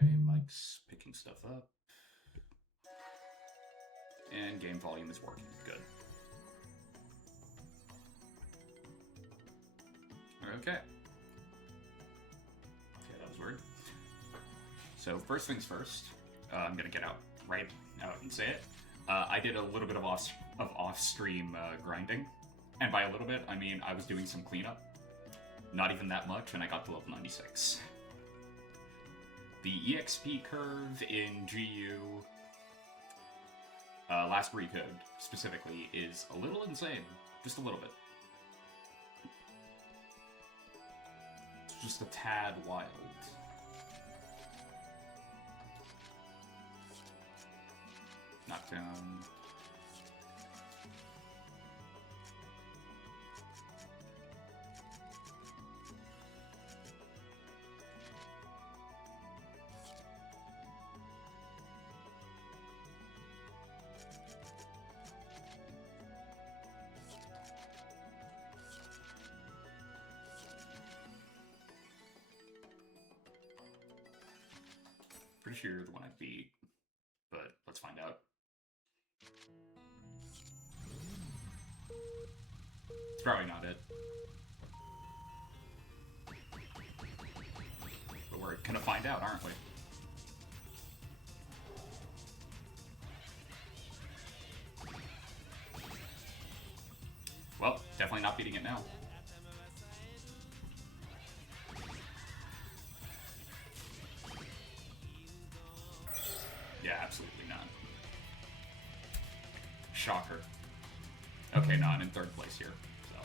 Okay, Mike's picking stuff up. And game volume is working. Good. Okay. Okay, that was weird. So first things first, I'm gonna get out and say it. I did a little bit of off-stream grinding, and by a little bit, I mean I was doing some cleanup. Not even that much, and I got to level 96. The EXP curve in GU, last recode specifically, is a little insane. Just a little bit. It's just a tad wild. Knockdown. Pretty sure you're the one I beat, but let's find out. It's probably not it. But we're gonna find out, aren't we? Well, definitely not beating it now. Yeah, absolutely not. Shocker. Okay, no, I'm in third place here, so.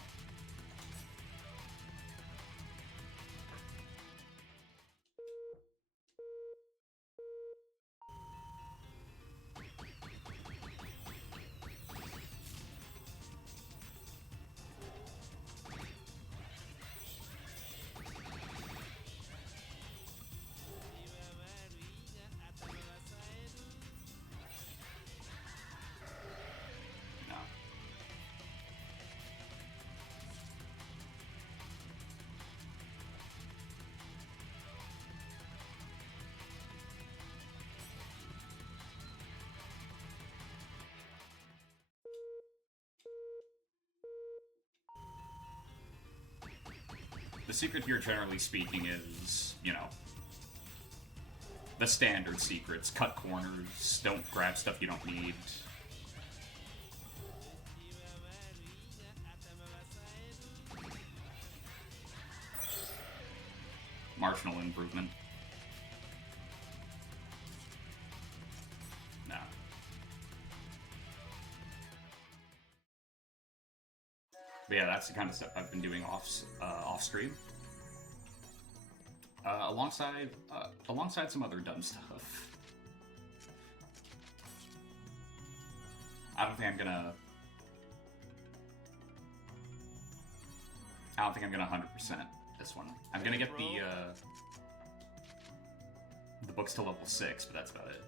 No. The secret here, generally speaking, is, you know, the standard secrets. Cut corners, don't grab stuff you don't need. Marginal improvement. No. But yeah, that's the kind of stuff I've been doing off stream. Alongside some other dumb stuff. I don't think I'm gonna 100% this one. I'm gonna get the books to level 6, but that's about it.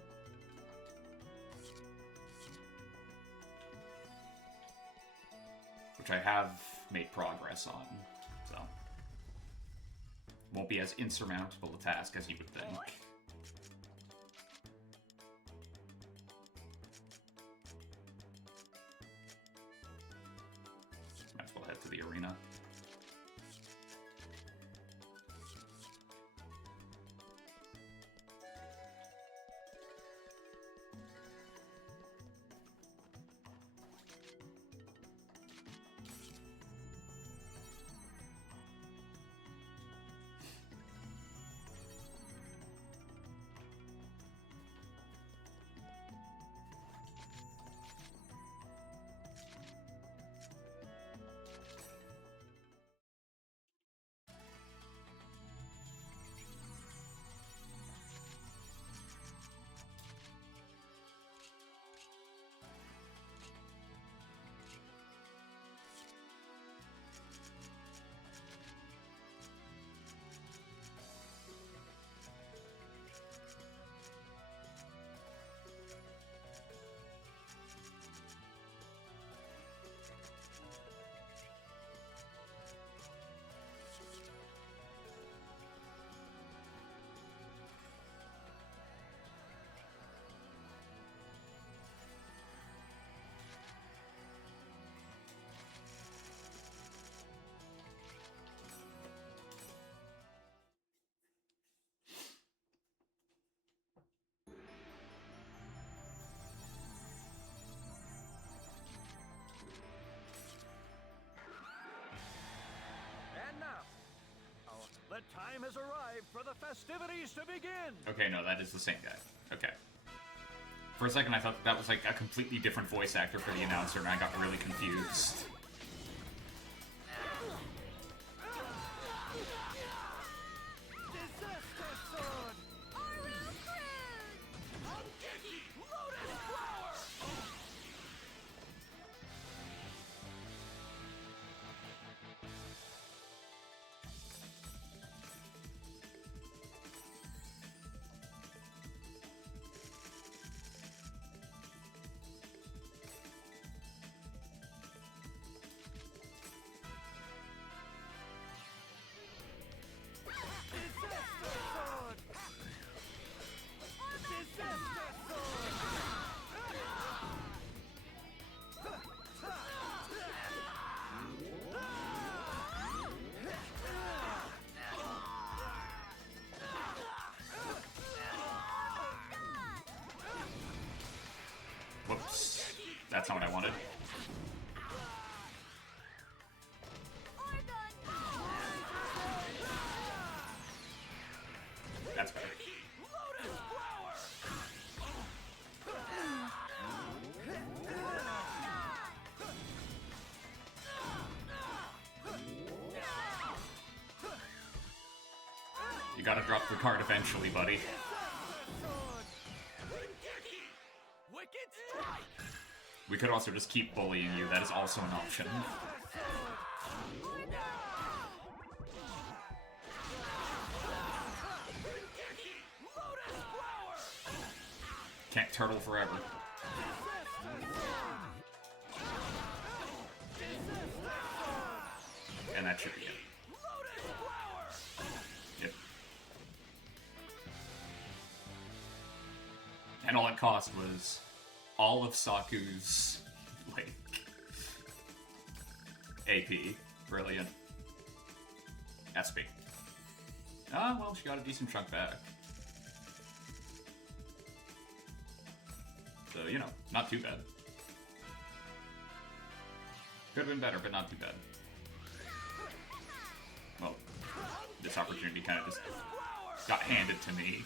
Which I have made progress on, so won't be as insurmountable a task as you would think. Might as well head to the arena. The time has arrived for the festivities to begin! Okay, no, that is the same guy. Okay. For a second, I thought that was like a completely different voice actor for the announcer, and I got really confused. Whoops. That's not what I wanted. That's better. You gotta drop the card eventually, buddy. We could also just keep bullying you. That is also an option. Can't turtle forever. And that should be it. Yep. And all it cost was all of Saku's, like, AP. Brilliant. SP. Ah, well, she got a decent chunk back. So, you know, not too bad. Could have been better, but not too bad. Well, this opportunity kind of just got handed to me.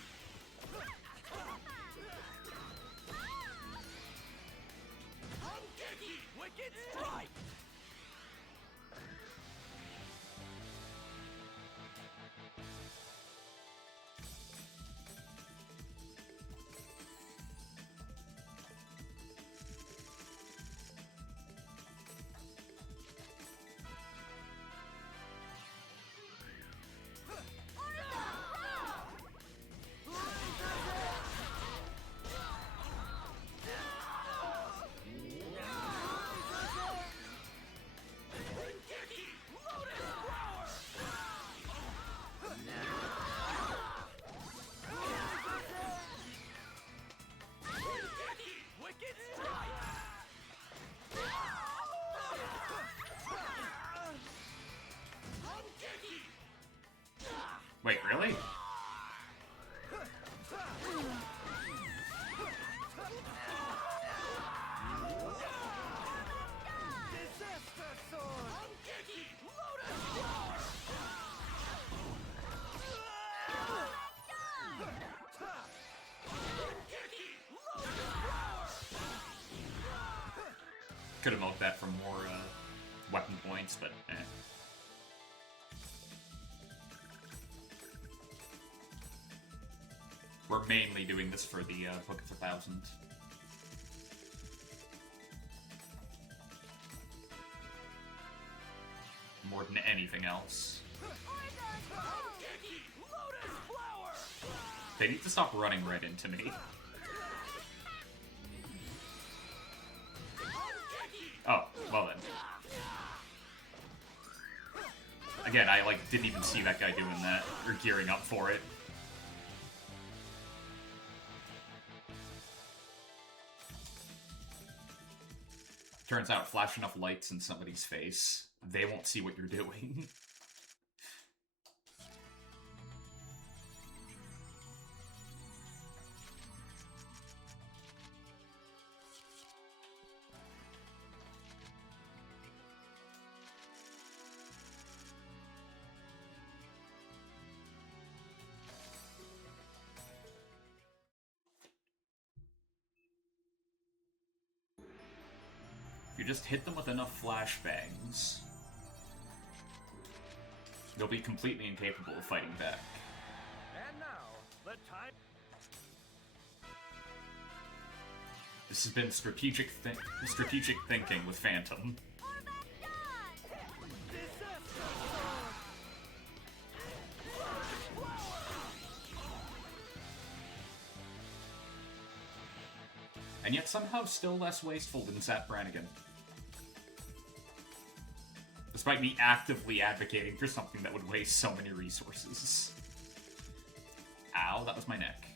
Wait, really? Could have milked that for more weapon points, but eh. We're mainly doing this for the Book of 1,000. More than anything else. They need to stop running right into me. Oh, well then. Again, I didn't even see that guy doing that, or gearing up for it. Turns out, flash enough lights in somebody's face, they won't see what you're doing. you just hit them with enough flashbangs, they'll be completely incapable of fighting back. And now, the time. This has been strategic thinking with Phantom. And yet somehow still less wasteful than Zap Brannigan. Despite me actively advocating for something that would waste so many resources. Ow, that was my neck.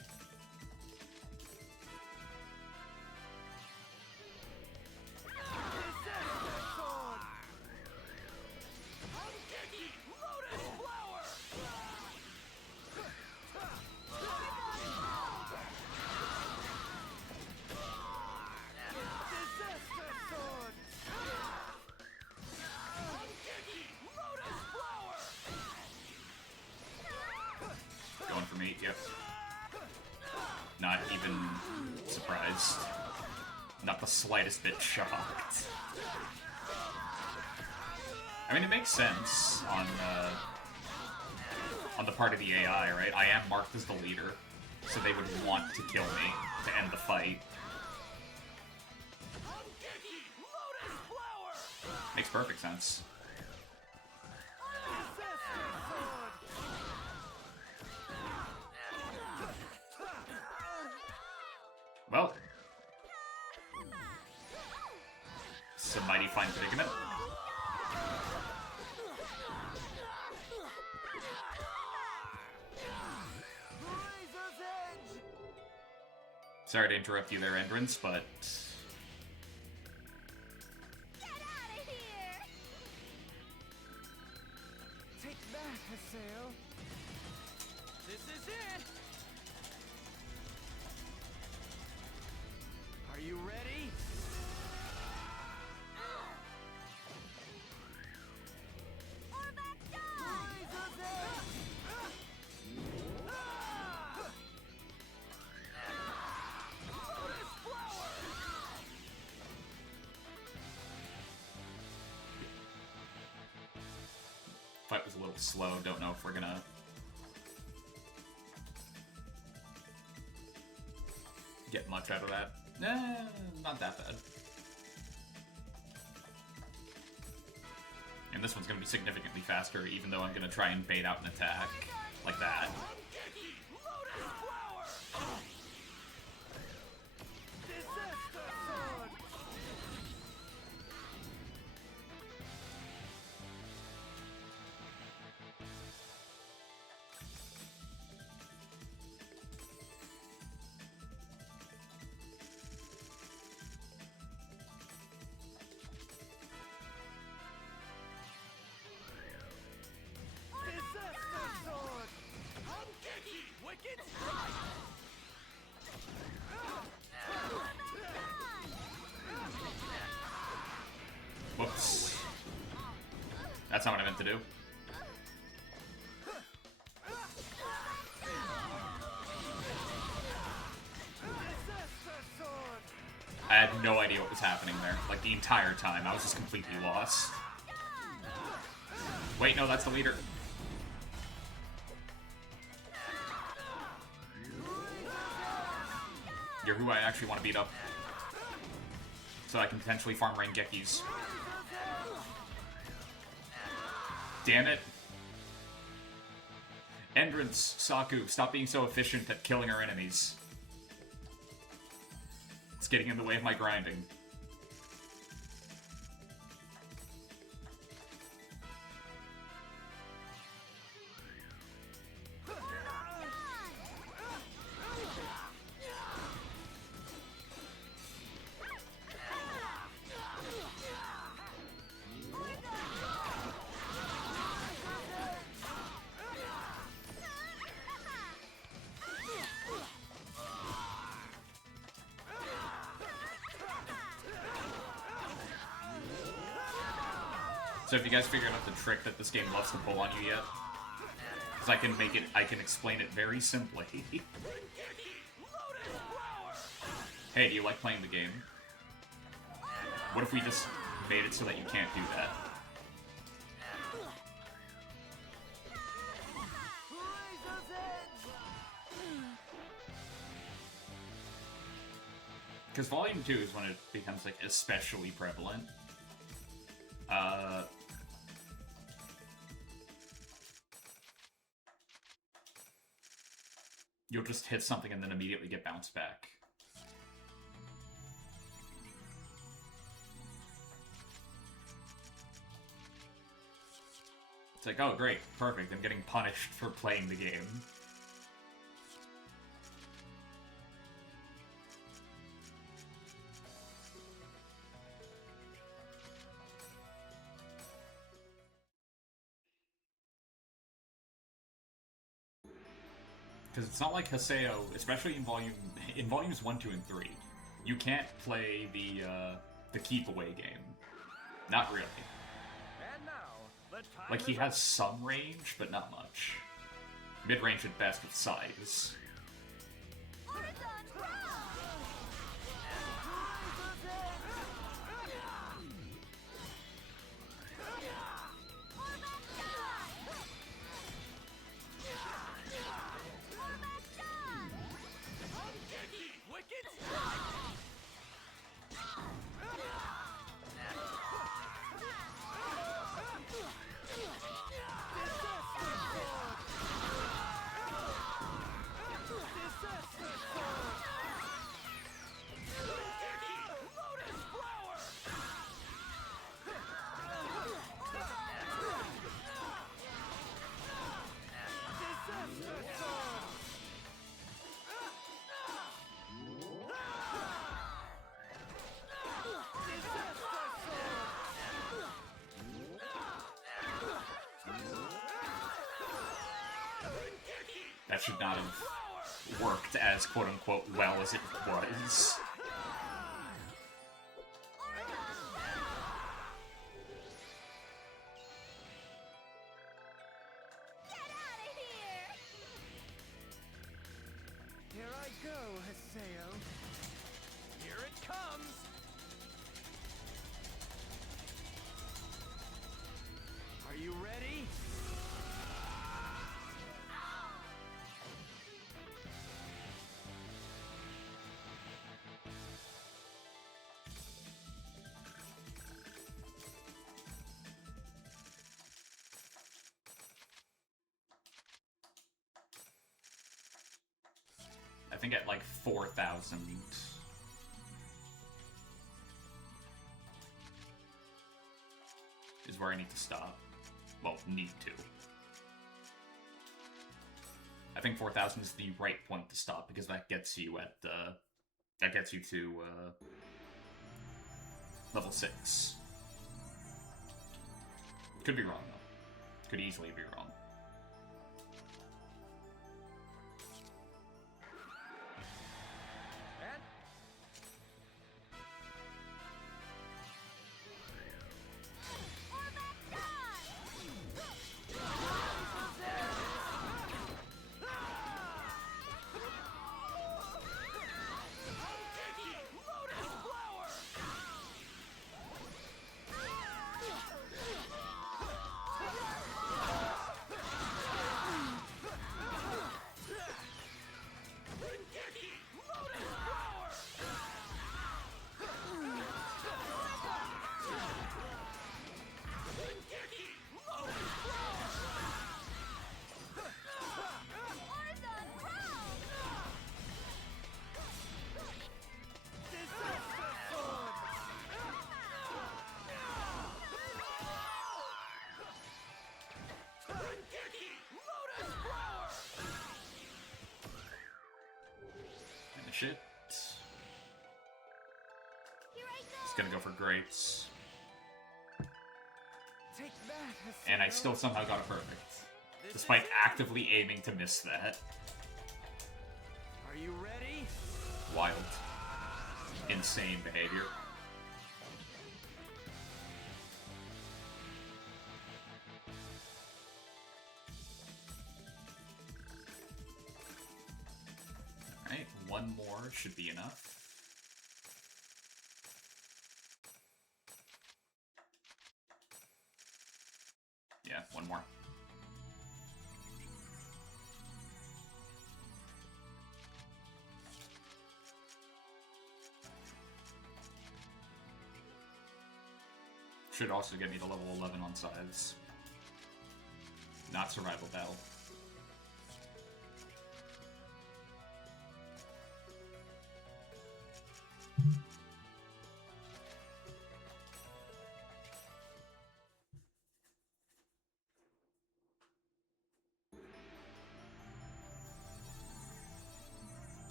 Going for me, yep. Not even surprised. Not the slightest bit shocked. I mean, it makes sense on the part of the AI, right? I am marked as the leader, so they would want to kill me to end the fight. Makes perfect sense. Well, it's a mighty fine predicament. Sorry to interrupt you there, Entrance, but... Get out of here! Take that, Haseo. This is it! Are you ready? Fight was a little slow, don't know if we're gonna... get much out of that. Not that bad. And this one's gonna be significantly faster, even though I'm gonna try and bait out an attack. Like that. Whoops. That's not what I meant to do. I had no idea what was happening there. Like, the entire time. I was just completely lost. Wait, no, that's the leader. You're who I actually want to beat up. So I can potentially farm Rangekis. Damn it. Entrance, Saku, stop being so efficient at killing our enemies. It's getting in the way of my grinding. So have you guys figured out the trick that this game loves to pull on you yet? Because I can explain it very simply. Hey, do you like playing the game? What if we just made it so that you can't do that? Razor's edge. Because Volume 2 is when it becomes, like, especially prevalent. You'll just hit something and then immediately get bounced back. It's like, oh great, perfect, I'm getting punished for playing the game. Because it's not like Haseo, especially in volumes 1, 2, and 3, you can't play the keep away game. Not really. And now, the time Like, he is has some range, but not much. Mid-range at best with size. Ovan, roll! wicked. Lotus flower. That should not have worked as quote-unquote well as it was. Get out of here! Here I go, Haseo. Here it comes. Are you ready? I think at like 4,000. Is where I need to stop. Well, need to. I think 4,000 is the right point to stop because that gets you at that gets you to level 6. Could be wrong though. Could easily be wrong. And Lotus flower. Lotus flower. Ovan, roll! Disaster sword. Lotus flower. And the shit. Here I go! It's gonna go for grapes. Take that, Haseo. And I still somehow got it perfect. This Despite is it. actively aiming to miss that. Are you ready? Wild. Insane behavior. Alright, one more should be enough. Should also get me to level 11 on scythes. Not survival battle.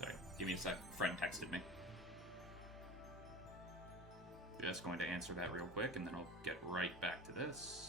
Sorry, give me a sec. Friend texted me. Just going to answer that real quick, and then I'll get right back to this.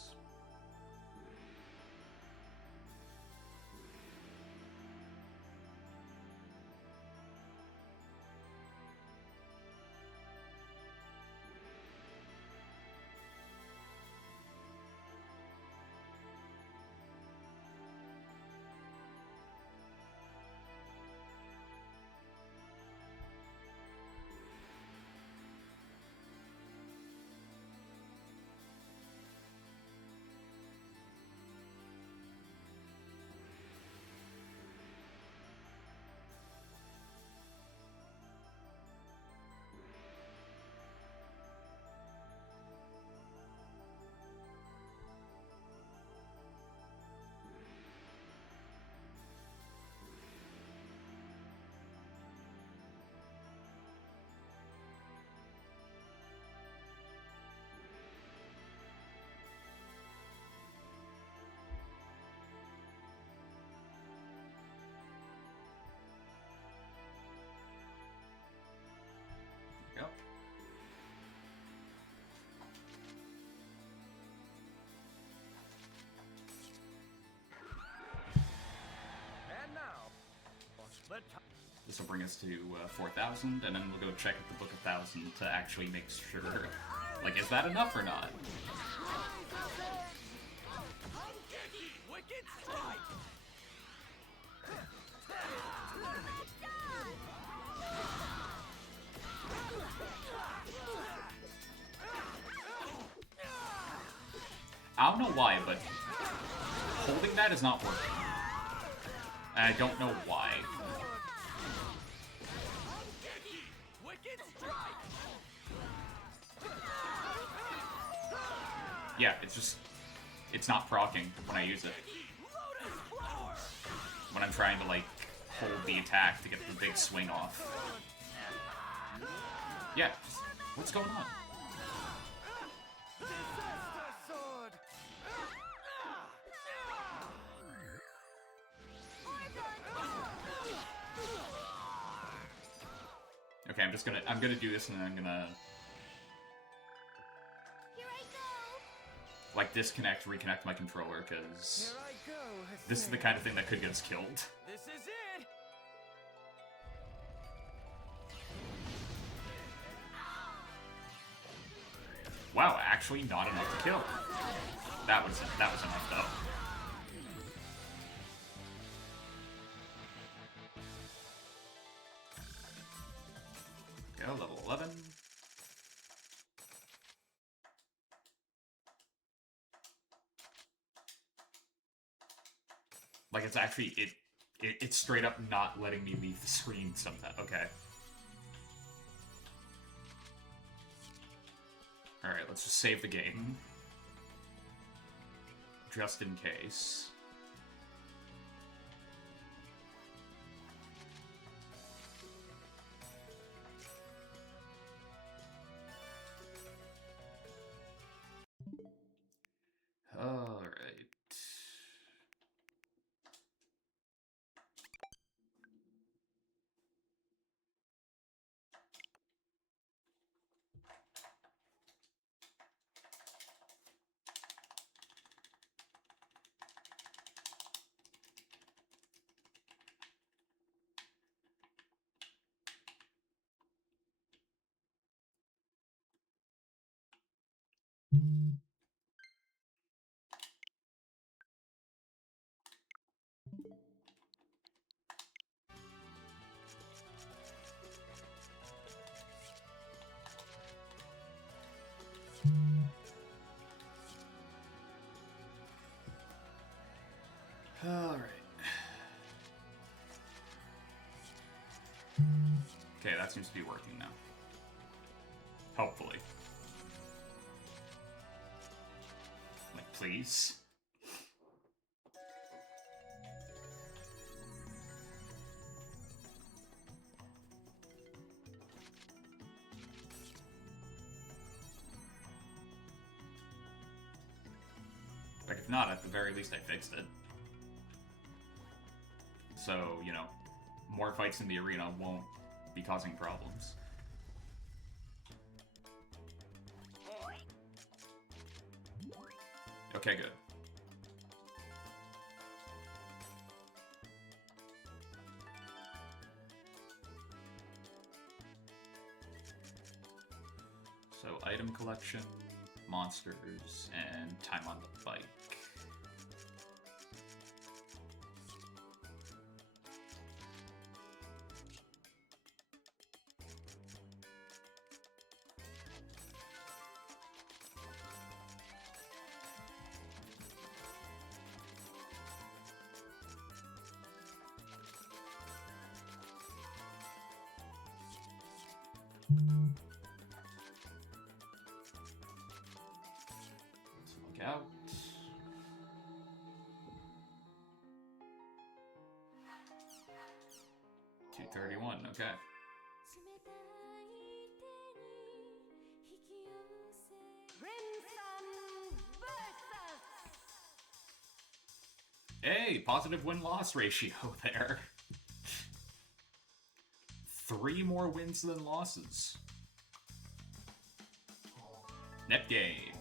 Yep. And now, for split time. This will bring us to 4,000, and then we'll go check at the Book of 1,000 to actually make sure. Like, is that enough or not? Wicked strike! I don't know why, but holding that is not working. And I don't know why. Wicked strike! Yeah, it's not proccing when I use it. Lotus flower! When I'm trying to, like, hold the attack to get the big swing off. Yeah, what's going on? Disaster sword! Okay, I'm gonna do this, and then I'm gonna, Here I go. like, disconnect, reconnect my controller, because Here I go, this is the kind of thing that could get us killed. This is it! Wow, actually not enough to kill. That was enough, though. Go, level 11. Like, it's actually, it's straight up not letting me leave the screen sometimes. Okay. Alright, let's just save the game. Just in case. Alright. Alright. Okay, that seems to be working now. Hopefully. please. Like, if not, at the very least I fixed it. So, you know, more fights in the arena won't be causing problems. Okay, good. So, item collection, monsters, and time on the bike. Let's look out. $231, okay. Crimson versus. Hey, positive win-loss ratio there. 3 more wins than losses. Net gain.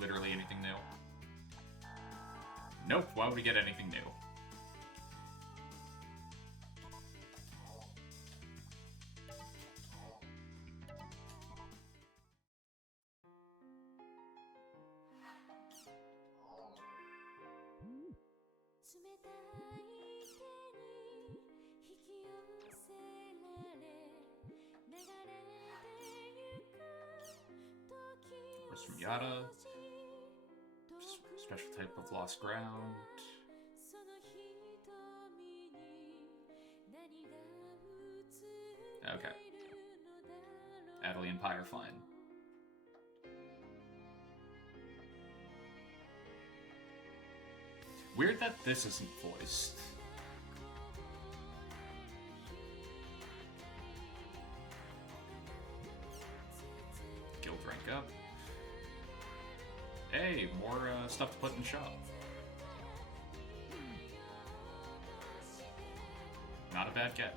Literally anything new? Nope, why would we get anything new? Where's from Yada? Special type of lost ground. Okay. Adelian Pyrefine. Weird that this isn't voiced. Guild rank up. Hey, more stuff to put in the shop. Not a bad get.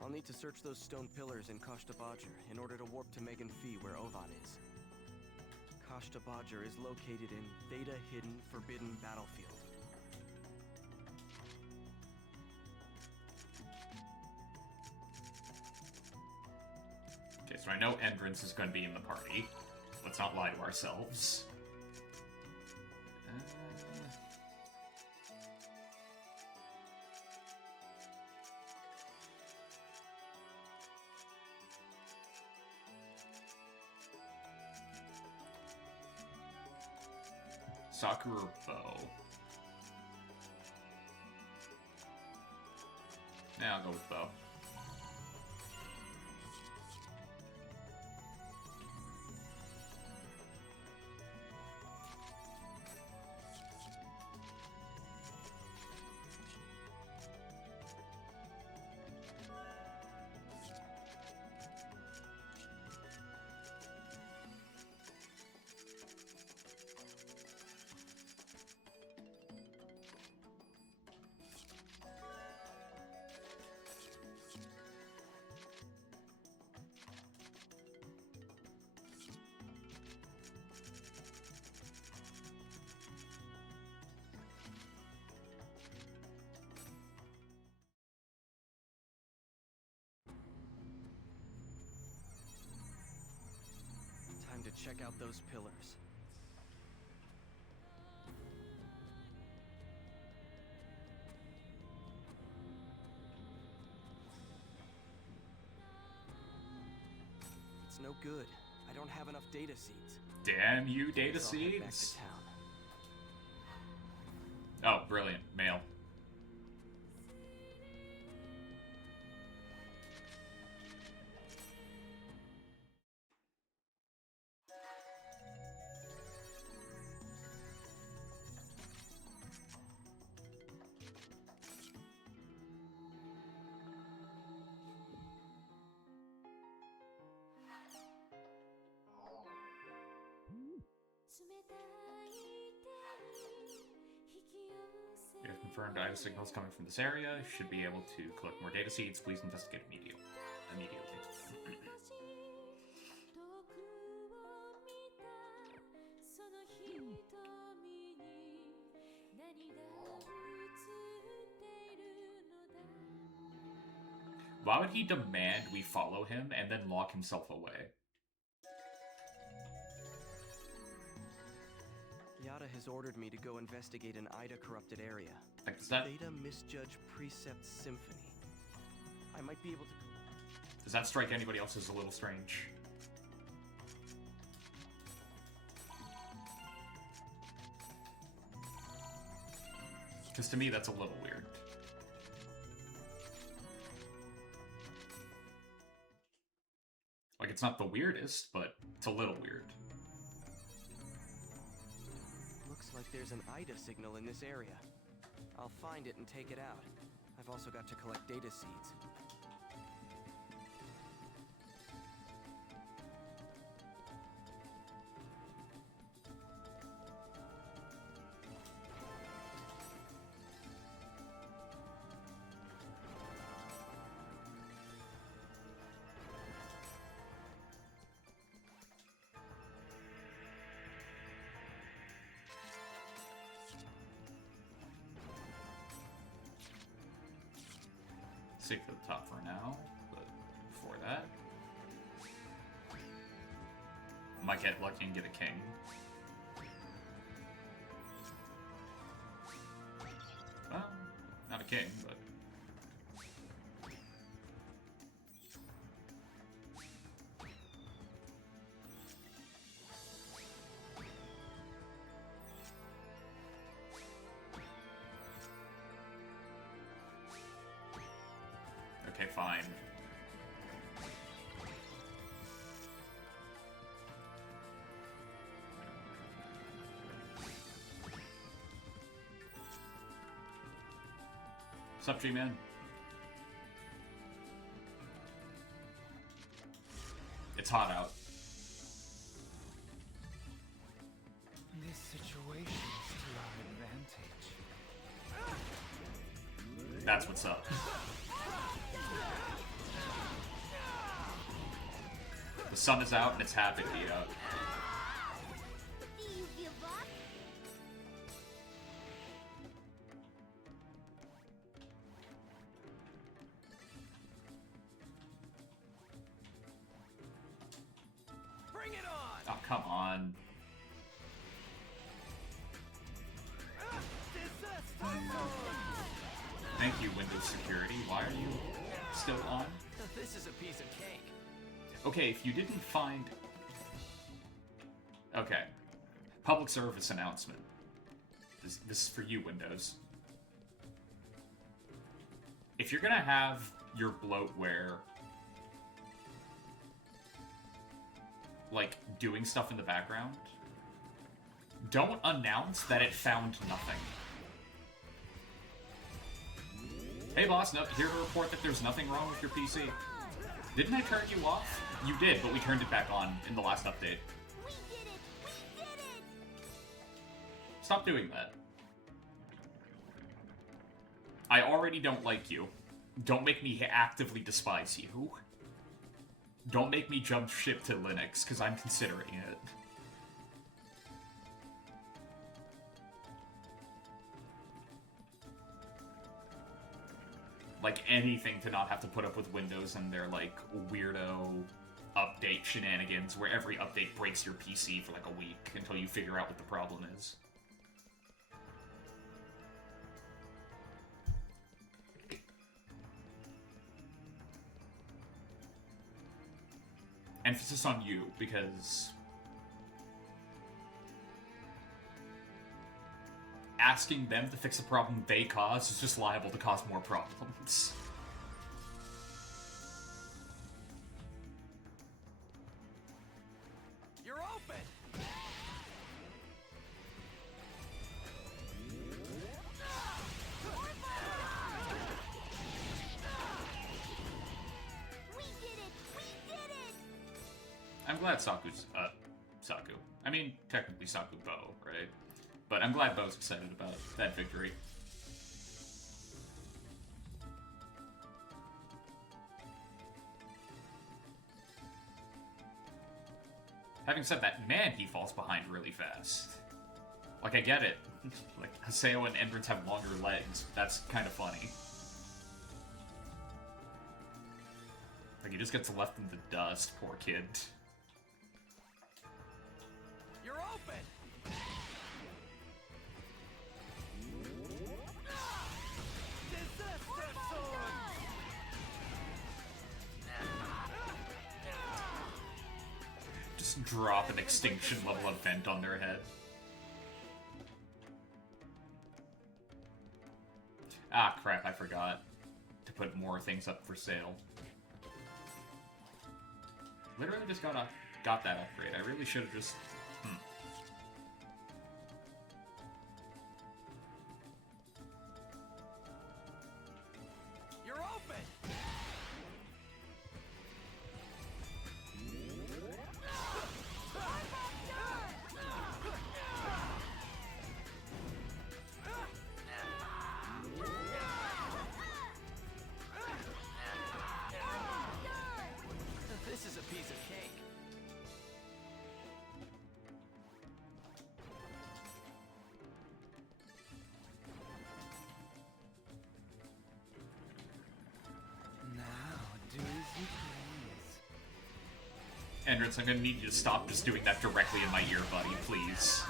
I'll need to search those stone pillars in Kashtabadger in order to warp to Megan Fee where Ovan is. Kashtabadger is located in Theta Hidden Forbidden Battlefield. Okay, so I know Endrance is going to be in the party. Let's not lie to ourselves. Sakura Bow. Yeah, I'll go with Bow. Time to check out those pillars. It's no good. I don't have enough data seeds. Damn you, data Guess I'll head back to seeds! town. Oh, brilliant. Mail. You have confirmed IDA signals coming from this area. You should be able to collect more data seeds. Please investigate immediately. Why would he demand we follow him and then lock himself away? Yada has ordered me to go investigate an IDA-corrupted area. Like, does that Misjudge Precept Symphony. I might be able to... Does that strike anybody else as a little strange? Because to me, that's a little weird. Like, it's not the weirdest, but it's a little weird. Looks like there's an IDA signal in this area. I'll find it and take it out. I've also got to collect data seeds. Save for the top for now, but before that, I might get lucky and get a king. Well, not a king, but okay, fine. What's up, G-Man? It's hot out. This situation is to our advantage. That's what's up. The sun is out and it's happy to be out. Do you give up? Bring it on! Oh, come on. Thank you, Windows Security. Why are you still on? This is a piece of cake. Okay, if you didn't find... Okay. Public service announcement. This is for you, Windows. If you're gonna have your bloatware, like, doing stuff in the background, don't announce that it found nothing. Hey boss, no, here to report that there's nothing wrong with your PC. Didn't I turn you off? You did, but we turned it back on in the last update. We did it! We did it! Stop doing that. I already don't like you. Don't make me actively despise you. Don't make me jump ship to Linux, because I'm considering it. Like, anything to not have to put up with Windows and their, like, weirdo update shenanigans where every update breaks your PC for, like, a week until you figure out what the problem is. Emphasis on you, because asking them to fix a problem they caused is just liable to cause more problems. You're open! We did it! We did it! I'm glad Saku's, Saku. I mean, technically Saku Bo, right? But I'm glad Bo's excited about that victory. Having said that, man, he falls behind really fast. Like, I get it. Like, Haseo and Endrins have longer legs. That's kind of funny. Like, he just gets left in the dust, poor kid. You're open! Disaster sword! Just drop an extinction level event on their head. Ah, crap, I forgot to put more things up for sale. Literally just got that upgrade. I really should have just... You're open! This is a piece of cake. Now, do as you please. Endrins, I'm gonna need you to stop just doing that directly in my ear, buddy, please.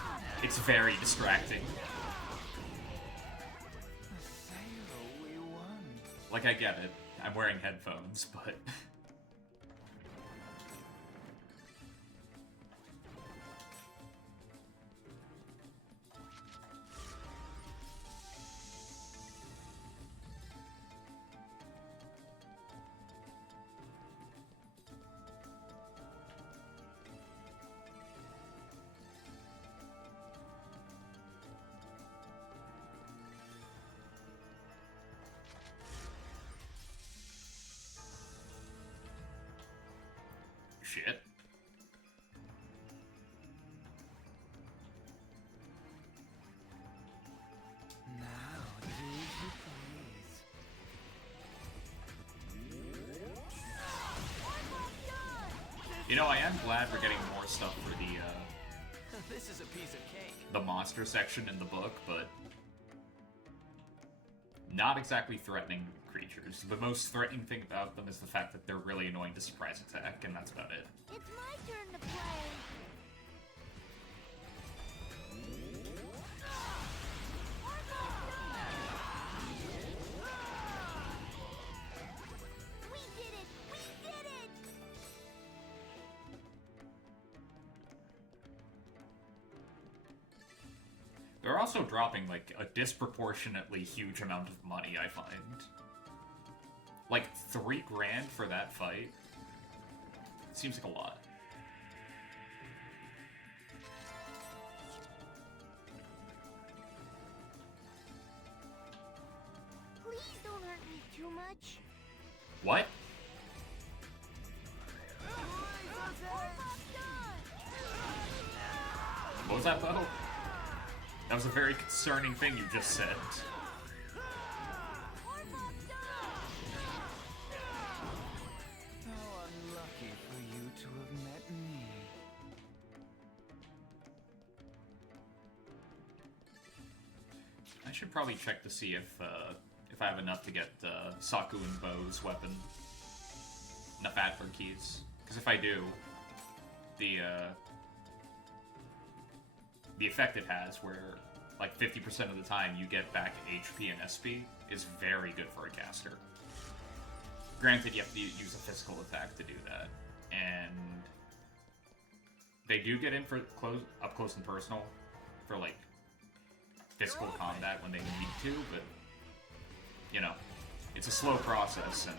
It's very distracting. Haseo, we won. Like, I get it. I'm wearing headphones, but... Shit. Now, do as you please. You know, I am glad we're getting more stuff for the, This is a piece of cake. the monster section in the book, but... not exactly threatening creatures. The most threatening thing about them is the fact that they're really annoying to surprise attack, and that's about it. It's my turn to play. We did it! We did it! They're also dropping, like, a disproportionately huge amount of money, I find. Like, $3 grand for that fight? Seems like a lot. Please don't hurt me too much. What? What was that, Bo? That was a very concerning thing you just said. How unlucky for you to have met me. I should probably check to see if I have enough to get Saku and Bo's weapon. Enough Adler keys. Because if I do, the effect it has, where like 50% of the time you get back HP and SP, is very good for a caster. Granted, you have to use a physical attack to do that, and they do get in for up close and personal for like physical combat when they need to, but, you know, it's a slow process, and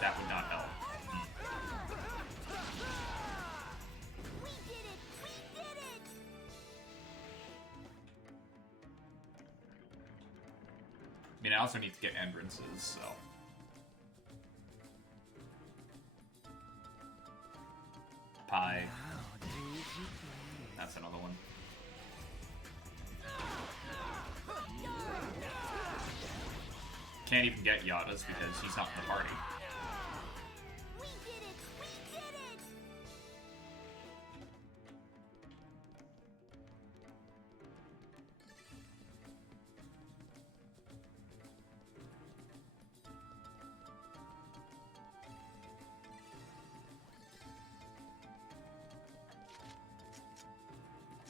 that would not help. We did it! We did it! I mean, I also need to get entrances, so... Pie. That's another one. Can't even get Yada's because he's not in the party. We did it! We did it!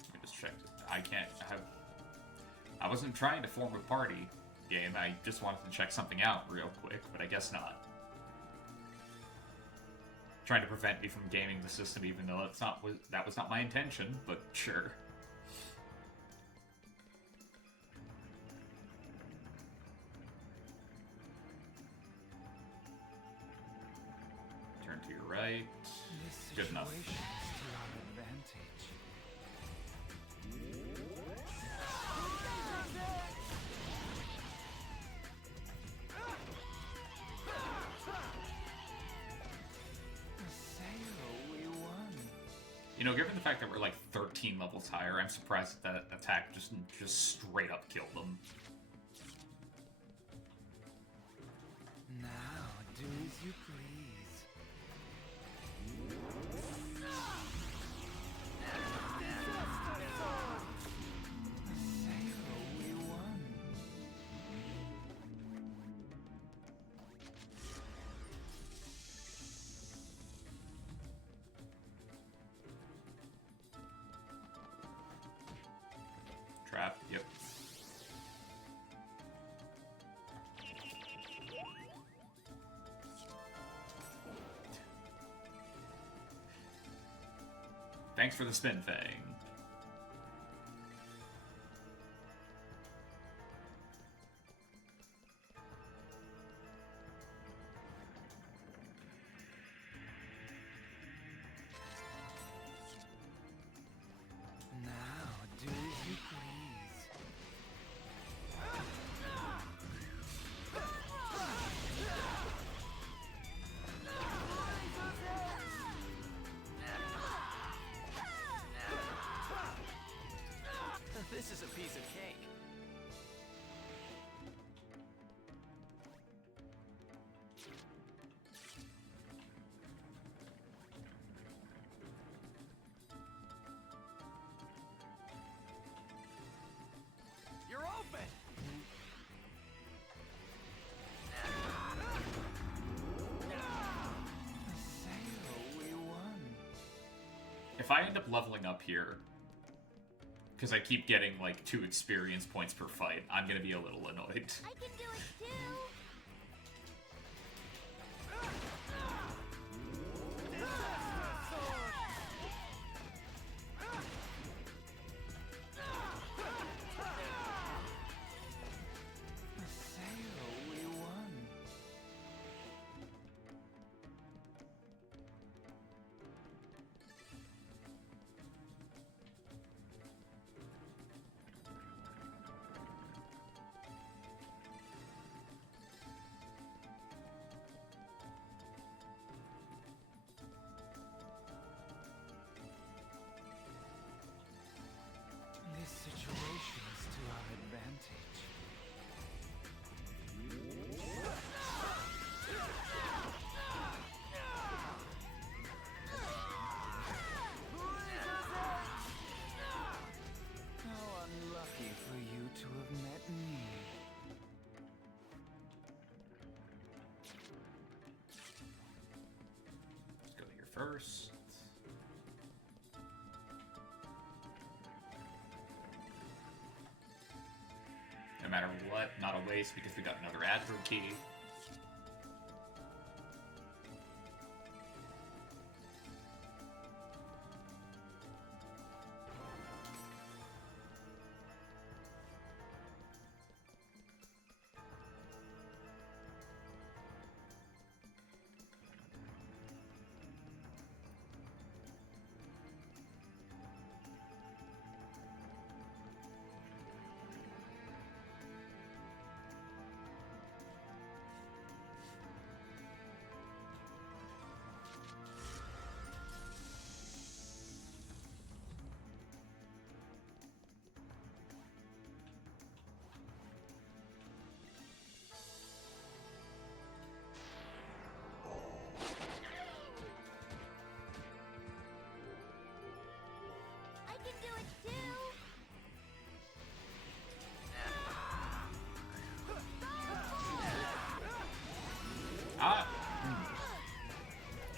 Let me just check. I can't have... I wasn't trying to form a party game, I just wanted to check something out real quick, but I guess not. Trying to prevent me from gaming the system, even though that was not my intention, but sure. Turn to your right. Good enough. This situation is to our advantage. Haseo, we won. You know, given the fact that we're like 13 levels higher, I'm surprised that attack just straight up killed them. Now, do as you please. Haseo, we won. Trap, yep. Thanks for the spin thing. Now, do as you please. This is a piece of cake. You're open! Haseo, we won. If I end up leveling up here, because I keep getting like 2 experience points per fight, I'm gonna be a little annoyed. I can do it too! Haseo, we won. This situation is to our advantage. How unlucky for you to have met me. Let's go here first. No matter what, not a waste because we got another Adro key.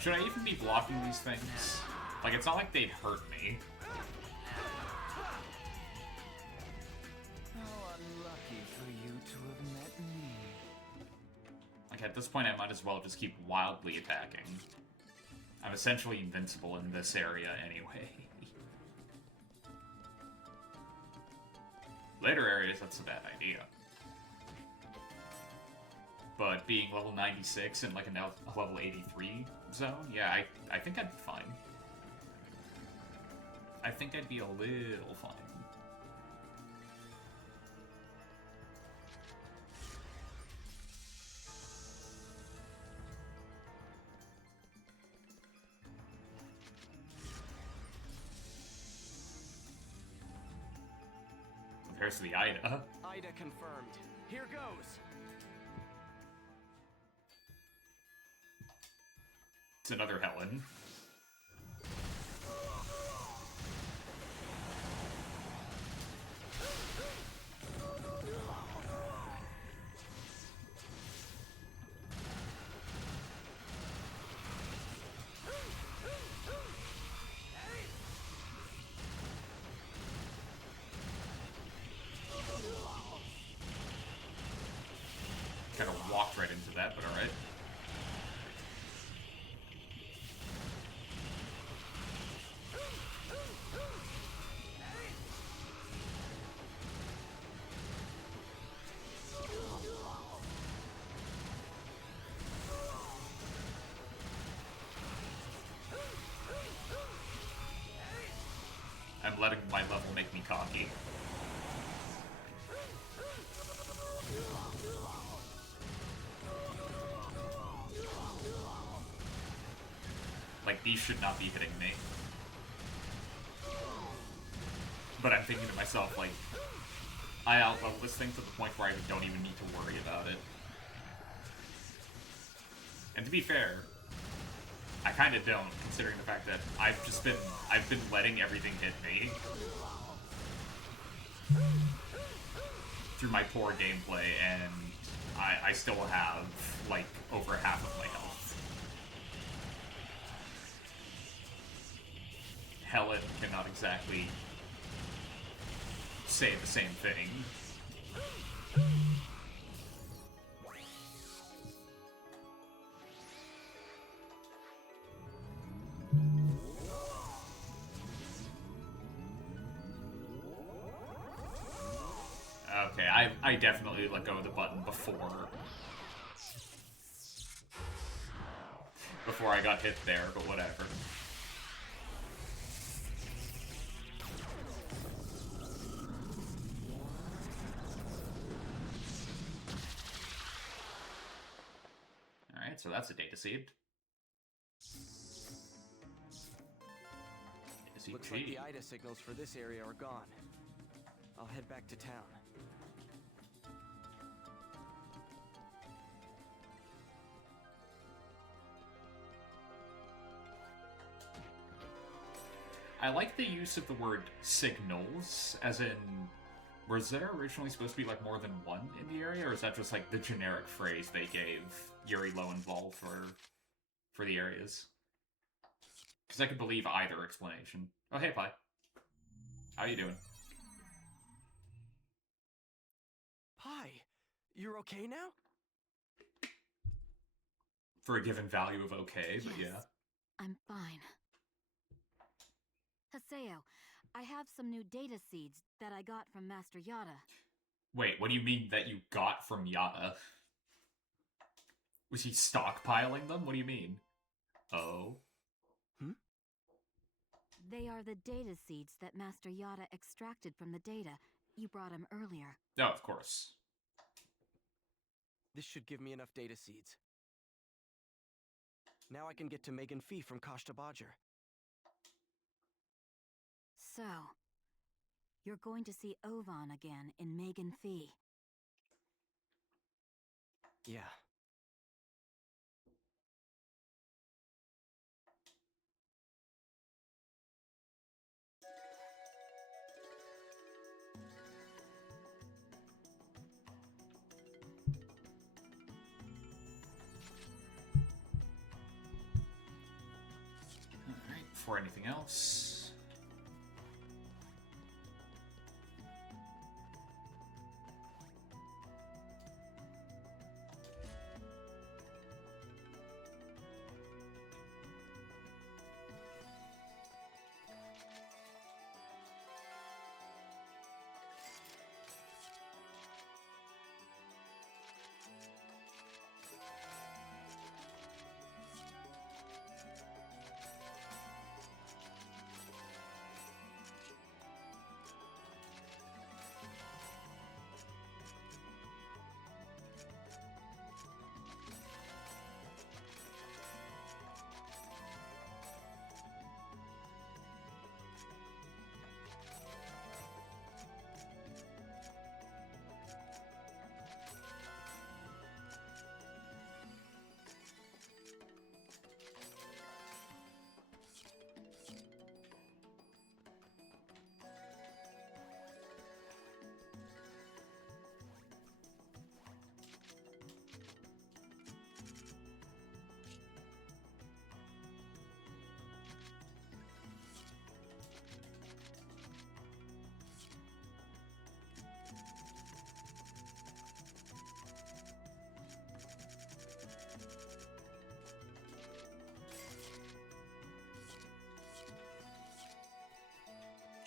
Should I even be blocking these things? Like, it's not like they'd hurt me. How unlucky for you to have met me. Like, at this point, I might as well just keep wildly attacking. I'm essentially invincible in this area anyway. Later areas, that's a bad idea. But being level 96 and like a level 83 zone, yeah, I think I'd be fine. I think I'd be a little fine. Compares to the Ida. Ida confirmed. Here goes. It's another Helen. Kind of walked right into that, but alright. I'm letting my level make me cocky. Like, these should not be hitting me. But I'm thinking to myself, like, I outlevel this thing to the point where I don't even need to worry about it. And to be fair, I kind of don't, considering the fact that I've been letting everything hit me through my poor gameplay, and I still have, like, over half of my health. Helen cannot exactly say the same thing. Okay, I definitely let go of the button before I got hit there, but whatever. Alright, so that's a data seed. Looks like the Ida signals for this area are gone. I'll head back to town. I like the use of the word signals, as in, was there originally supposed to be like more than one in the area, or is that just like the generic phrase they gave Yuri Lowenthal for the areas? Because I could believe either explanation. Oh, hey, Pi. How you doing? Pi, you're okay now? For a given value of okay, but Yes, yeah. I'm fine. Haseo, I have some new data seeds that I got from Master Yada. Wait, what do you mean that you got from Yada? Was he stockpiling them? What do you mean? Oh. They are the data seeds that Master Yada extracted from the data. You brought him earlier. No, of course. This should give me enough data seeds. Now I can get to Megan Fee from Kashta Badger. So, you're going to see Ovan again in Megan Fee. Yeah. before anything else.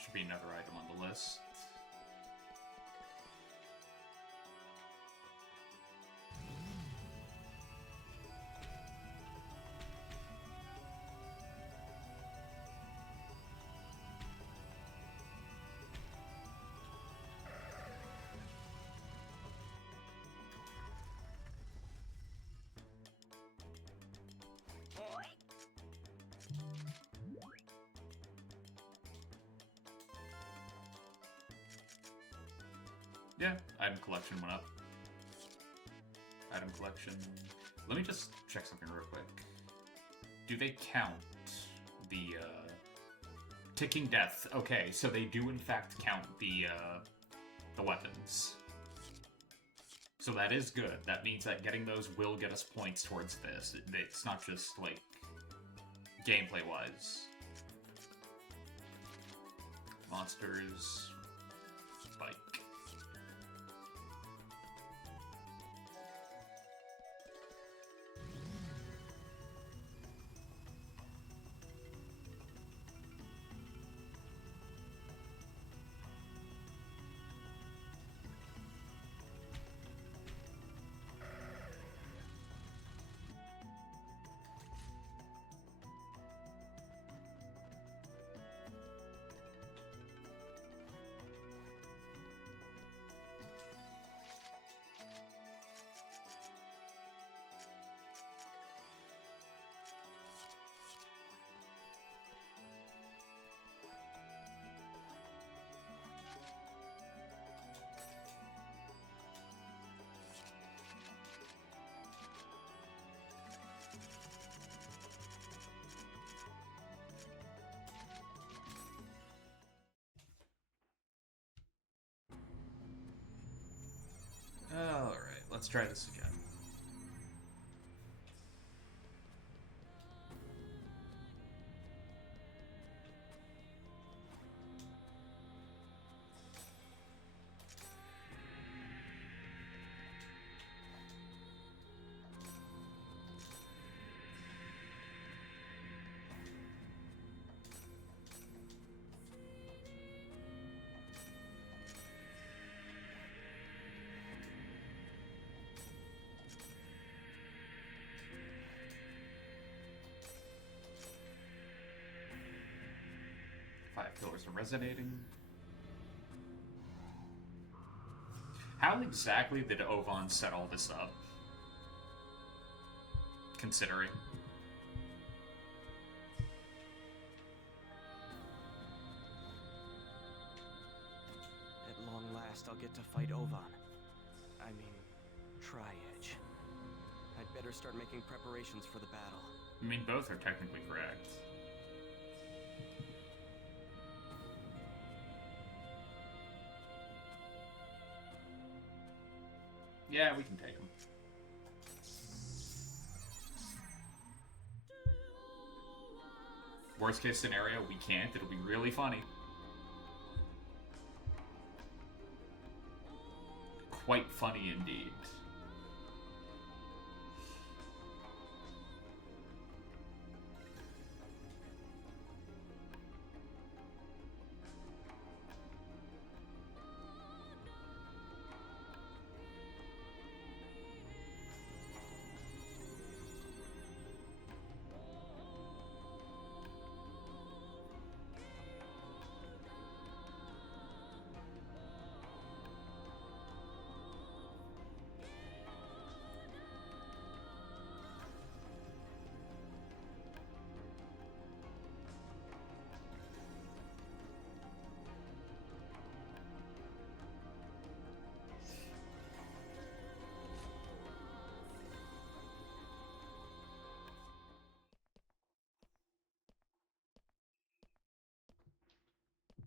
Should be another item on the list. Yeah, item collection went up. Item collection. Let me just check something real quick. Do they count the ticking death? Okay, so they do in fact count the weapons. So that is good. That means that getting those will get us points towards this. It's not just like gameplay-wise. Monsters. Spike. Alright, let's try this again. Five pillars are resonating. How exactly did Ovan set all this up? Considering. At long last, I'll get to fight Ovan. I mean, Tri-Edge. I'd better start making preparations for the battle. I mean, both are technically correct. Yeah, we can take them. Worst case scenario, we can't. It'll be really funny. Quite funny indeed.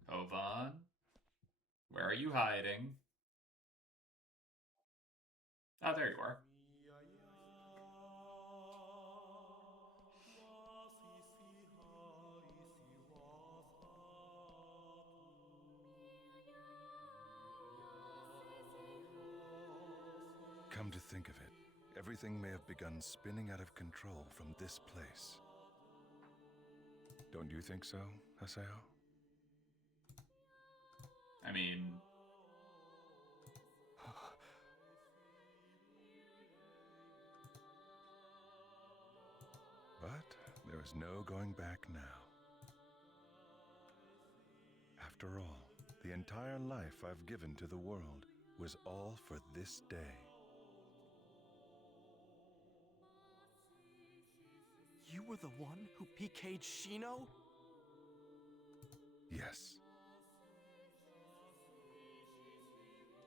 Ovan, where are you hiding? Oh, there you are. Come to think of it, everything may have begun spinning out of control from this place. Don't you think so, Haseo? I mean... But there is no going back now. After all, the entire life I've given to the world was all for this day. You were the one who PK'd Shino? Yes.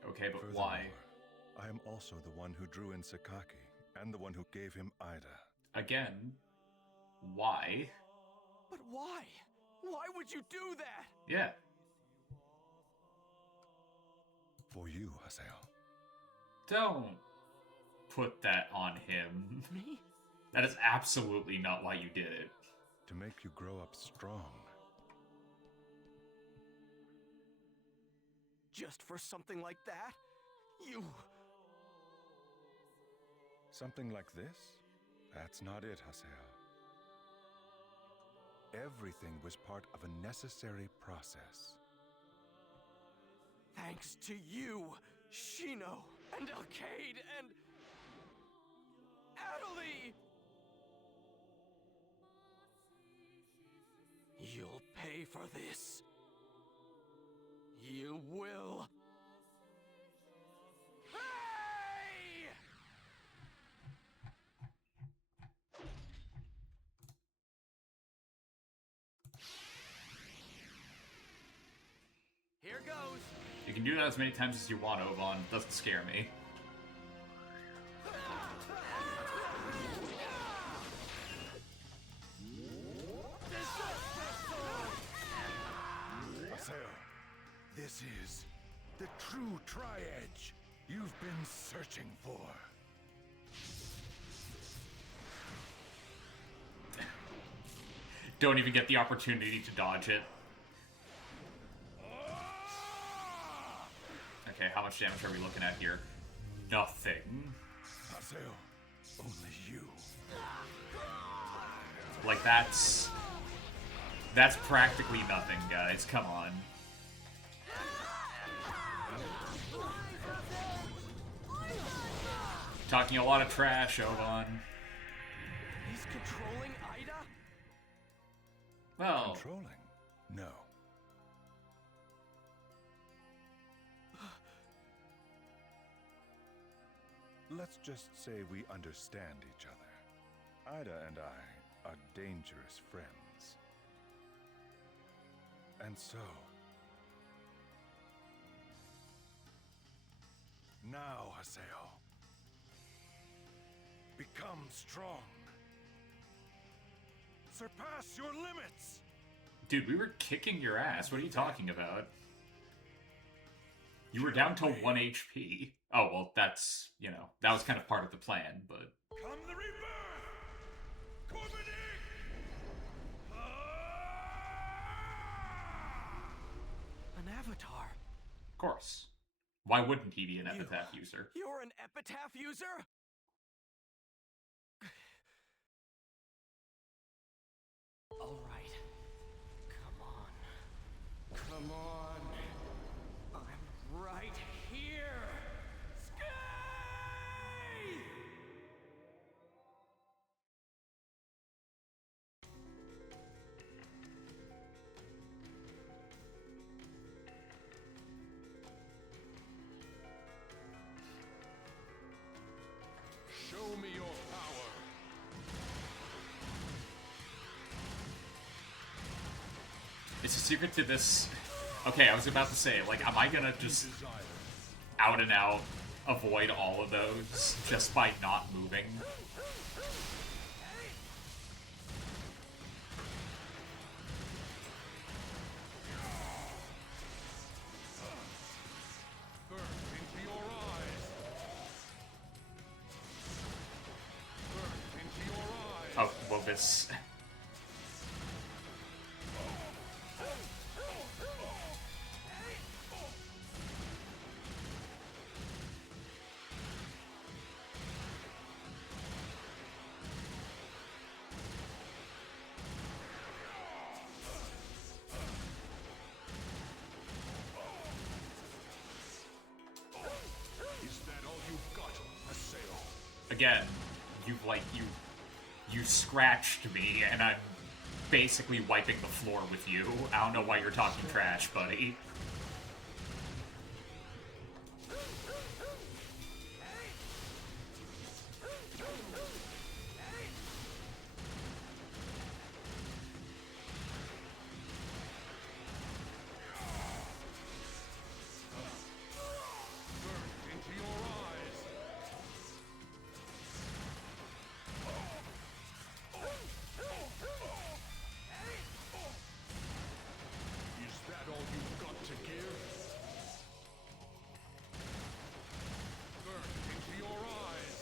Okay, but Furthermore, why? I am also the one who drew in Sakaki, and the one who gave him Ida. Again, why? But why? Why would you do that? Yeah. For you, Haseo. Don't put that on him. Me? That is absolutely not why you did it. To make you grow up strong. Just for something like that? You... Something like this? That's not it, Haseo. Everything was part of a necessary process. Thanks to you, Shino, and Alcade, and... Adelie! You'll pay for this. You will. Hey! Here goes. You can do that as many times as you want, Ovan. It doesn't scare me. Haseo, this is the true Tri-Edge you've been searching for. Don't even get the opportunity to dodge it. Okay, how much damage are we looking at here? Nothing. Haseo, only you. Like, that's practically nothing, guys. Come on. Talking a lot of trash, Ovan. He's controlling Ida? Well, Controlling? No. Let's just say we understand each other. Ida and I are dangerous friends. And so... now, Haseo. Become strong. Surpass your limits! dude, we were kicking your ass. What are you talking about? You were down to 1 HP. Oh, well, that's, you know, that was kind of part of the plan, but... Come the rebirth! Corvidic! course. Why wouldn't he be an You- epitaph user? You're an epitaph user? All right. Come on. Come on. I'm right here. Skate! Show me your power. It's a secret to this. Okay, I was about to say, like, am I gonna just Desire. out and out avoid all of those just by not moving? Burn into your eyes. Burn into your eyes. Oh, well, this. Is that all you've got, Aseo? Again, you scratched me, and I'm basically wiping the floor with you. I don't know why you're talking trash, buddy. Burn into your eyes. Is that all you've got to give? Burn into your eyes.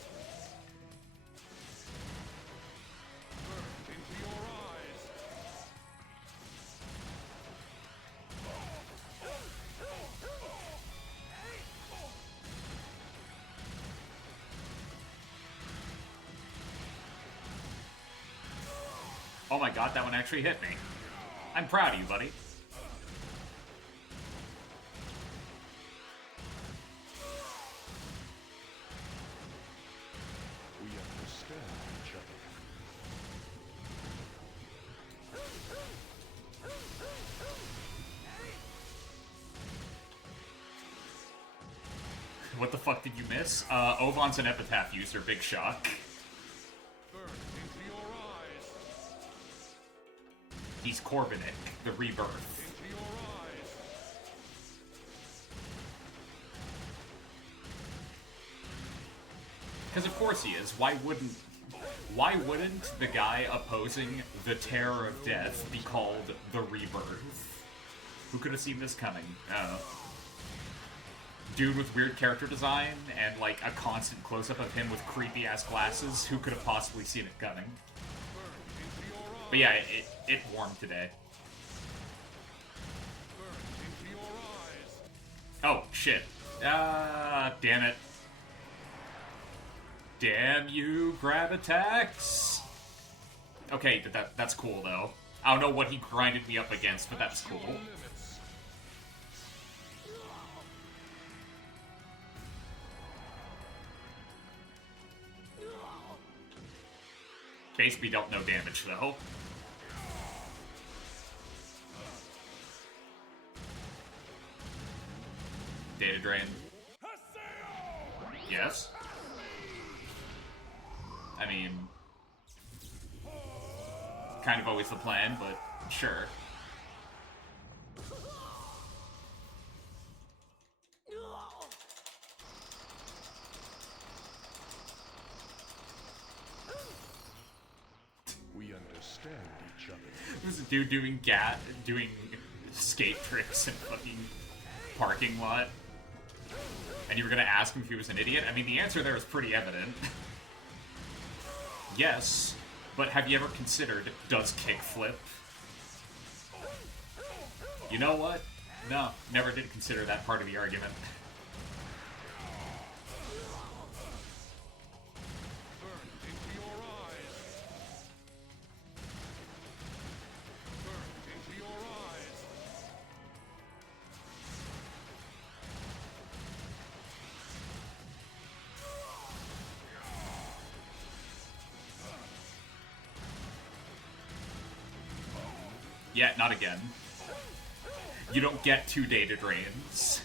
Burn into your eyes. Oh my god, that one actually hit me. I'm proud of you, buddy. We understand each other. What the fuck did you miss? Ovan's an epitaph user, big shock. Burn into your eyes. He's Corvinic, the rebirth. Into your eyes. Because of course he is. Why wouldn't the guy opposing the Terror of Death be called the Rebirth? Who could have seen this coming? I don't know. Dude with weird character design and like a constant close-up of him with creepy-ass glasses. Who could have possibly seen it coming? Burn into your eyes. But yeah, it warmed today. Burn into your eyes. Oh, shit. Damn it. Damn you, grab attacks! Okay, that's cool, though. I don't know what he grinded me up against, but that's cool. Your limits. Basically dealt no damage, though. Data drain. Yes? I mean... kind of always the plan, but sure. We understand each other. There's a dude doing skate tricks in fucking parking lot. And you were gonna ask him if he was an idiot? I mean, the answer there is pretty evident. Yes, but have you ever considered, does kickflip? You know what? No, never did consider that part of the argument. Burn into your eyes. Burn into your eyes. Yeah, not again. You don't get 2 data drains.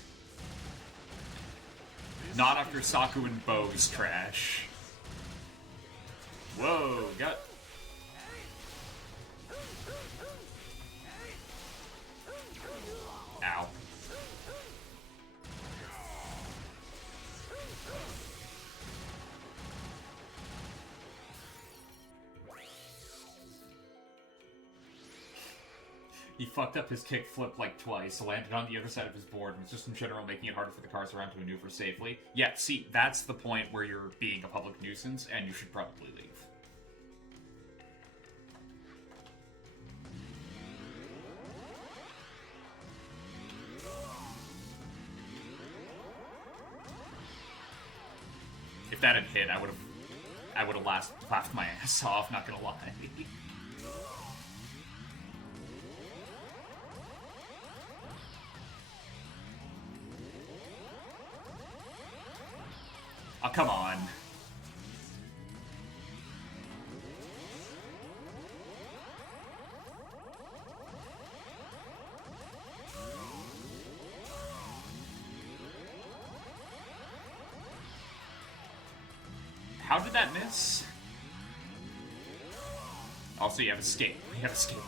Not after Saku and Bo's trash. Whoa, got... Ow. He fucked up his kickflip like twice, landed on the other side of his board, and was just in general making it harder for the cars around to maneuver safely. Yeah, see, that's the point where you're being a public nuisance, and you should probably leave. If that had hit, I would have laughed my ass off, not gonna lie. Oh, come on. How did that miss? Also, you have a skate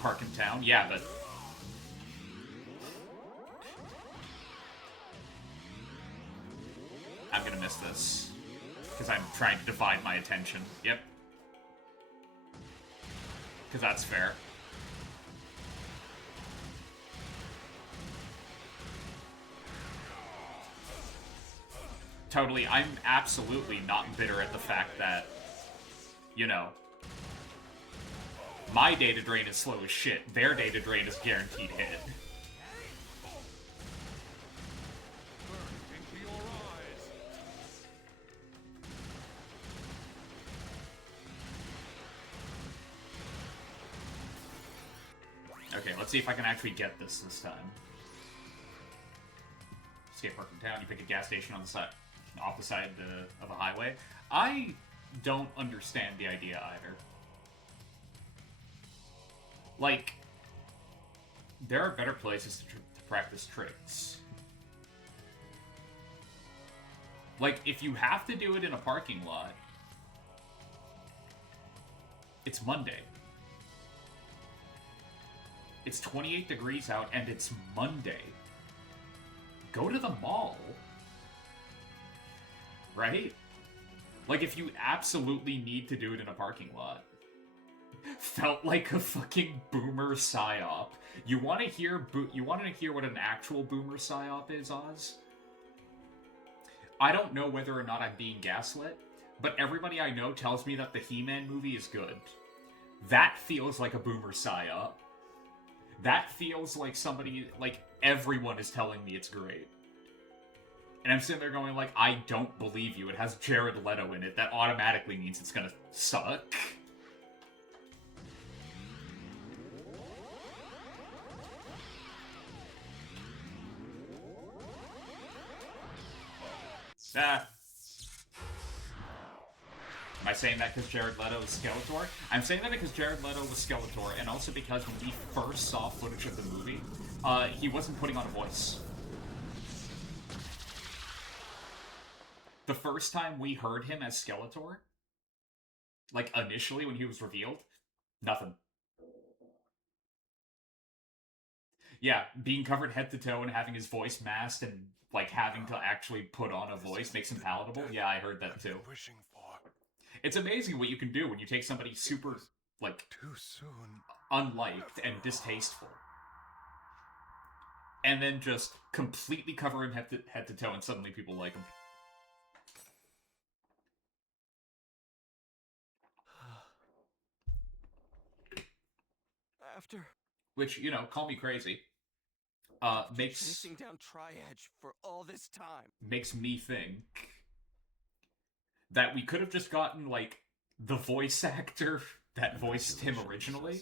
park in town? Yeah, but... I'm gonna miss this. Because I'm trying to divide my attention. Yep. Because that's fair. Totally, I'm absolutely not bitter at the fact that, you know, my data drain is slow as shit. Their data drain is guaranteed hit. Okay, let's see if I can actually get this time. Skate park in town, you pick a gas station on the side, off the side of a highway. I don't understand the idea either. Like, there are better places to practice tricks. Like, if you have to do it in a parking lot, it's Monday. It's 28 degrees out, and it's Monday. Go to the mall. Right? Like, if you absolutely need to do it in a parking lot. Felt like a fucking boomer psyop. You want to hear what an actual boomer psyop is, Oz? I don't know whether or not I'm being gaslit, but everybody I know tells me that the He-Man movie is good. That feels like a boomer psyop. That feels like somebody, like, everyone is telling me it's great. And I'm sitting there going, like, I don't believe you. It has Jared Leto in it. That automatically means it's gonna suck. Ah. Am I saying that because Jared Leto is Skeletor? I'm saying that because Jared Leto was Skeletor, and also because when we first saw footage of the movie, he wasn't putting on a voice. The first time we heard him as Skeletor, like initially when he was revealed, nothing. Yeah, being covered head to toe and having his voice masked and like having to actually put on a voice makes him palatable. Yeah, I heard that too. Wishing for It's amazing what you can do when you take somebody super, like, too soon. unliked and distasteful, and then just completely cover him head to toe, and suddenly people like him. After... Which, you know, call me crazy. makes chasing down Tri-Edge for all this time. Makes me think that we could have just gotten, like, the voice actor that voiced him originally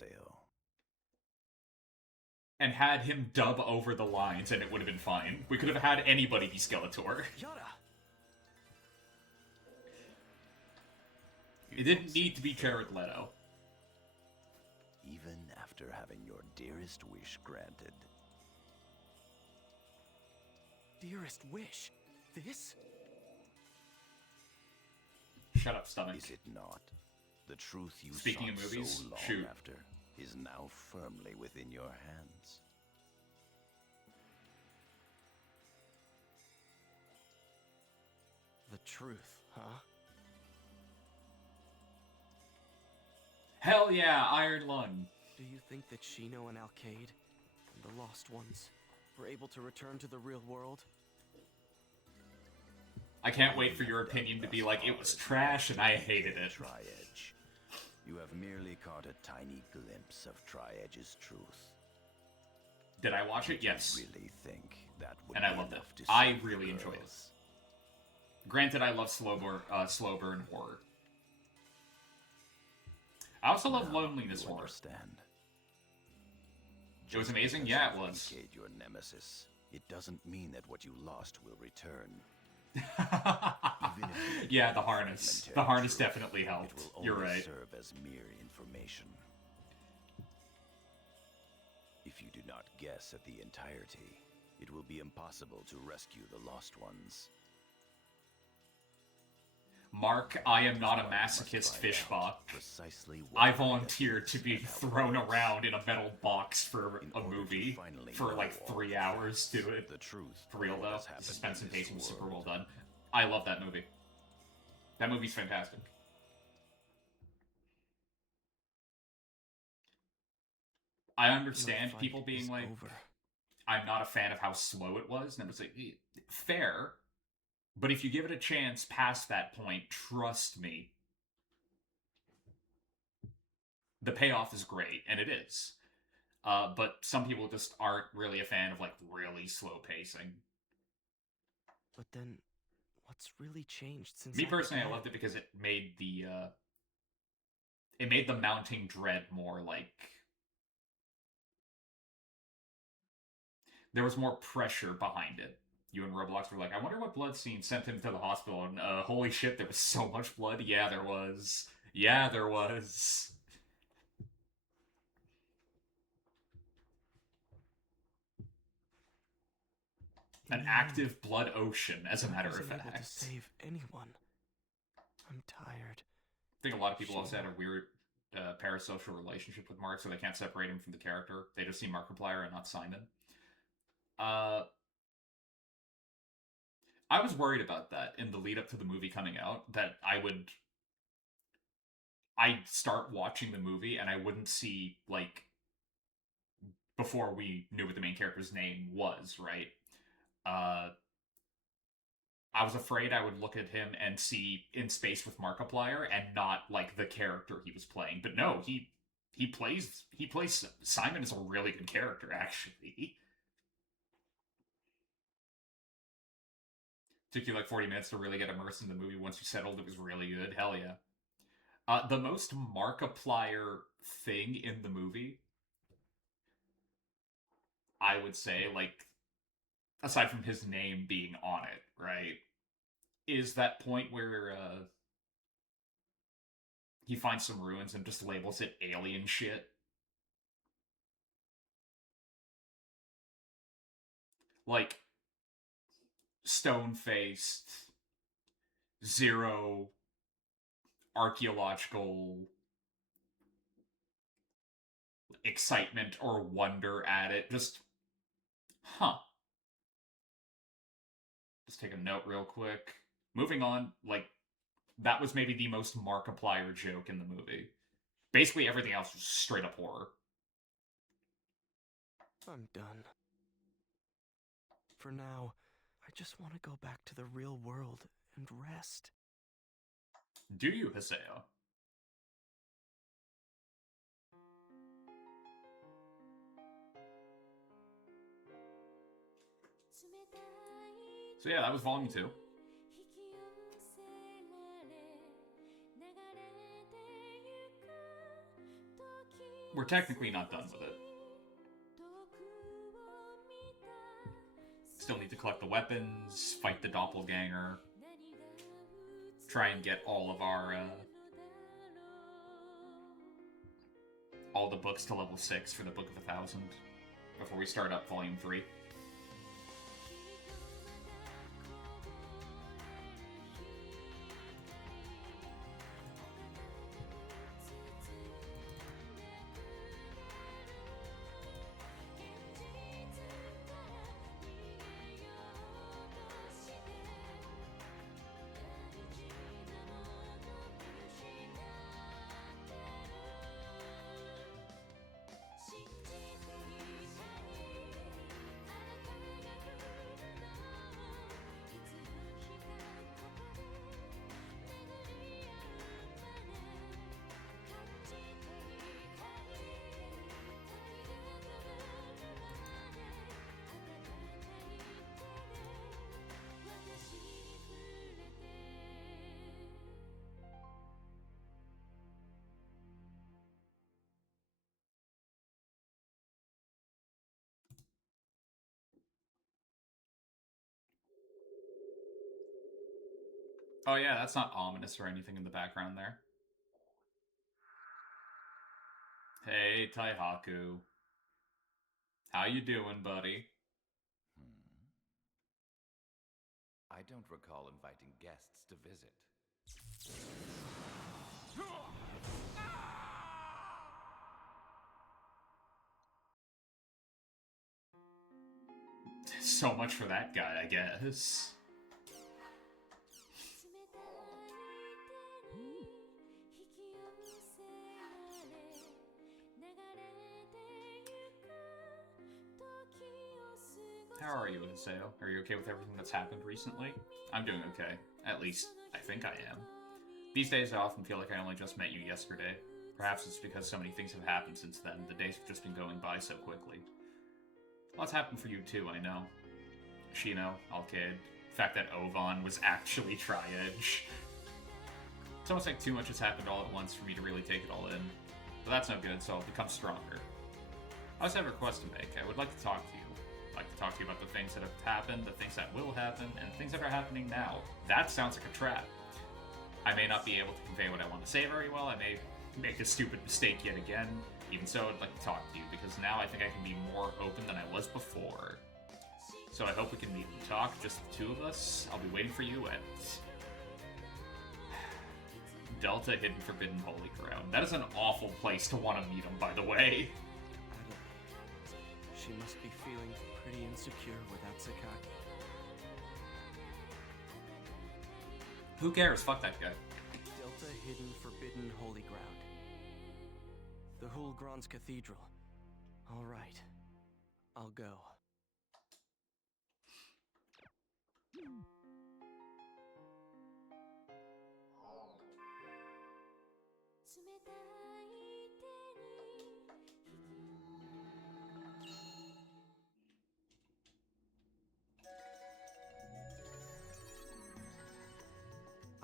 and had him dub over the lines, and it would have been fine. We could have had anybody be Skeletor. Yada! It didn't need to be Jared Leto. Even after having your dearest wish granted. Dearest wish? This? Shut up, stomach. Is it not? The truth you Speaking of sought movies, so long shoot. after is now firmly within your hands. The truth, huh? Hell yeah, Iron Lung. Do you think that Shino and Alcade, and the Lost Ones, were able to return to the real world? I can't wait for your opinion to be like, it was trash and I hated it. Tri-Edge. You have merely caught a tiny glimpse of Tri-Edge's truth. Did I watch it? Yes. You really think that would And be I loved it. enough to I save the really enjoyed it. girls? Granted, I love slow burn horror. I also love Now loneliness you horror. understand. It was Just amazing? because Yeah, it you was. vindicate your nemesis, it doesn't mean that what you lost will return. Yeah, the harness. The harness definitely It helped. will You're only right. serve as mere information. If you do not guess at the entirety, it will be impossible to rescue the lost ones. Mark, I am not a That's why we masochist must find fish out fuck. precisely what I Tri-Edge volunteered is to be and how it thrown works. around in a metal box for In a order to movie finally for know like all 3 the hours. facts, Do it. The truth For real of what though, has happened suspense in and this pacing was super well world. done. I love that movie. That movie's fantastic. I understand The people fight being is like, over. I'm not a fan of how slow it was, and it was like, fair. But if you give it a chance past that point, trust me, the payoff is great, and it is. But some people just aren't really a fan of like really slow pacing. But then, what's really changed since Me I personally, I began? loved it because it made the mounting dread more like there was more pressure behind it. You and Roblox were like, I wonder what blood scene sent him to the hospital, and holy shit, there was so much blood. Yeah, there was. Yeah, there was. In An the active end, blood ocean, as a I matter of wasn't fact. able to save anyone. I'm tired. I think a lot of people also Shame. had a weird parasocial relationship with Mark, so they can't separate him from the character. They just see Markiplier and not Simon. I was worried about that in the lead up to the movie coming out, that I'd start watching the movie and I wouldn't see, like, before we knew what the main character's name was, right? I was afraid I would look at him and see In Space with Markiplier and not like the character he was playing. But no, he plays Simon is a really good character, actually. Took you like 40 minutes to really get immersed in the movie. Once you settled, it was really good. Hell yeah. The most Markiplier thing in the movie, I would say, like, aside from his name being on it, right, is that point where he finds some ruins and just labels it alien shit. Like, stone-faced, zero archaeological excitement or wonder at it. Just, huh. Just take a note real quick. Moving on, like, that was maybe the most Markiplier joke in the movie. Basically, everything else was straight up horror. I'm done. For now, I just want to go back to the real world and rest. Do you, Haseo? So yeah, that was Volume 2. We're technically not done with it. Still need to collect the weapons, fight the doppelganger, try and get all of our, all the books to level 6 for the Book of 1,000 before we start up Volume 3. Oh yeah, that's not ominous or anything in the background there. Hey, Taihaku. How you doing, buddy? I don't recall inviting guests to visit. So much for that guy, I guess. How are you, Hiseo? Are you okay with everything that's happened recently? I'm doing okay. At least, I think I am. These days I often feel like I only just met you yesterday. Perhaps it's because so many things have happened since then. The days have just been going by so quickly. Lots happened for you too, I know. Shino, Alcade, the fact that Ovan was actually Tri-Edge. It's almost like too much has happened all at once for me to really take it all in. But that's no good, so I'll become stronger. I also have a request to make. I would like to talk to you. I'd like to talk to you about the things that have happened, the things that will happen, and the things that are happening now. That sounds like a trap. I may not be able to convey what I want to say very well. I may make a stupid mistake yet again. Even so, I'd like to talk to you, because now I think I can be more open than I was before. So I hope we can meet and talk, just the two of us. I'll be waiting for you at Delta Hidden Forbidden Holy Ground. That is an awful place to want to meet him, by the way. She must be feeling pretty insecure without Sakaki. Who cares? Fuck that guy. Delta Hidden Forbidden Holy Ground. The Hulgron's Cathedral. Alright. I'll go.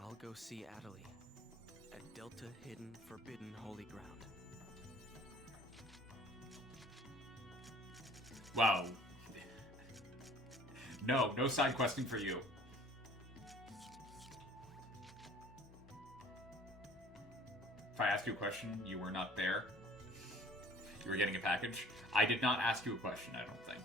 I'll go see Adelie at Delta Hidden Forbidden Holy Ground. Wow. No side questing for you. If I asked you a question, you were not there. You were getting a package. I did not ask you a question, I don't think.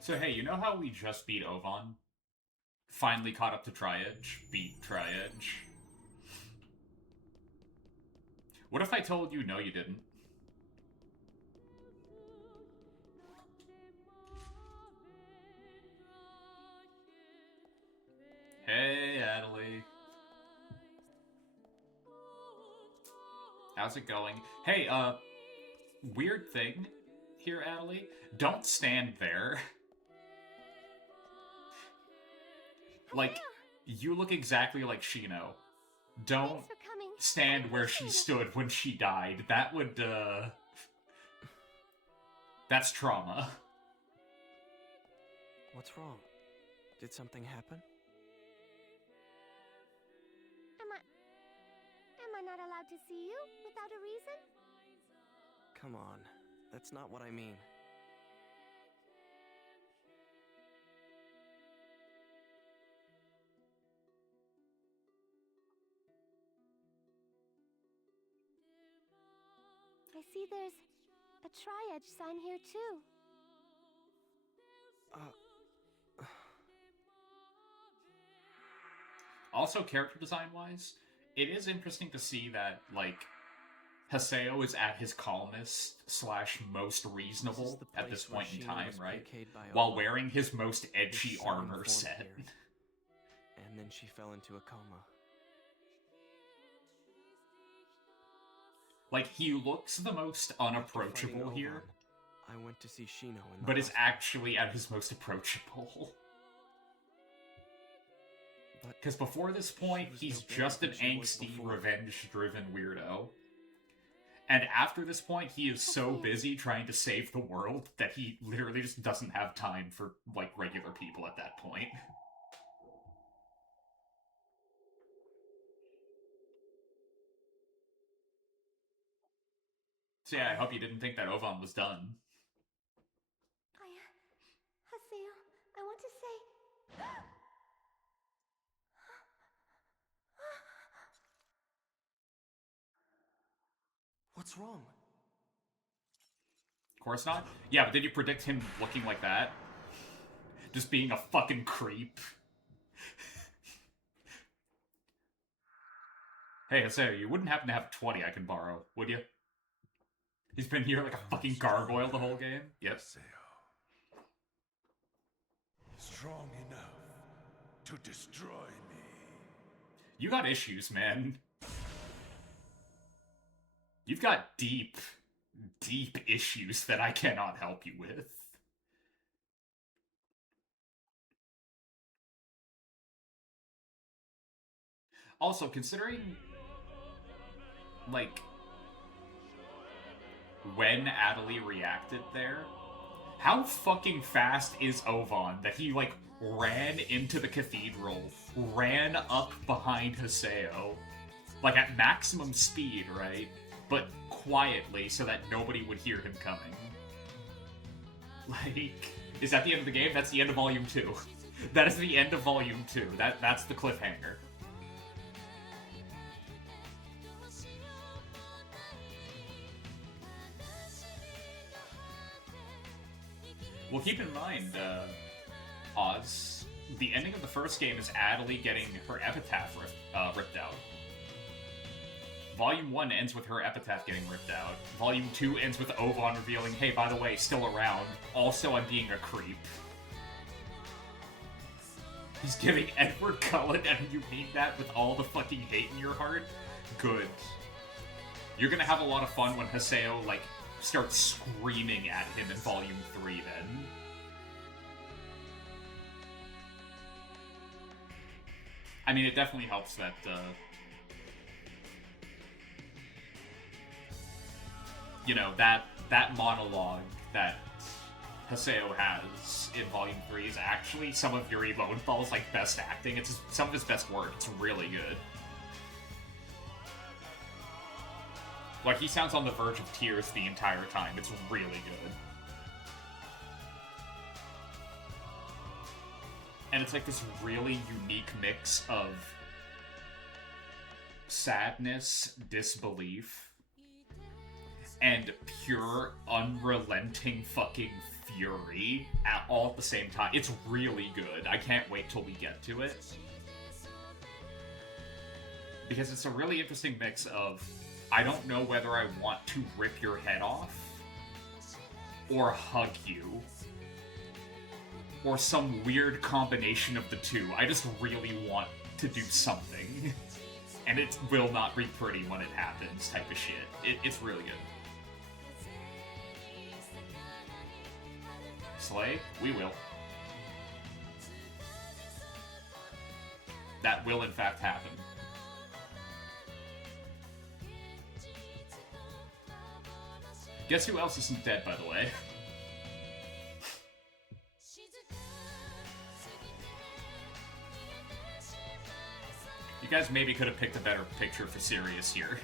So hey, you know how we just beat Ovan? Finally caught up to Tri-Edge? Beat Tri-Edge? What if I told you no you didn't? Hey, Adelie. How's it going? Hey, weird thing here, Adelie. Don't stand there. Like, you look exactly like Shino. Don't Thanks for coming. stand where she stood when she died. That would, That's trauma. What's wrong? Did something happen? Am I not allowed to see you without a reason? Come on. That's not what I mean. I see there's a tri-edge sign here too. Also, character design-wise, it is interesting to see that, like, Haseo is at his calmest / most reasonable at this point in time, right? While wearing his most edgy armor set. Here. And then she fell into a coma. Like, he looks the most unapproachable here, I went to see Shino in the but is hospital. actually at his most approachable. Because before this point, he's just an angsty, revenge-driven weirdo. And after this point, he is so busy trying to save the world that he literally just doesn't have time for, like, regular people at that point. So yeah, I hope you didn't think that Ovan was done. Haseo, I want to say... What's wrong? Of course not. Yeah, but did you predict him looking like that? Just being a fucking creep. Hey, Haseo, you wouldn't happen to have 20 I can borrow, would you? He's been here like a fucking gargoyle the whole game? Yep. Strong enough to destroy me. You got issues, man. You've got deep, deep issues that I cannot help you with. Also, considering, like, when Adelie reacted there, how fucking fast is Ovan that he, like, ran into the cathedral, ran up behind Haseo, like, at maximum speed, right? But quietly, so that nobody would hear him coming. Like, is that the end of the game? That's the end of Volume 2. That is the end of Volume 2. That's the cliffhanger. Well, keep in mind, Oz, the ending of the first game is Adelie getting her epitaph ripped out. Volume 1 ends with her epitaph getting ripped out. Volume 2 ends with Ovan revealing, hey, by the way, still around. Also, I'm being a creep. He's giving Edward Cullen, and you mean that with all the fucking hate in your heart? Good. You're gonna have a lot of fun when Haseo, like, starts screaming at him in Volume 3, then. I mean, it definitely helps that, you know, that monologue that Haseo has in Volume 3 is actually some of Yuri Lowenthal's, like, best acting. It's some of his best work. It's really good. Like, he sounds on the verge of tears the entire time. It's really good. And it's like this really unique mix of sadness, disbelief, and pure, unrelenting fucking fury all at the same time. It's really good. I can't wait till we get to it. Because it's a really interesting mix of, I don't know whether I want to rip your head off, or hug you, or some weird combination of the two. I just really want to do something. And it will not be pretty when it happens type of shit. It's really good. Slay? We will. That will in fact happen. Guess who else isn't dead, by the way? You guys maybe could have picked a better picture for Sirius here.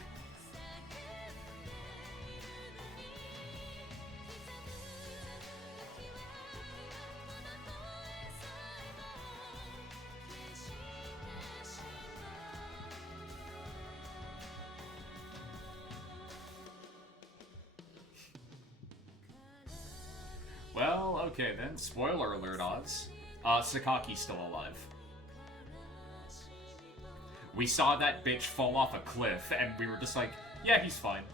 Well, okay then. Spoiler alert, Oz. Sakaki's still alive. We saw that bitch fall off a cliff, and we were just like, yeah, he's fine.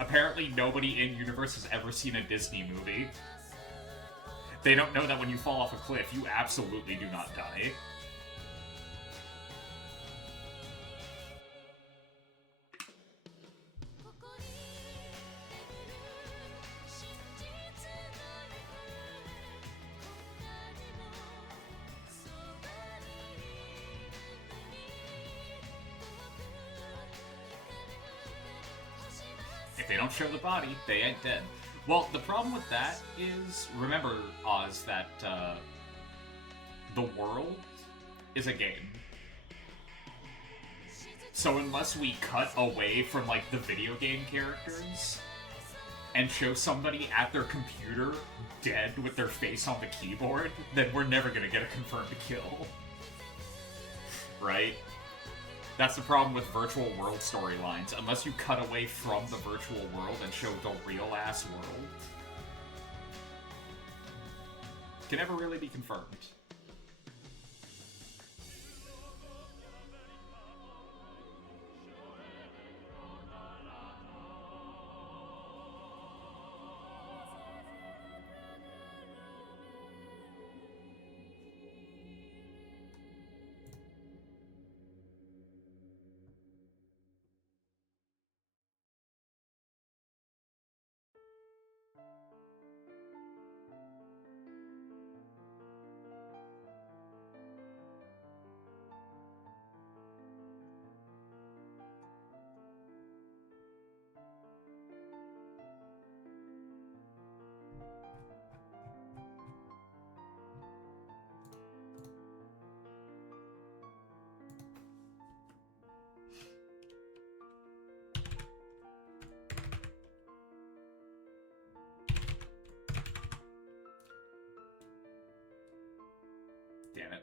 Apparently nobody in universe has ever seen a Disney movie. They don't know that when you fall off a cliff, you absolutely do not die. If they don't show the body, they ain't dead. Well, the problem with that is, remember, Oz, that the world is a game. So unless we cut away from, like, the video game characters and show somebody at their computer dead with their face on the keyboard, then we're never gonna get a confirmed kill. Right? That's the problem with virtual world storylines. Unless you cut away from the virtual world and show the real-ass world, it can never really be confirmed. Damn it.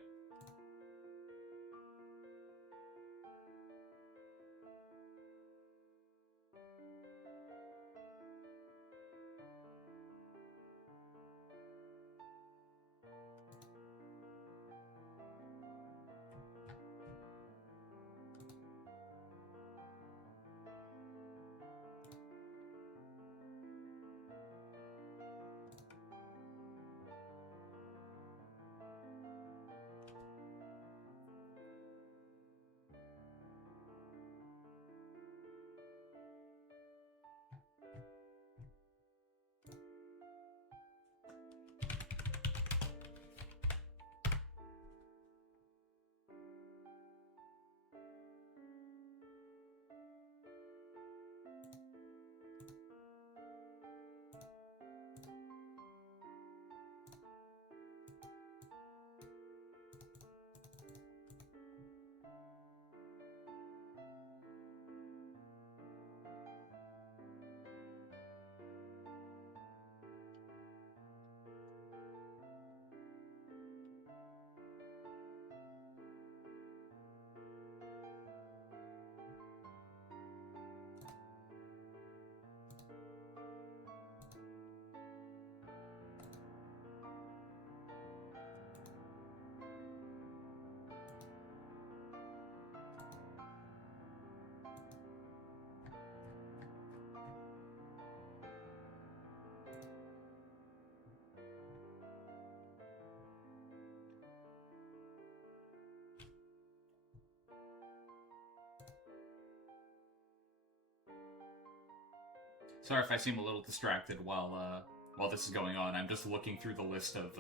Sorry if I seem a little distracted while this is going on. I'm just looking through the list of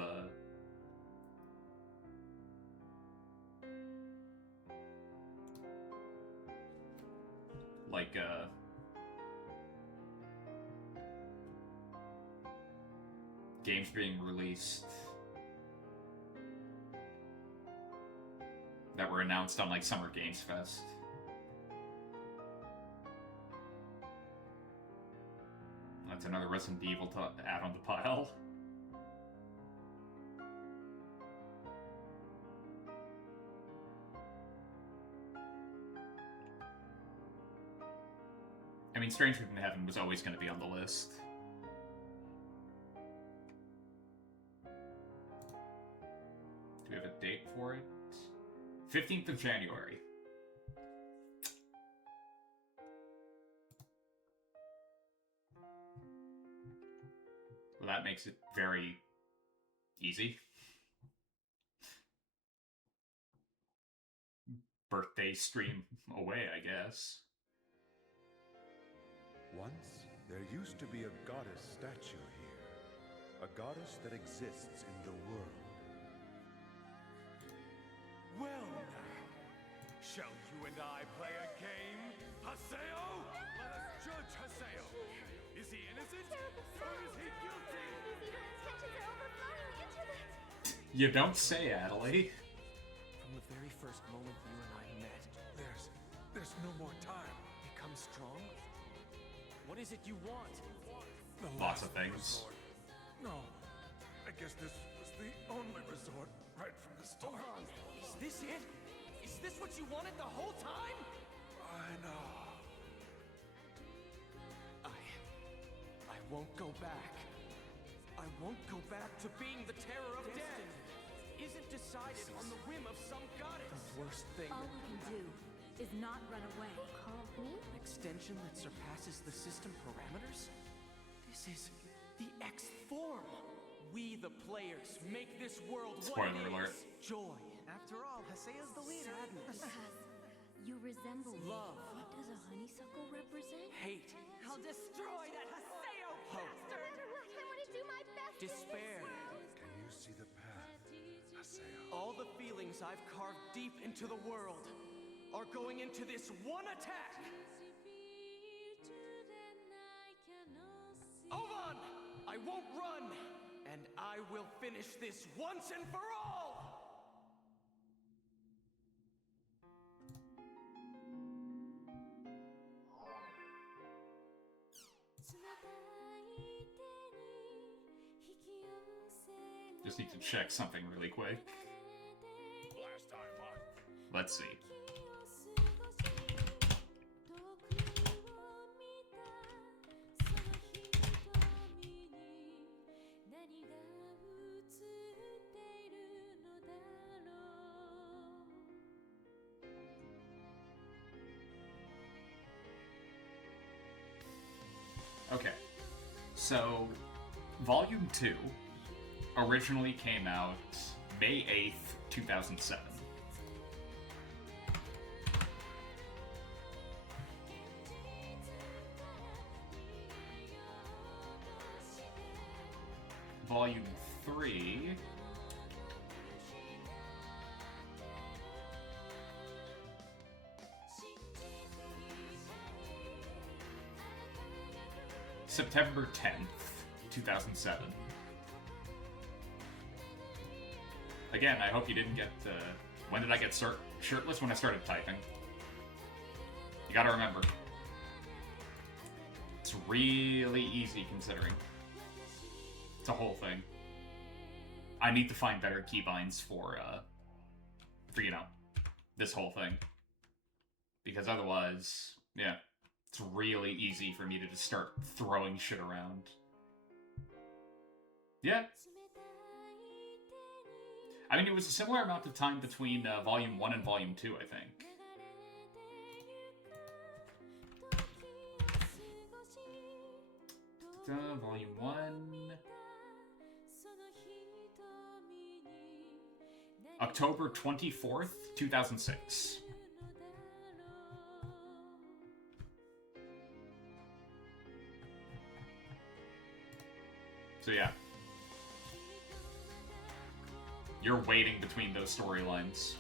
games being released that were announced on like Summer Games Fest. That's another Resident Evil to add on the pile. I mean, Stranger Than Heaven was always going to be on the list. Do we have a date for it? 15th of January. Well, that makes it very easy. Birthday stream away, I guess. Once, there used to be a goddess statue here. A goddess that exists in the world. Well now, shall you and I play a game? Haseo? Let us judge Haseo. Is he innocent? Or is he guilty? His evil intentions are overflowing into this. You don't say, Adelaide. From the very first moment you and I met, There's no more time. become strong? What is it you want? The Lots of last things. resort. No, I guess this was the only resort right from the start. Is this it? Is this what you wanted the whole time? I know. I won't go back. I won't go back to being the terror of death. Isn't decided on the whim of some goddess. The worst thing. All we can do is not run away. Call me? An extension that surpasses the system parameters? This is the X form. We, the players, make this world what Spoiler it alert. is. Joy. After all, Hasea's the leader. Sadness. You resemble me. Love. What does a honeysuckle represent? Hate. I'll destroy that Haseo Hope. No matter what, I want to do my best Despair. in this world. Can you see the path, Haseo? All the feelings I've carved deep into the world are going into this one attack. Ovan! I won't run! And I will finish this once and for all! Just need to check something really quick. Let's see. Okay, so Volume 2 originally came out May 8th, 2007. Volume 3 September 10th, 2007. Again, I hope you didn't get, when did I get shirtless? When I started typing. You gotta remember. It's really easy considering. It's a whole thing. I need to find better keybinds for, you know, this whole thing. Because otherwise, yeah, it's really easy for me to just start throwing shit around. Yeah. I mean, it was a similar amount of time between Volume 1 and Volume 2, I think. Volume 1... October 24th, 2006. So yeah. You're waiting between those storylines.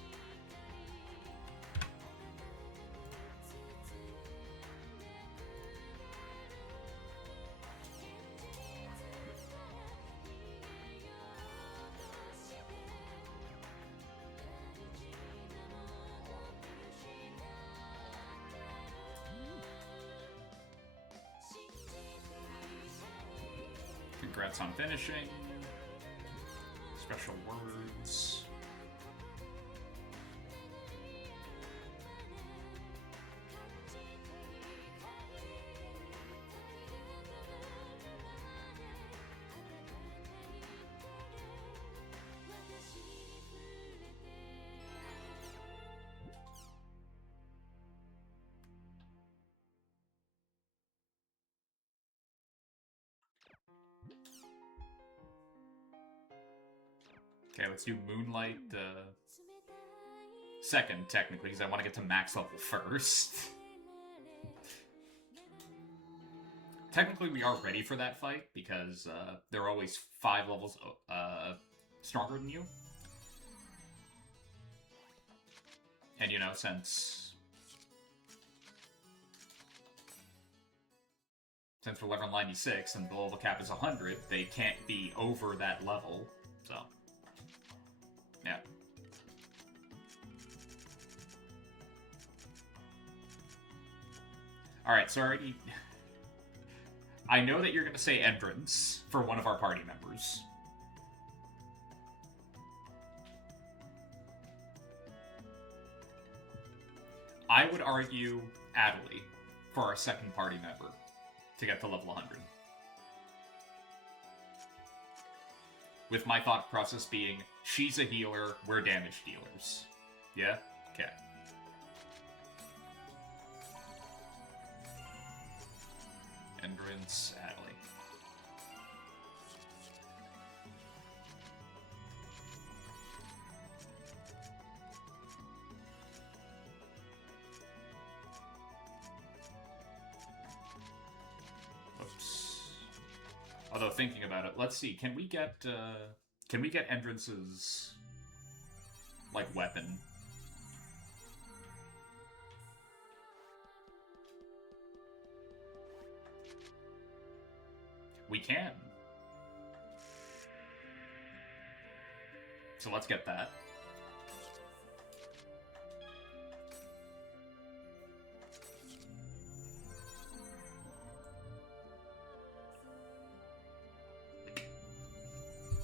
Congrats on finishing. Special words. Okay, let's do Moonlight second, technically, because I want to get to max level first. Technically, we are ready for that fight, because they're always 5 levels stronger than you. And, you know, since we're level 96 and the level cap is 100, they can't be over that level, so... yeah. Alright, so already... I know that you're going to say entrance for one of our party members. I would argue Adelie for our second party member to get to level 100. With my thought process being, she's a healer, we're damage dealers. Yeah? Okay. Endurance, Adelie. Oops. Although thinking about it, let's see, can we get Endrance's, like, weapon? We can. So let's get that.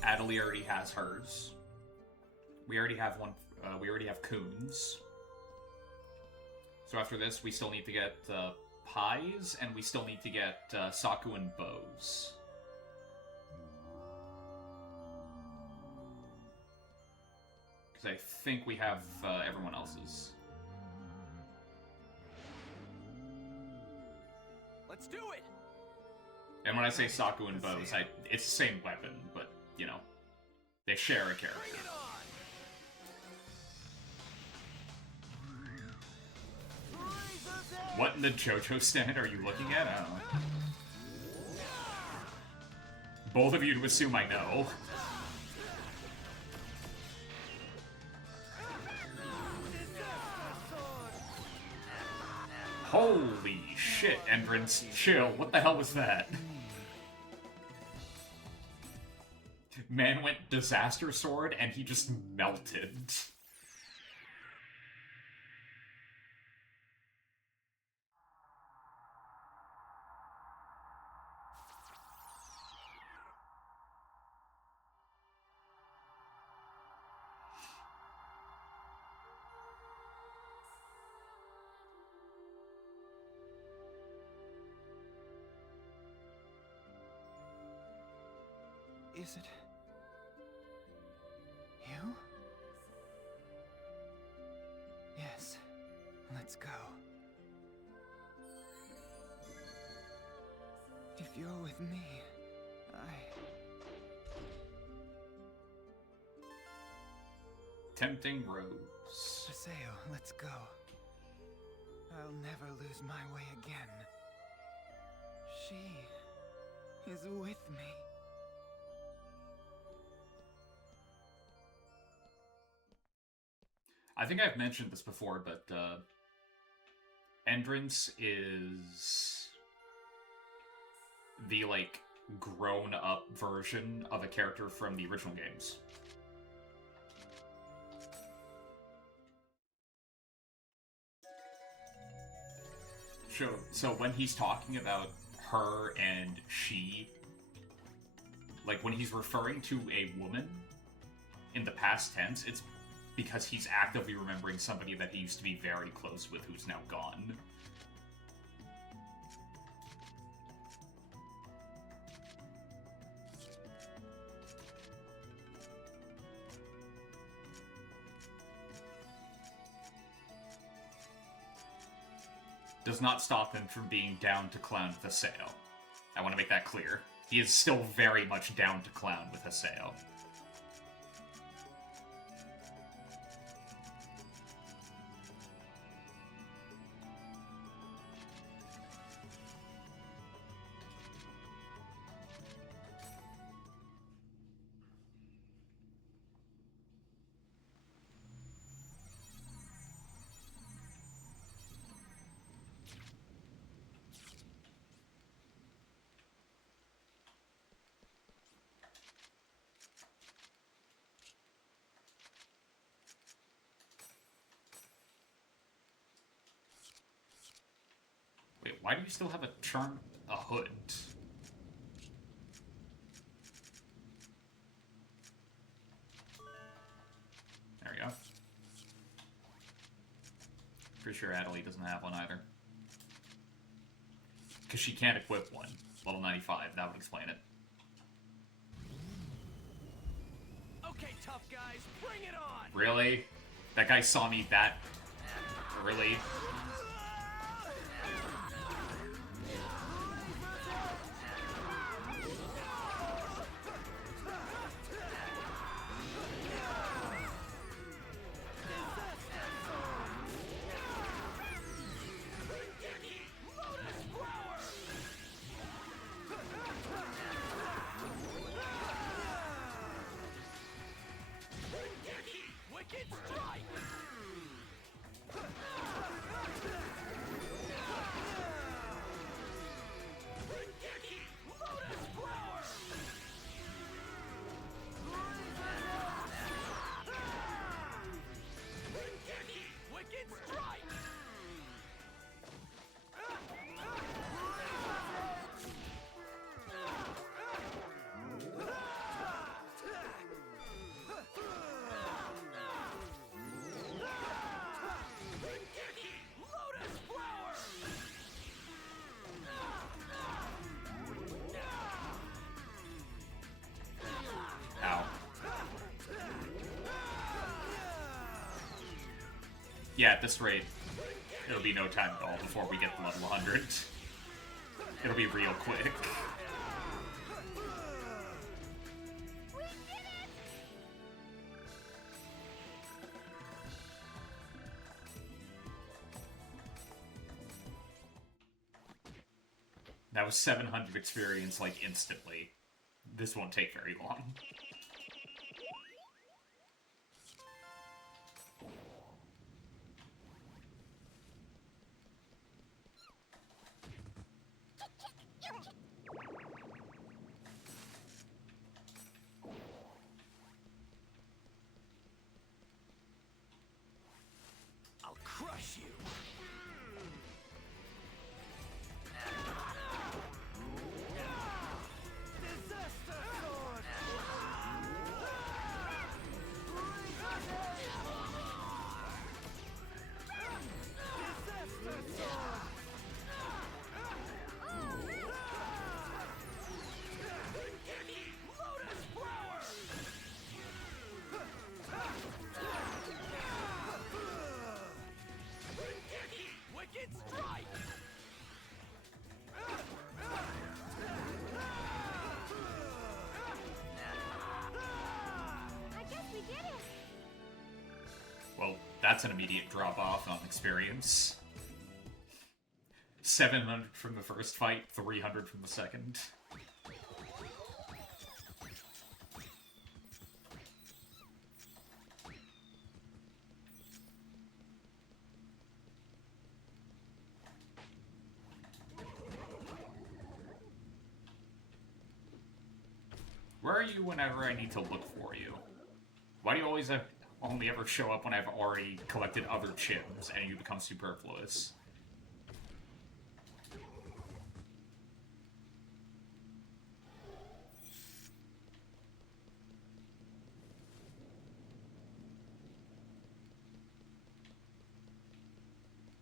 Adelie already has hers. We already have one. We already have Coons. So after this, we still need to get pies, and we still need to get Saku and bows. Because I think we have everyone else's. Let's do it! And when I say Saku and bows, it's the same weapon, but, you know, they share a character. What in the JoJo stand are you looking at? I don't know. Both of you to assume I know. Holy shit, Endrance, chill. What the hell was that? Man went Disaster Sword and he just melted. Is it... you? Yes. Let's go. If you're with me, Tempting Rose. Haseo, let's go. I'll never lose my way again. She is with me. I think I've mentioned this before, but Endrance is the, like, grown-up version of a character from the original games. So when he's talking about her and she, like when he's referring to a woman in the past tense, it's because he's actively remembering somebody that he used to be very close with who's now gone. Does not stop him from being down to clown with Haseo. I want to make that clear. He is still very much down to clown with Haseo. Wait, why do you still have a hood? There we go. Pretty sure Adelie doesn't have one either. Because she can't equip one. Level 95, that would explain it. Okay, tough guys, bring it on! Really? That guy saw me that early? Yeah, at this rate, it'll be no time at all before we get to level 100. It'll be real quick. That was 700 experience, like, instantly. This won't take very long. I'll crush you! Well, that's an immediate drop-off on experience. 700 from the first fight, 300 from the second. are you whenever I need to look for you? Why do you always only ever show up when I've already collected other chims and you become superfluous?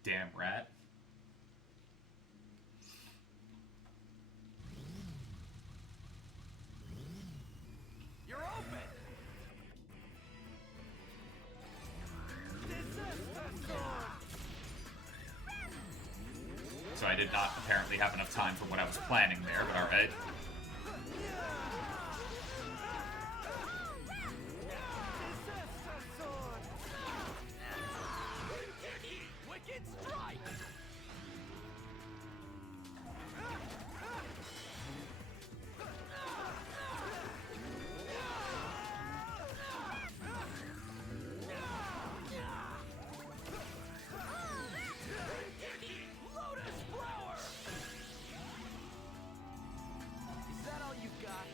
Damn rat. You're open! So I did not apparently have enough time for what I was planning there, but alright. Wicked strike! Lotus flower! Is that all you've got?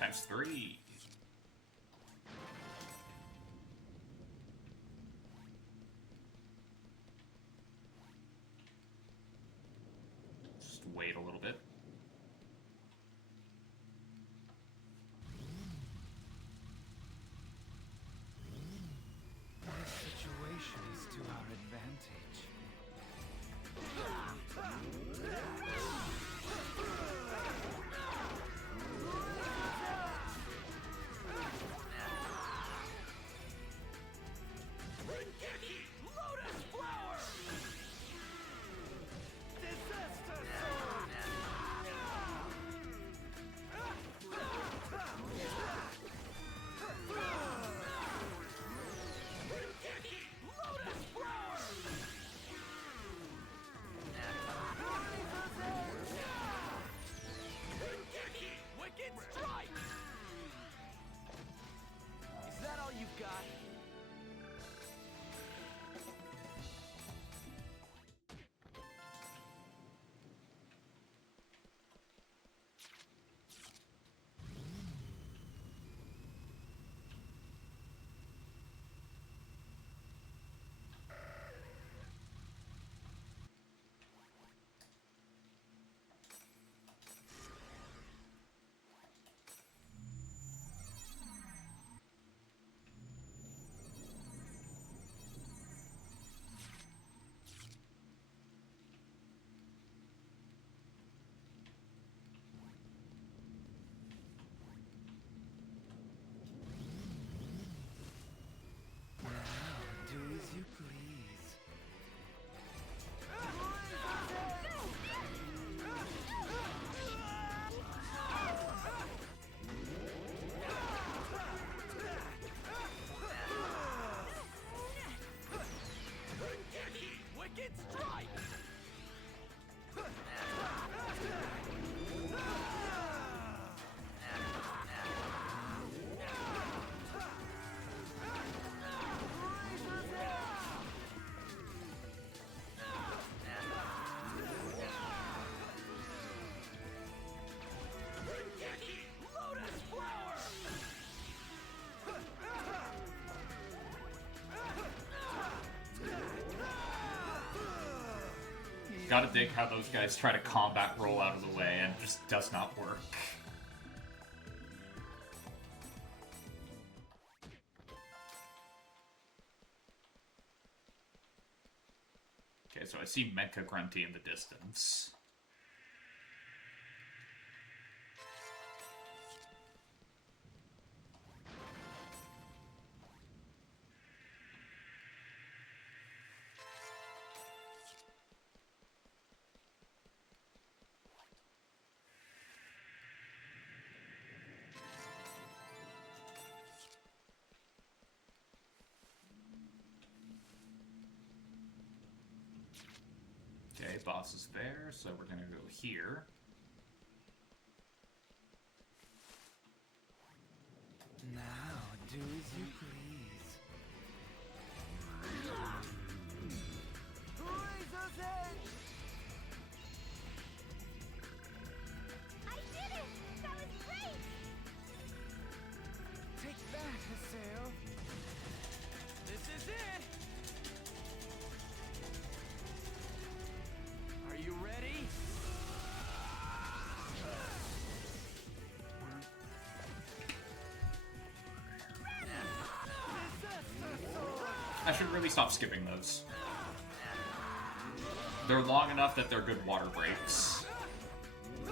Times 3. Just wait a little bit. This situation is to our advantage. Lotus flower! Disaster sword! Lotus flower! Wicked strike! Is that all you've got? Do as you please. Wicked strike! Lotus flower! Gotta dig how those guys try to combat roll out of the way and it just does not work. Okay, so I see Mecha Grunty in the distance. Okay, boss is there, so we're gonna go here. I should really stop skipping those. They're long enough that they're good water breaks. I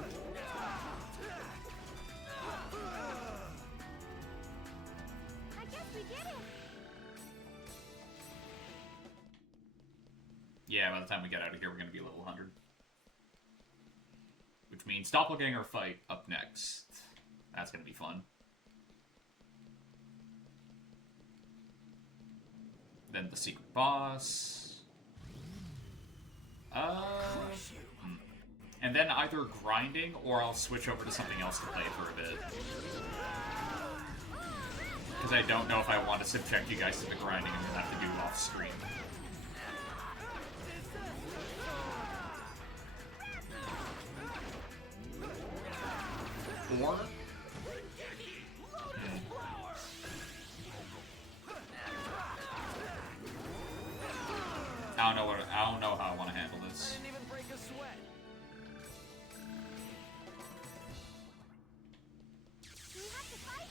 guess we did it. Yeah, by the time we get out of here, we're gonna be level 100. Which means Doppelganger fight up next. That's gonna be fun. Then the secret boss. And then either grinding, or I'll switch over to something else to play for a bit. Because I don't know if I want to subject you guys to the grinding I'm gonna have to do off screen. Or I don't know how I want to handle this. Didn't even break a sweat. Do we have to fight?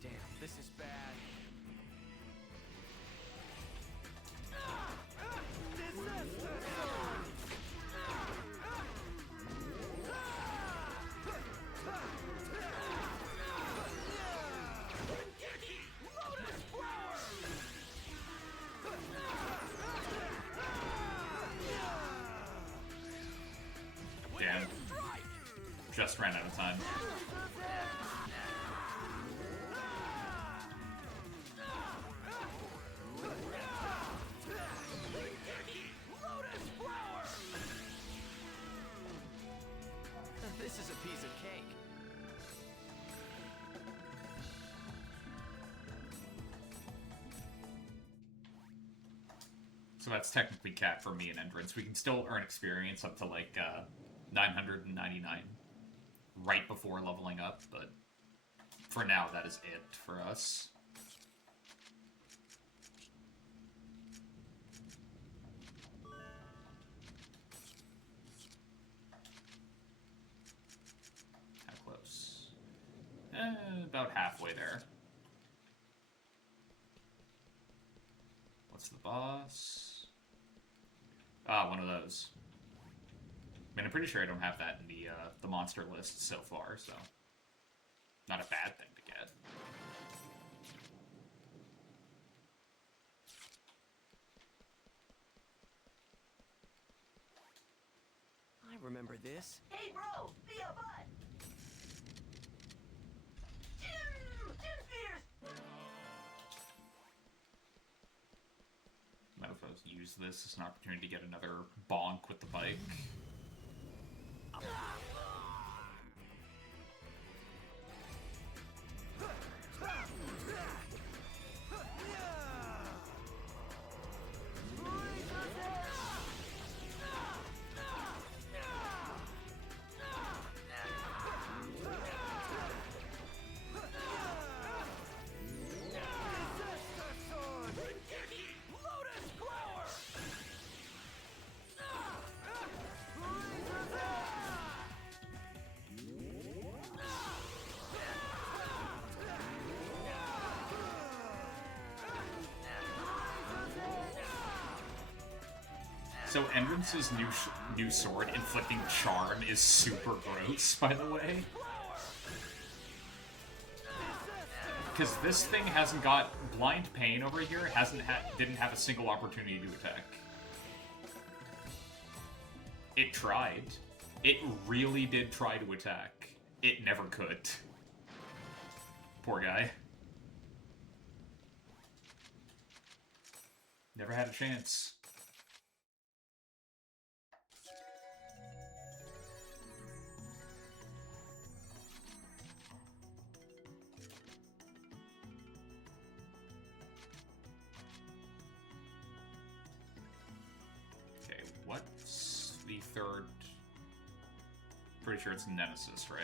Damn, this is bad. Damn. Just ran out of time. This is a piece of cake. So that's technically capped for me and Entrance. We can still earn experience up to like 999 right before leveling up, but for now that is it for us. How close? About halfway there. What's the boss? Ah, one of those. I mean, I'm pretty sure I don't have that in the monster list so far, so not a bad thing to get. I remember this. Hey, bro! Be a butt! Might as well use this as an opportunity to get another bonk with the bike. So Endrance's new sword, Inflicting Charm, is super gross, by the way. Because this thing hasn't got Blind Pain over here, didn't have a single opportunity to attack. It tried. It really did try to attack. It never could. Poor guy. Never had a chance. What's the third? Pretty sure it's Nemesis, right?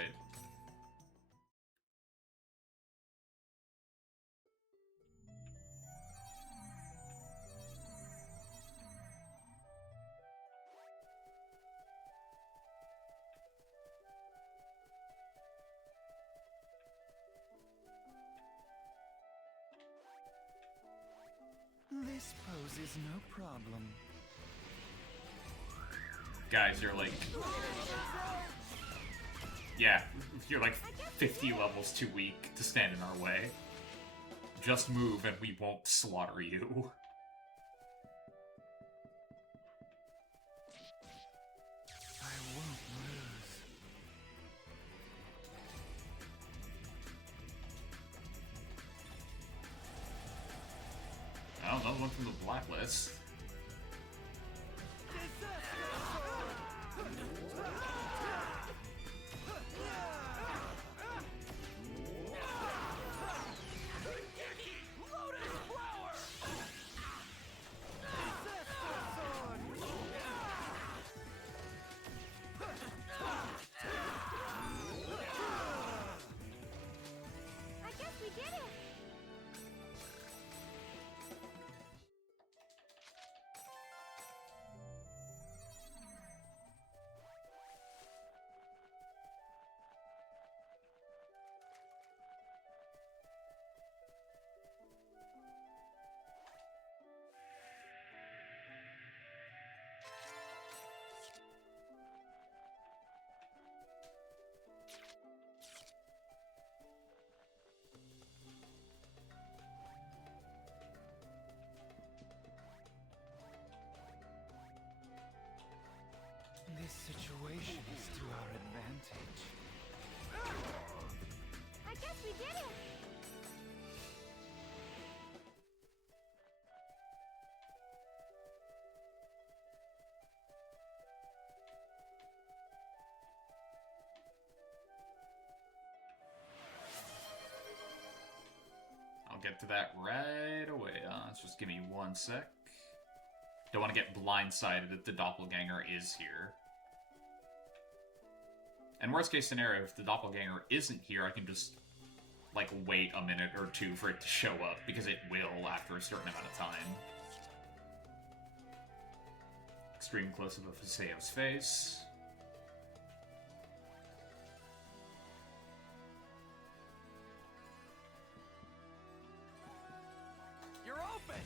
This poses no problem. Guys, you're like... Yeah, you're like 50 levels too weak to stand in our way. Just move and we won't slaughter you. I won't lose. Oh, another one from the blacklist. I guess we did it. This situation is to our advantage. I guess we did it. I'll get to that right away. Let's just give me 1 sec. Don't want to get blindsided if the doppelganger is here. And worst case scenario, if the doppelganger isn't here, I can just, like, wait a minute or two for it to show up, because it will after a certain amount of time. Extreme close-up of Haseo's face. You're open!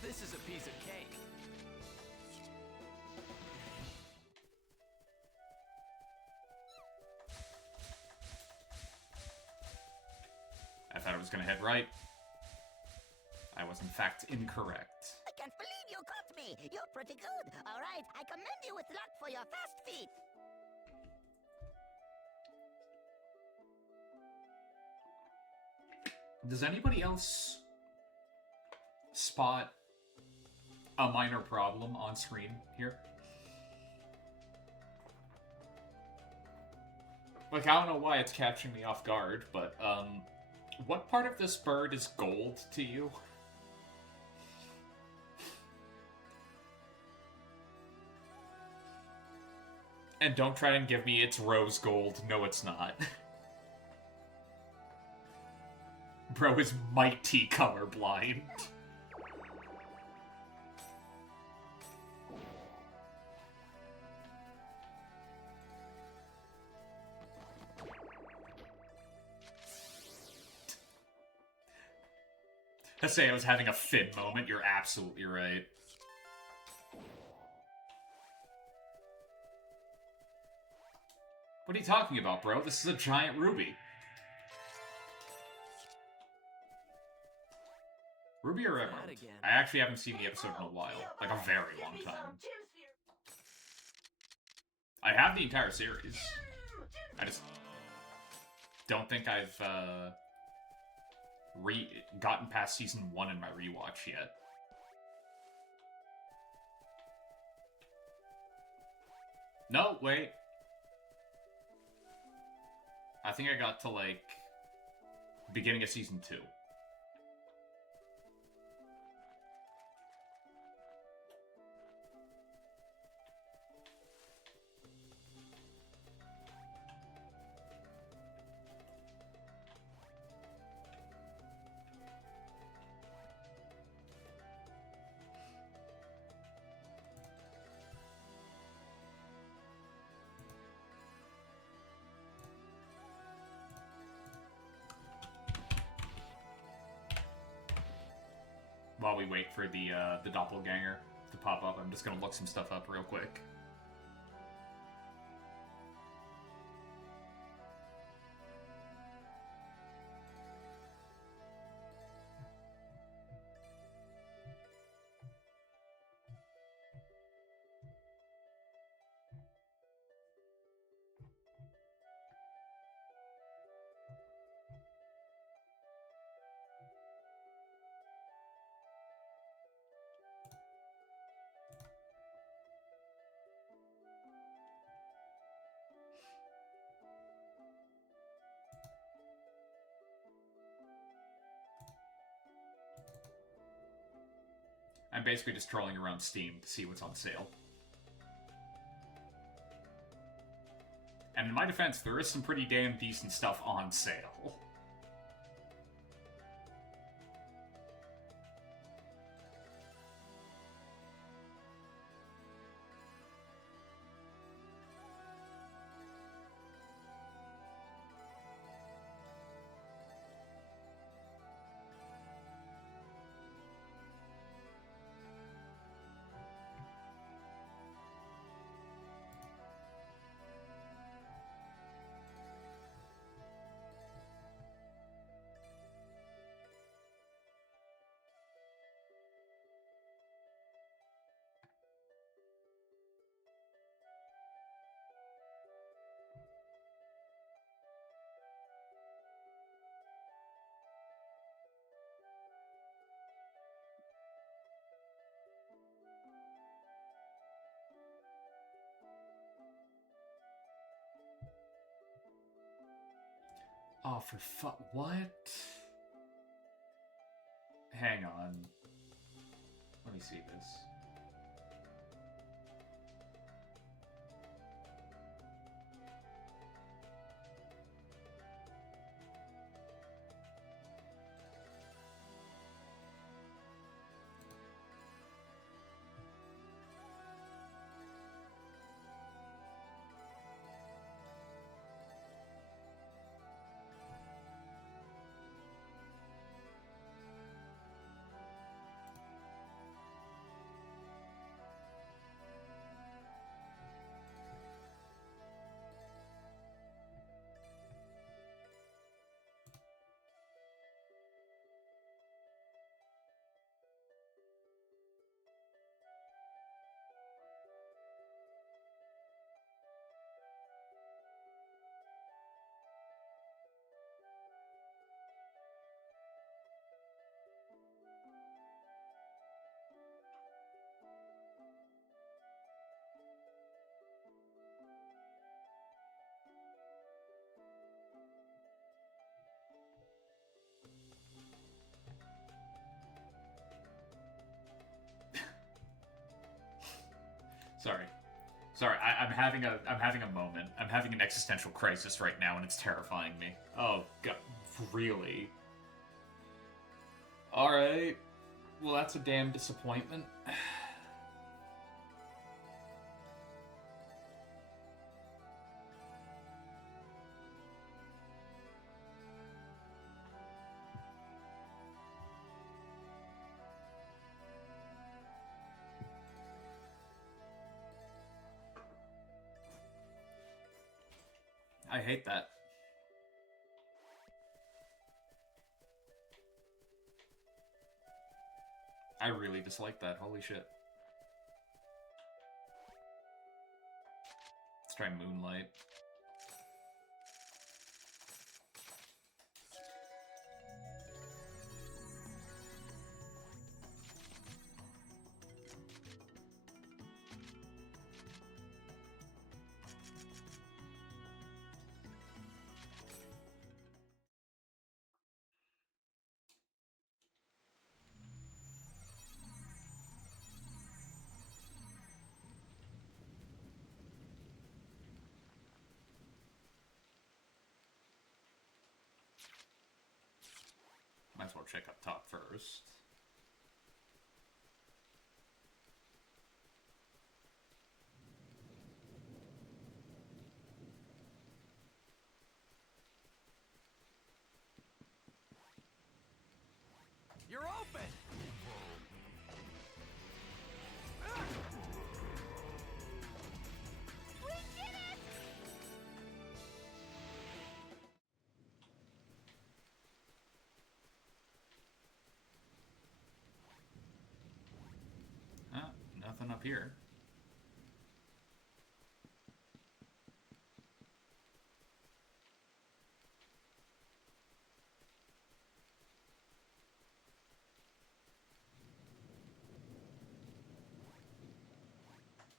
This is a piece of cake. I thought it was gonna head right. I was in fact incorrect. I can't believe you caught me. You're pretty good. All right, I commend you with luck for your fast feet. Does anybody else spot a minor problem on screen here? Like, I don't know why it's catching me off guard, but, what part of this bird is gold to you? And don't try and give me it's rose gold. No, it's not. Bro is mighty colorblind. I say I was having a Finn moment. You're absolutely right. What are you talking about, bro? This is a giant ruby. Ruby or Emerald? I actually haven't seen the episode in a while. Like a very long time. I have the entire series. I just don't think I've gotten past season 1 in my rewatch yet. No, wait. I think I got to, like, beginning of season 2. while we wait for the doppelganger to pop up, I'm just gonna look some stuff up real quick. I'm basically just trolling around Steam to see what's on sale. And in my defense, there is some pretty damn decent stuff on sale. Oh, for what? Hang on. Let me see this. Sorry. I'm having a moment. I'm having an existential crisis right now, and it's terrifying me. Oh god, really? All right. Well, that's a damn disappointment. I hate that. I really dislike that. Holy shit. Let's try Moonlight. Might as well check up top first. You're open! nothing up here.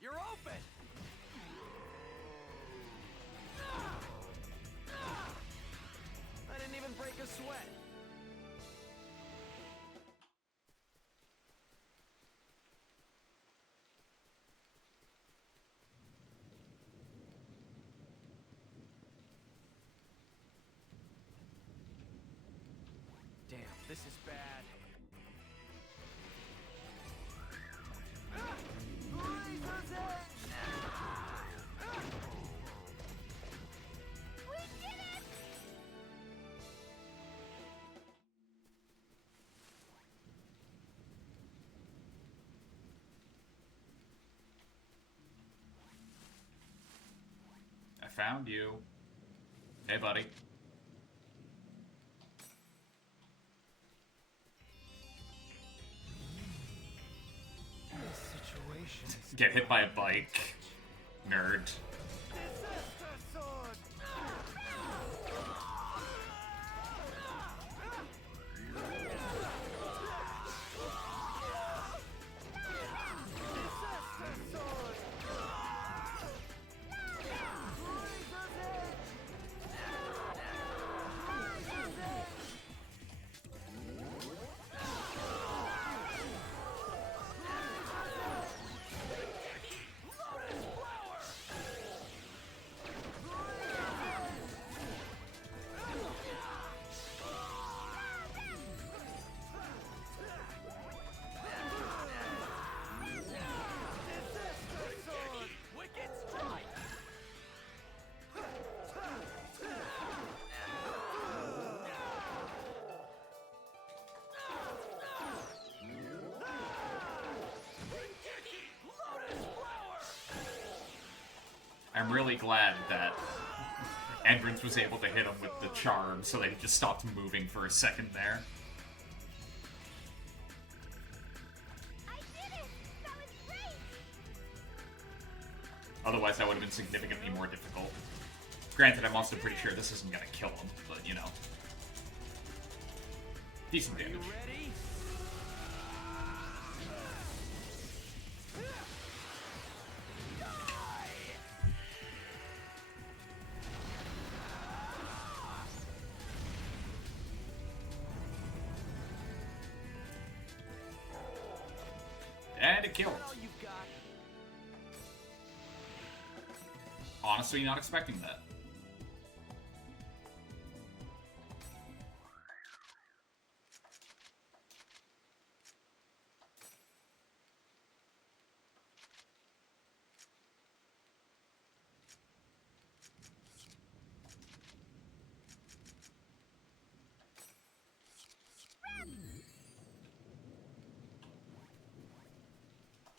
You're open! I didn't even break a sweat. Damn, this is bad. I found you. Hey, buddy. This situation is Get hit by a bike. Nerd. I'm really glad that Entrance was able to hit him with the charm, so they just stopped moving for a second there. I did it! That was great! Otherwise, that would have been significantly more difficult. Granted, I'm also pretty sure this isn't gonna kill him, but you know. Decent damage. ready? And it killed. All you've got. Honestly, not expecting that.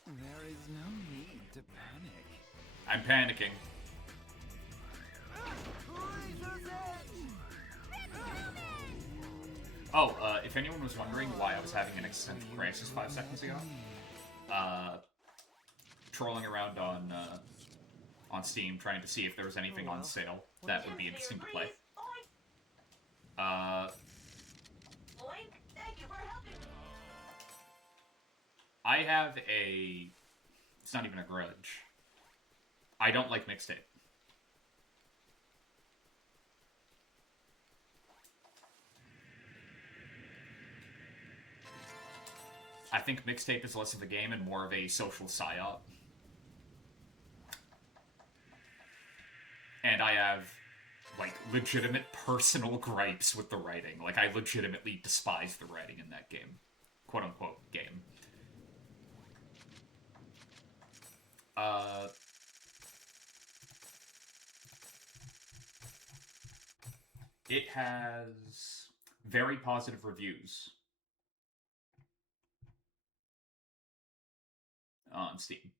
There is no need to panic. I'm panicking. Oh, if anyone was wondering why I was having an existential crisis 5 seconds ago, trolling around on Steam trying to see if there was anything on sale that would be interesting to play. I have a... It's not even a grudge. I don't like mixtape. I think mixtape is less of a game and more of a social psyop. And I have, like, legitimate personal gripes with the writing. Like, I legitimately despise the writing in that game. Quote-unquote game. It has very positive reviews on Steam.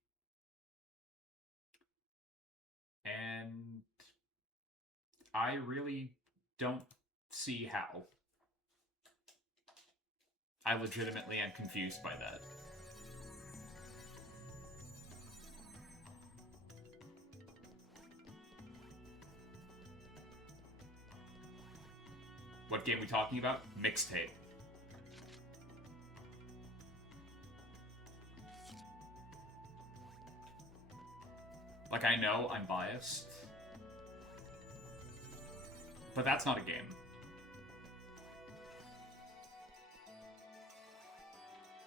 And I really don't see how. I legitimately am confused by that. What game we talking about? Mixtape. Like, I know I'm biased, but that's not a game.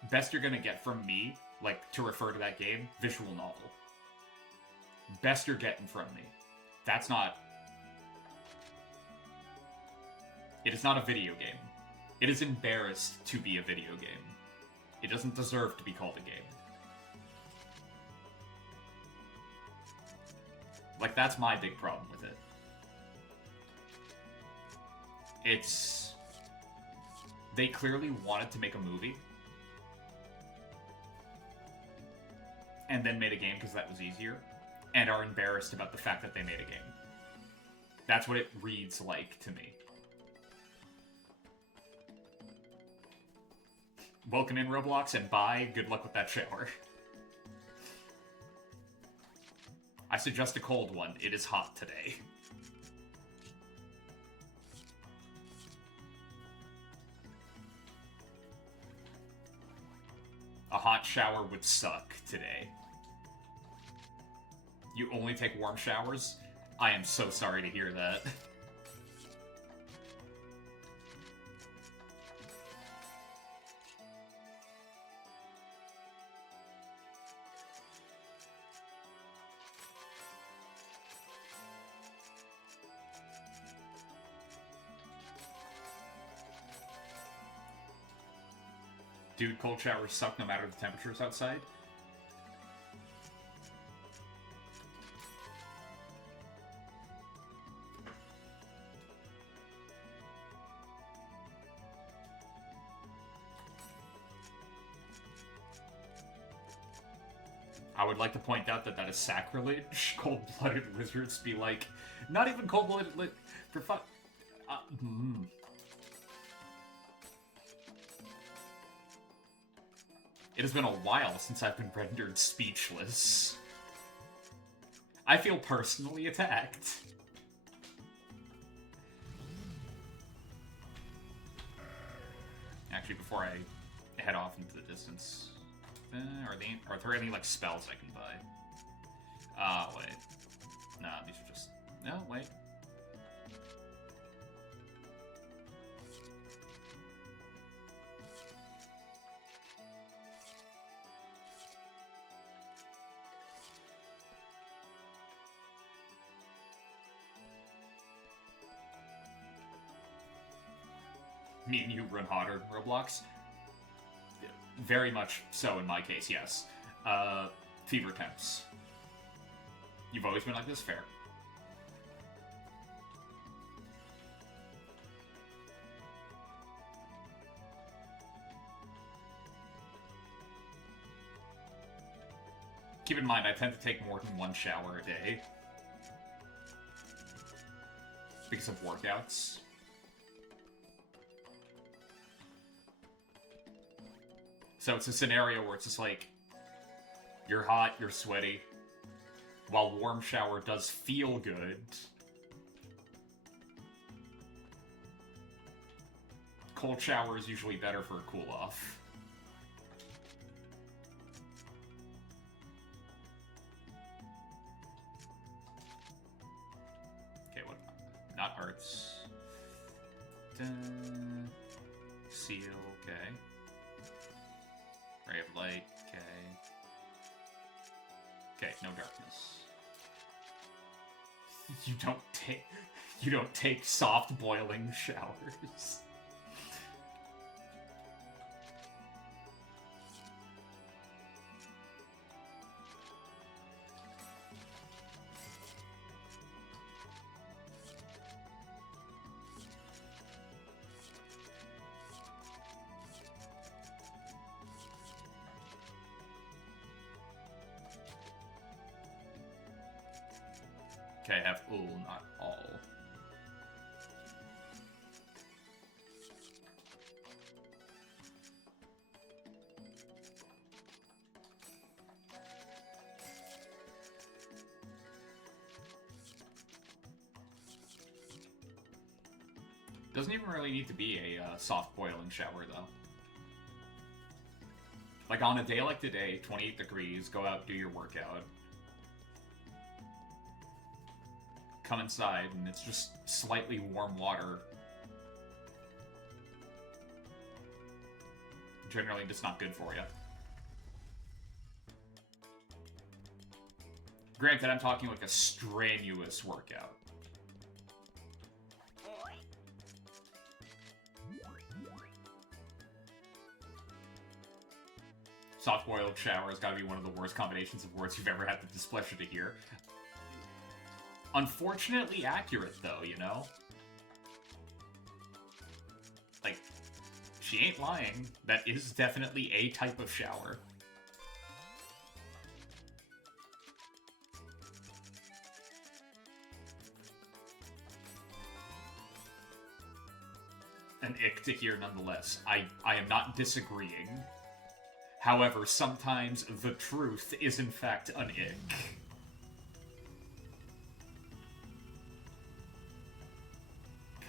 Best you're gonna get from me, like, to refer to that game, visual novel. Best you're getting from me. That's not... It is not a video game. It is embarrassed to be a video game. It doesn't deserve to be called a game. Like, that's my big problem with it. It's... They clearly wanted to make a movie. And then made a game because that was easier. And are embarrassed about the fact that they made a game. That's what it reads like to me. Welcome in, Roblox, and bye. Good luck with that shower. I suggest a cold one. It is hot today. A hot shower would suck today. You only take warm showers? I am so sorry to hear that. Dude, cold showers suck no matter the temperatures outside. I would like to point out that that is sacrilege. Cold-blooded lizards be like, not even cold-blooded for fun. It has been a while since I've been rendered speechless. I feel personally attacked. Actually, before I head off into the distance, are there any like spells I can buy? Wait. Nah, these are just... No, wait. Me and you run hotter Roblox? Very much so in my case, yes. Fever temps. You've always been like this? Fair. Keep in mind, I tend to take more than one shower a day. Because of workouts. So it's a scenario where it's just like, you're hot, you're sweaty, while warm shower does feel good. Cold shower is usually better for a cool-off. Okay, what? Not arts. Seal, okay. Ray of light, okay. Okay, no darkness. You don't take soft boiling showers. Okay, I have not all. Doesn't even really need to be a soft boiling shower, though. Like, on a day like today, 28 degrees, go out, do your workout. Come inside, and it's just slightly warm water. Generally, just not good for you. Granted, I'm talking like a strenuous workout. Soft-boiled shower has got to be one of the worst combinations of words you've ever had the displeasure to hear. Unfortunately accurate, though, you know? Like, she ain't lying. That is definitely a type of shower. An ick to hear nonetheless. I am not disagreeing. However, sometimes the truth is in fact an ick.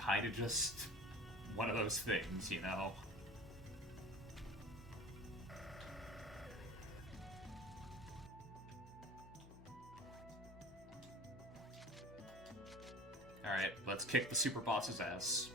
Kinda just one of those things, you know? Alright, let's kick the super boss's ass.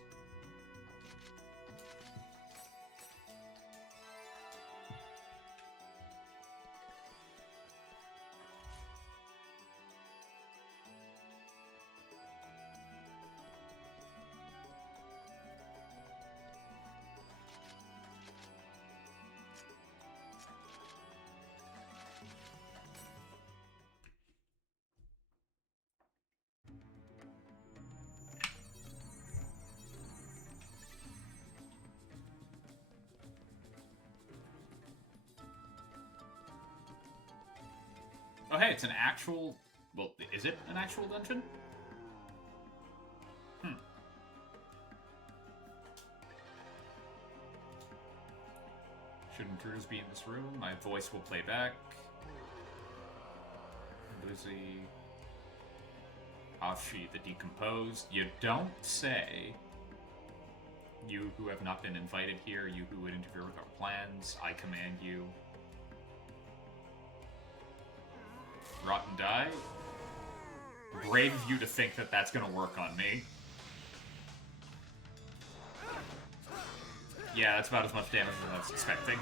Oh hey, it's an actual... Well, is it an actual dungeon? Should intruders be in this room? My voice will play back. Lucy... Ashi the Decomposed. You don't say. You who have not been invited here, you who would interfere with our plans, I command you. Rot and die? Brave of you to think that that's gonna work on me. Yeah, that's about as much damage as I was expecting.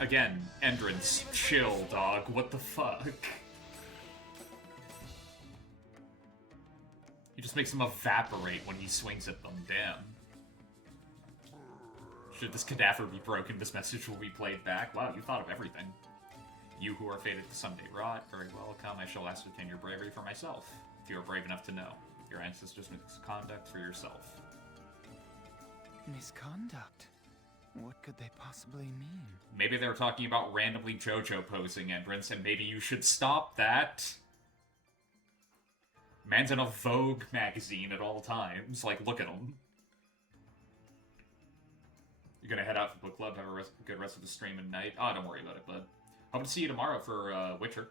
Again, Endrance, chill, dog. What the fuck? He just makes them evaporate when he swings at them. Damn. Should this cadaver be broken, this message will be played back. Wow, you thought of everything. You who are fated to someday rot, very welcome. I shall ascertain your bravery for myself, if you are brave enough to know. Your ancestors' misconduct for yourself. Misconduct? What could they possibly mean? Maybe they were talking about randomly JoJo posing, Endrance, and maybe you should stop that. Man's in a Vogue magazine at all times. Like, look at him. You're gonna head out for book club, have a good rest of the stream and night. Oh, don't worry about it, bud. Hope to see you tomorrow for Witcher.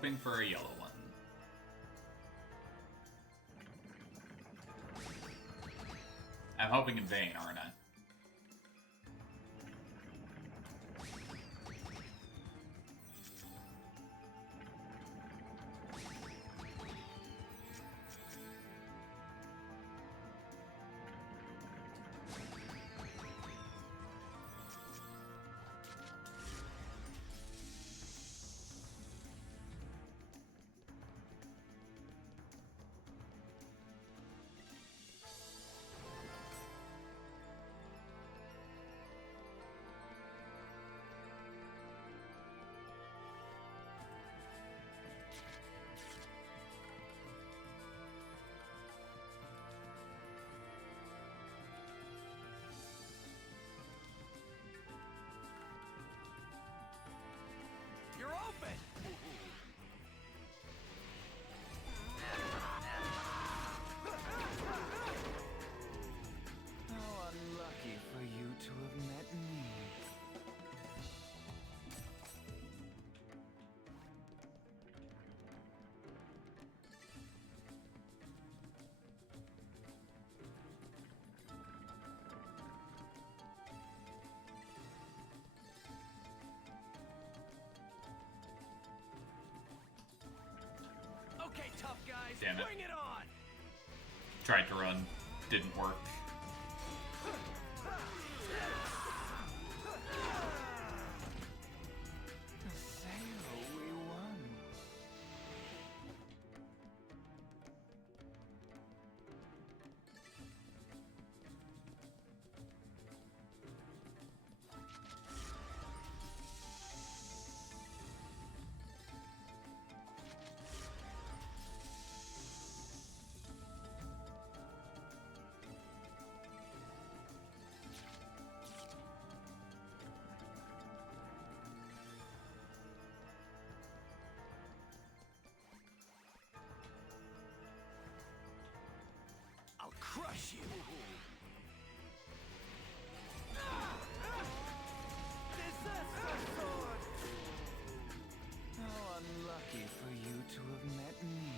hoping for a yellow one. I'm hoping in vain, aren't I? You're open! How unlucky for you to have met me. Okay, tough guys, Damn it. bring it on! Tried to run, didn't work. Haseo, we won. I'll crush you! Disaster sword! How unlucky for you to have met me.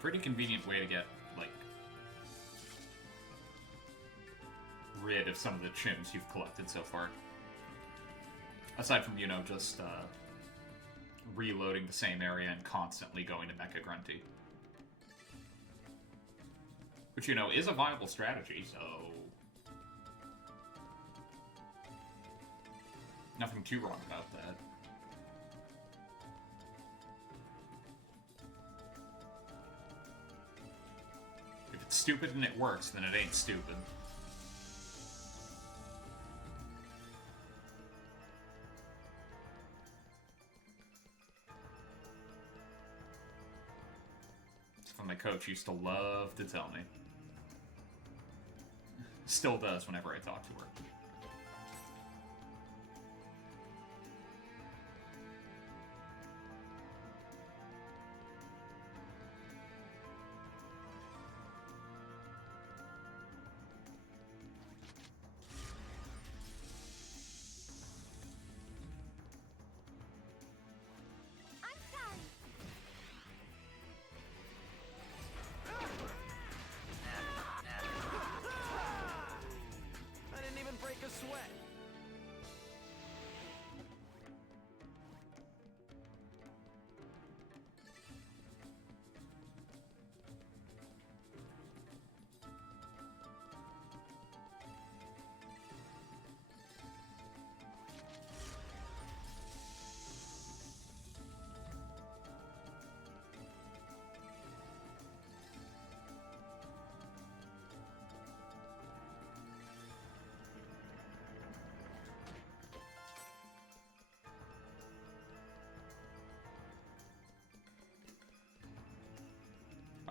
Pretty convenient way to get, like, rid of some of the chimps you've collected so far. Aside from, you know, just reloading the same area and constantly going to Mecha Grunty. Which, you know, is a viable strategy, so... nothing too wrong about that. If it's stupid and it works, then it ain't stupid. It's what my coach used to love to tell me. Still does whenever I talk to her.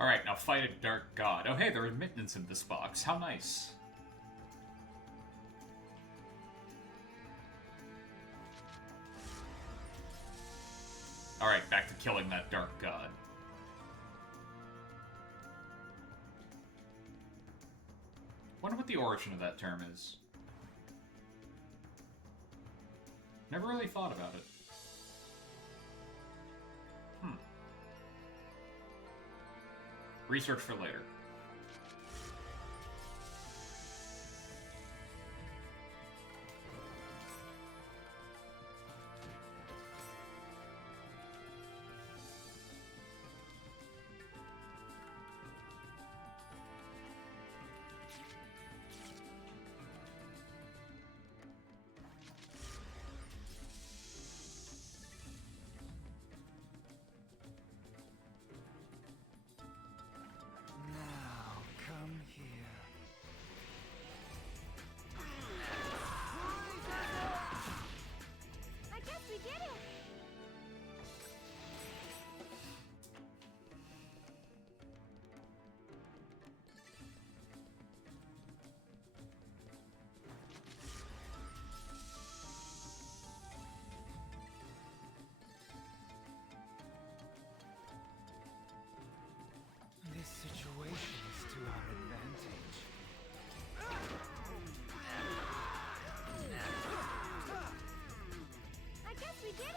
Alright, now fight a dark god. Oh hey, there are mittens in this box. How nice. Alright, back to killing that dark god. Wonder what the origin of that term is. Never really thought about it. Research for later. This situation is to our advantage. I guess we did it!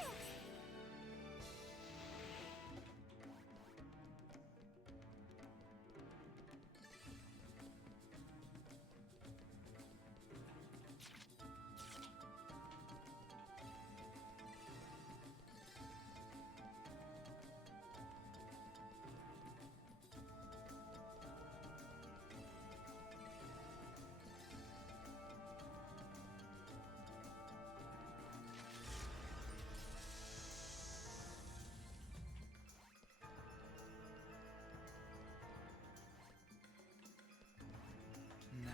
Now,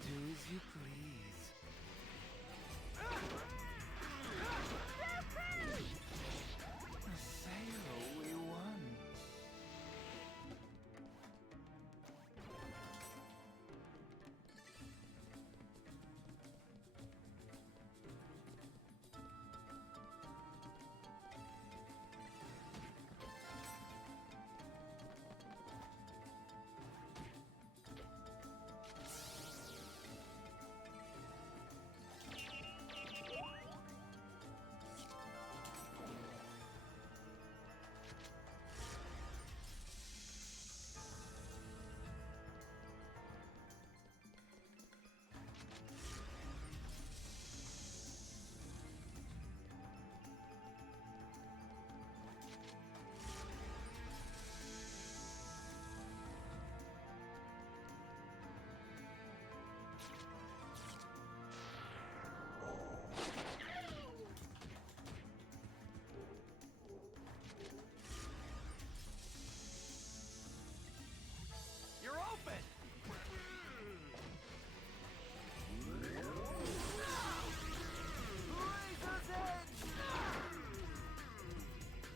do as you please. Aseo, we won. You're open!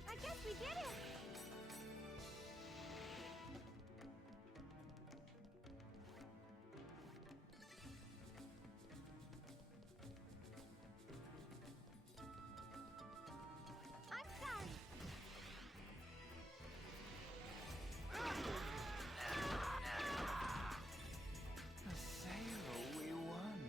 I guess we did it! I'm sorry! Aseo, we won.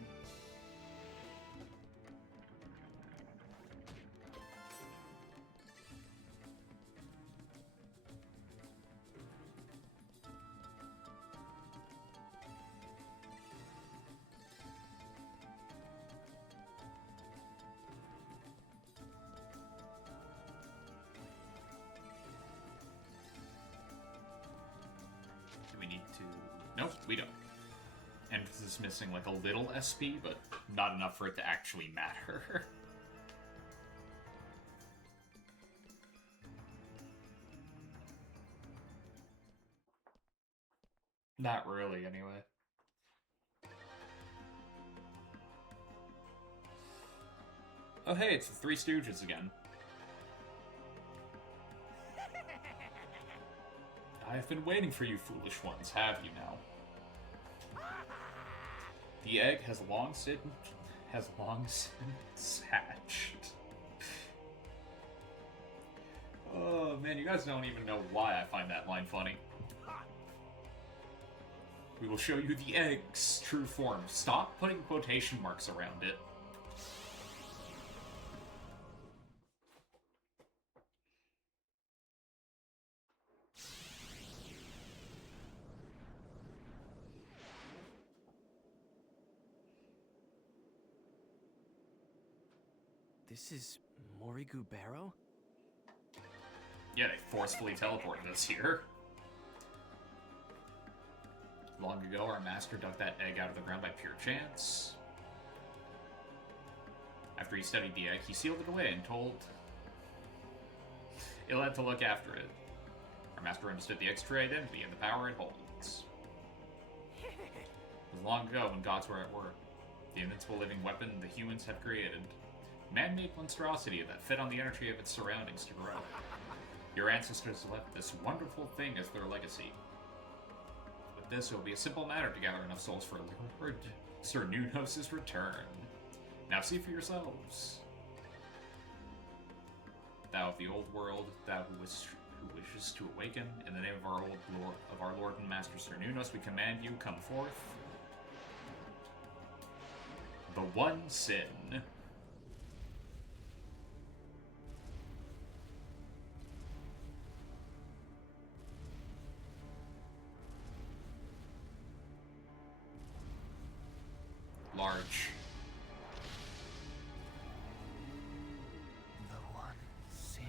Do we need to... Nope, we don't. And this is missing like a little SP, but not enough for it to actually matter. Not really, anyway. Oh hey, it's the Three Stooges again. I have been waiting for you foolish ones, have you now? The egg has long since hatched. Oh man, you guys don't even know why I find that line funny. We will show you the egg's true form. Stop putting quotation marks around it. This is Morigu Barrow? Yeah, they forcefully teleported us here. Long ago, our master dug that egg out of the ground by pure chance. After he studied the egg, he sealed it away and told Ilad to look after it. Our master understood the egg's true identity and the power it holds. It was long ago when gods were at work. The invincible living weapon the humans have created. Man-made monstrosity that fed on the energy of its surroundings to grow. Your ancestors left this wonderful thing as their legacy. With this, it will be a simple matter to gather enough souls for Lord Sir Nunos' return. Now see for yourselves. Thou of the old world, thou who wishes to awaken, in the name of our Lord and Master Sir Nunos, we command you, come forth. The one sin. Large. The one sin.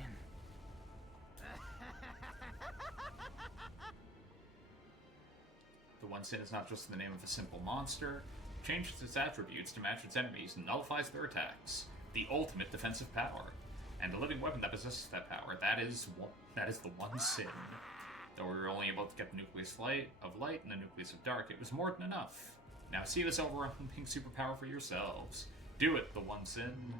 The one sin is not just the name of a simple monster. It changes its attributes to match its enemies and nullifies their attacks. The ultimate defensive power. And a living weapon that possesses that power. That is the one sin. Though we were only able to get the nucleus of light and the nucleus of dark, it was more than enough. Now see this overwhelming superpower for yourselves. Do it, the one sin.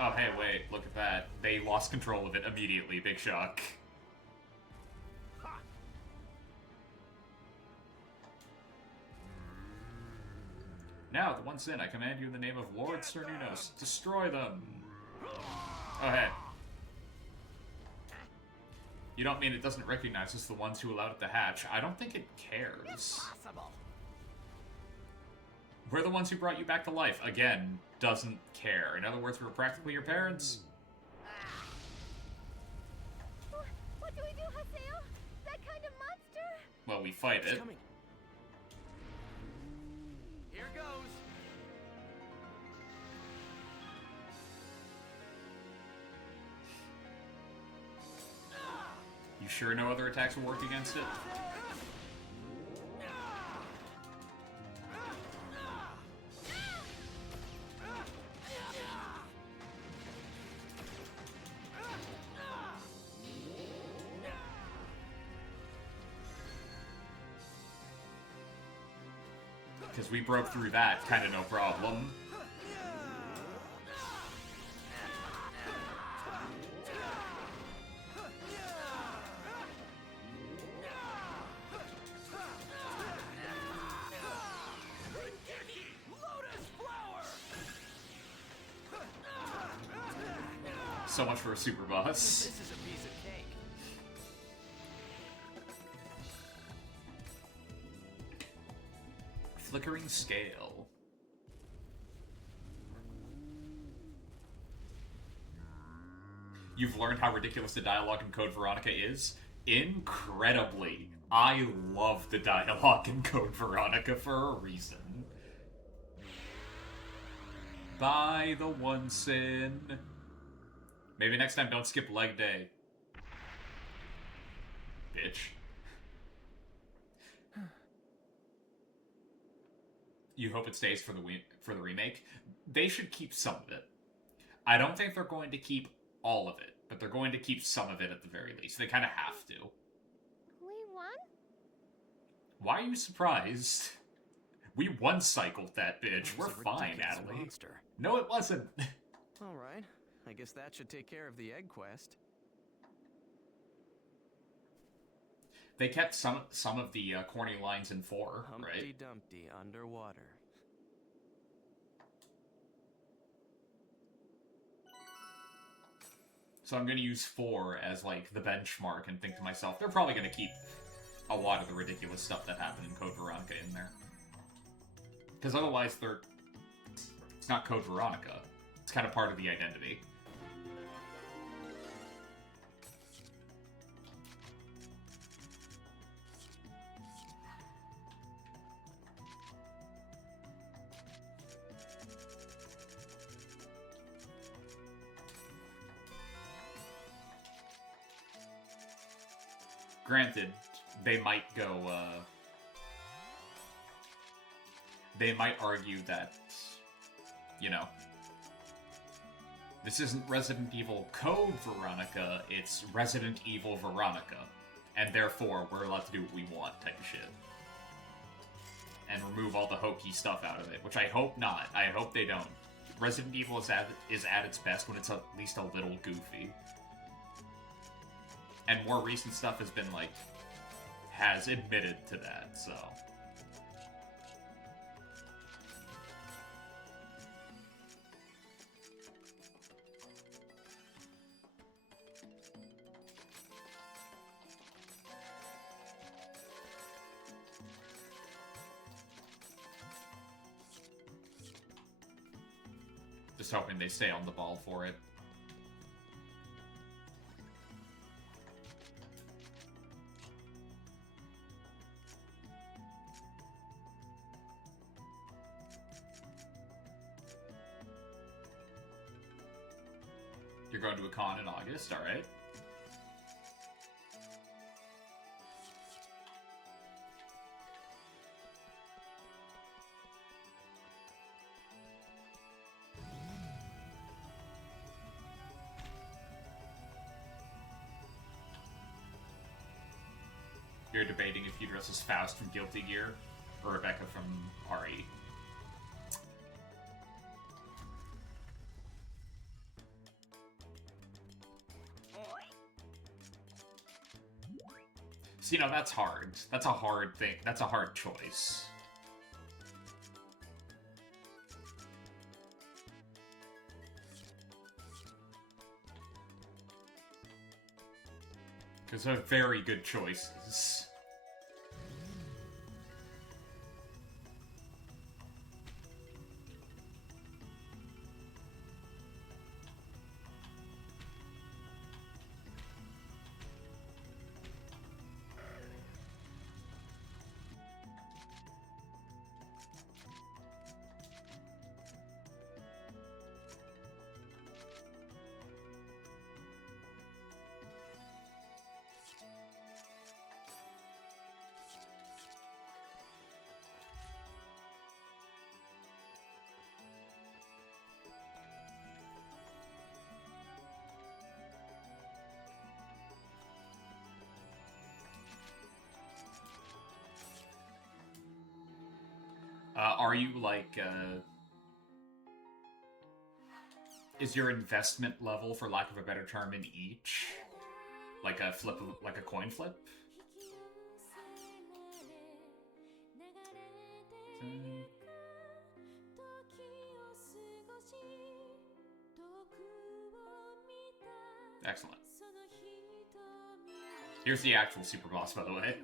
Oh, hey, wait, look at that. They lost control of it immediately. Big shock. Now, the one sin, I command you in the name of Lord Sir Nunos. Destroy them! Oh, hey. You don't mean it doesn't recognize us, the ones who allowed it to hatch. I don't think it cares. Impossible. We're the ones who brought you back to life. Again, doesn't care. In other words, we're practically your parents. What do we do, Haseo? That kind of monster? Well, we fight it. Coming. Here goes. You sure no other attacks will work against it? Because we broke through that, kind of no problem. So much for a super boss. This is a piece of cake. Flickering scale. You've learned how ridiculous the dialogue in Code Veronica is? Incredibly. I love the dialogue in Code Veronica for a reason. By the one sin. Maybe next time don't skip leg day. Bitch. You hope it stays for the remake? They should keep some of it. I don't think they're going to keep all of it, but they're going to keep some of it at the very least. They kind of have to. We won? Why are you surprised? We one-cycled that bitch. We're fine, ridiculous Natalie. monster. No, it wasn't. Alright, I guess that should take care of the egg quest. They kept some of the corny lines in 4, Humpty right? Dumpty underwater. So I'm gonna use 4 as, like, the benchmark and think to myself, they're probably gonna keep a lot of the ridiculous stuff that happened in Code Veronica in there. Because otherwise, it's not Code Veronica. It's kind of part of the identity. Granted, they might go, they might argue that, you know, this isn't Resident Evil Code Veronica, it's Resident Evil Veronica. And therefore, we're allowed to do what we want type of shit. And remove all the hokey stuff out of it, which I hope not. I hope they don't. Resident Evil is at its best when it's at least a little goofy. And more recent stuff has been, like, has admitted to that, so. Just hoping they stay on the ball for it. You're going to a con in August, alright. You're debating if you dress as Faust from Guilty Gear or Rebecca from RE. So, you know, that's hard. That's a hard thing. That's a hard choice. Because they're very good choices. Are you, like, is your investment level, for lack of a better term, in each? Like a flip, like a coin flip? Excellent. Here's the actual super boss, by the way.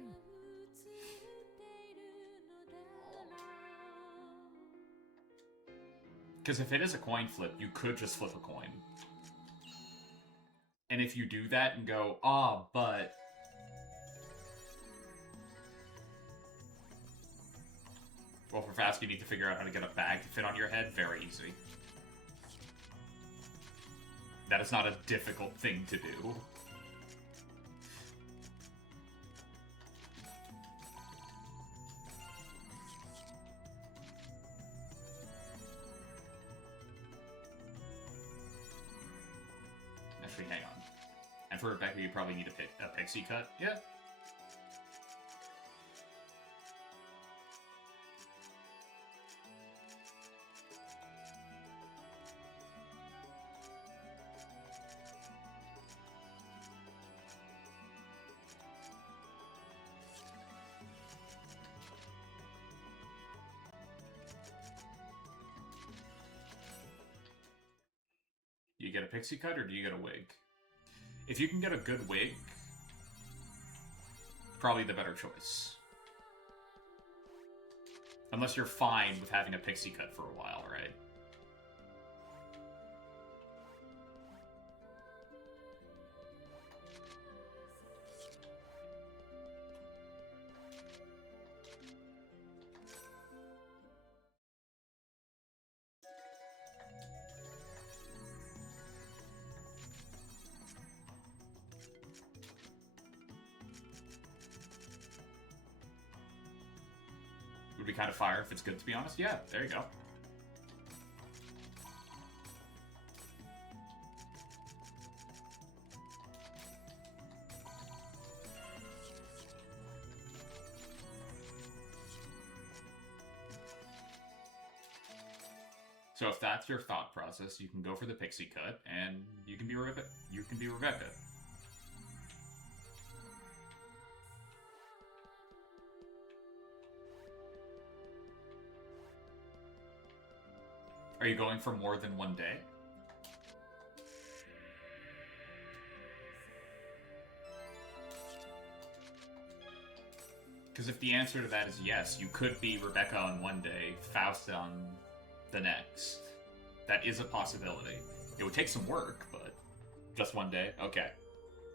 Because if it is a coin flip, you could just flip a coin. And if you do that and go, but... Well, for fast, you need to figure out how to get a bag to fit on your head. Very easy. That is not a difficult thing to do. Actually, hang on. And for Rebecca, you probably need a pixie cut. Yeah. Do you get a pixie cut or do you get a wig? If you can get a good wig, probably the better choice. Unless you're fine with having a pixie cut for a while, right? Would be kind of fire if it's good, to be honest. Yeah, there you go. So if that's your thought process, you can go for the pixie cut, and you can be Rebecca. You can be Rebecca. Are you going for more than one day? Because if the answer to that is yes, you could be Rebecca on one day, Faust on the next. That is a possibility. It would take some work, but just one day? Okay.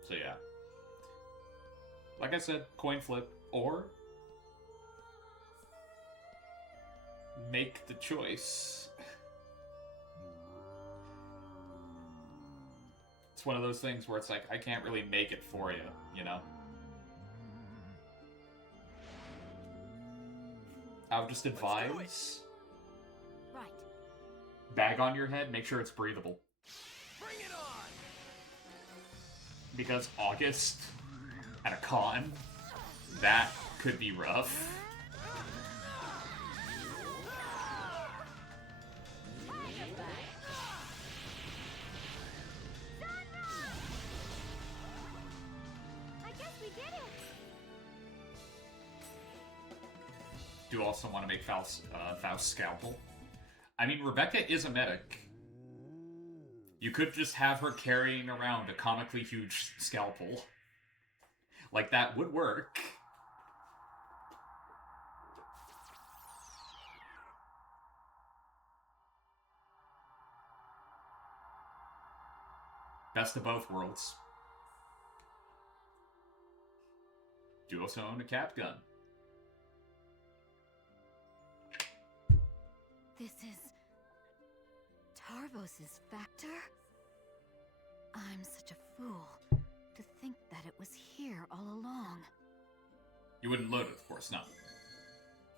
So yeah. Like I said, coin flip, or make the choice. It's one of those things where it's like, I can't really make it for you, you know? I would just advise... Right. Bag on your head, make sure it's breathable. Bring it on! Because August at a con, that could be rough. Do also want to make Faust scalpel. I mean, Rebecca is a medic. You could just have her carrying around a comically huge scalpel. Like, that would work. Best of both worlds. Do also own a cap gun. This is Tarvos's factor? I'm such a fool to think that it was here all along. You wouldn't load it, of course, no.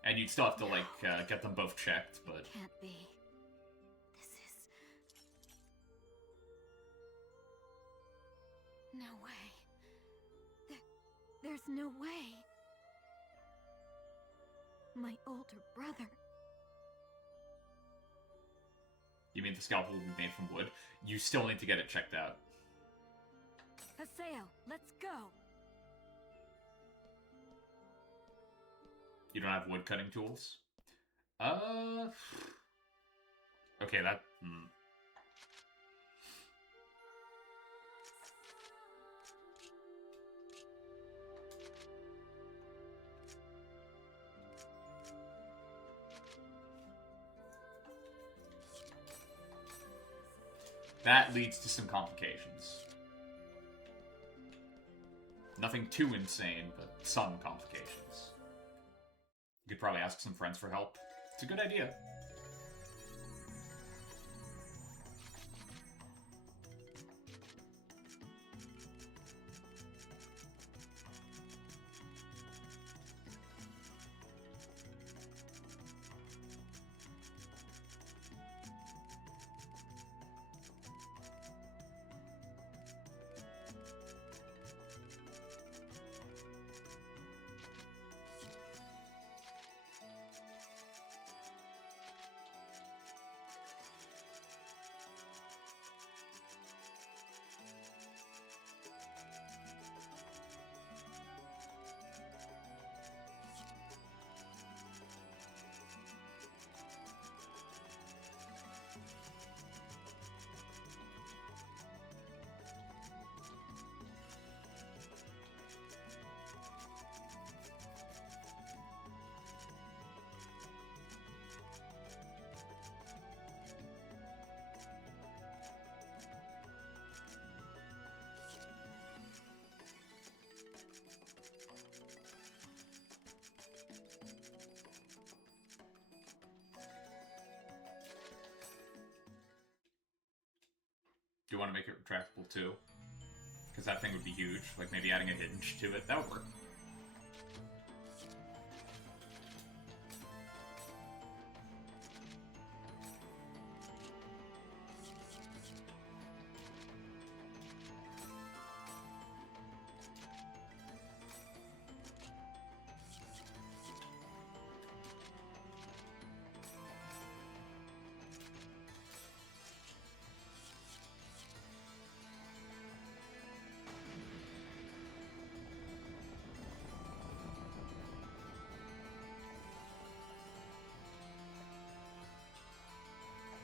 And you'd still have to, like, get them both checked, but... Can't be. This is... No way. There's no way. My older brother... You mean the scalpel will be made from wood? You still need to get it checked out. Haseo, let's go! You don't have wood cutting tools? Okay, that... That leads to some complications. Nothing too insane, but some complications. You could probably ask some friends for help. It's a good idea. Do you want to make it retractable too? Because that thing would be huge. Like maybe adding a hinge to it. That would work.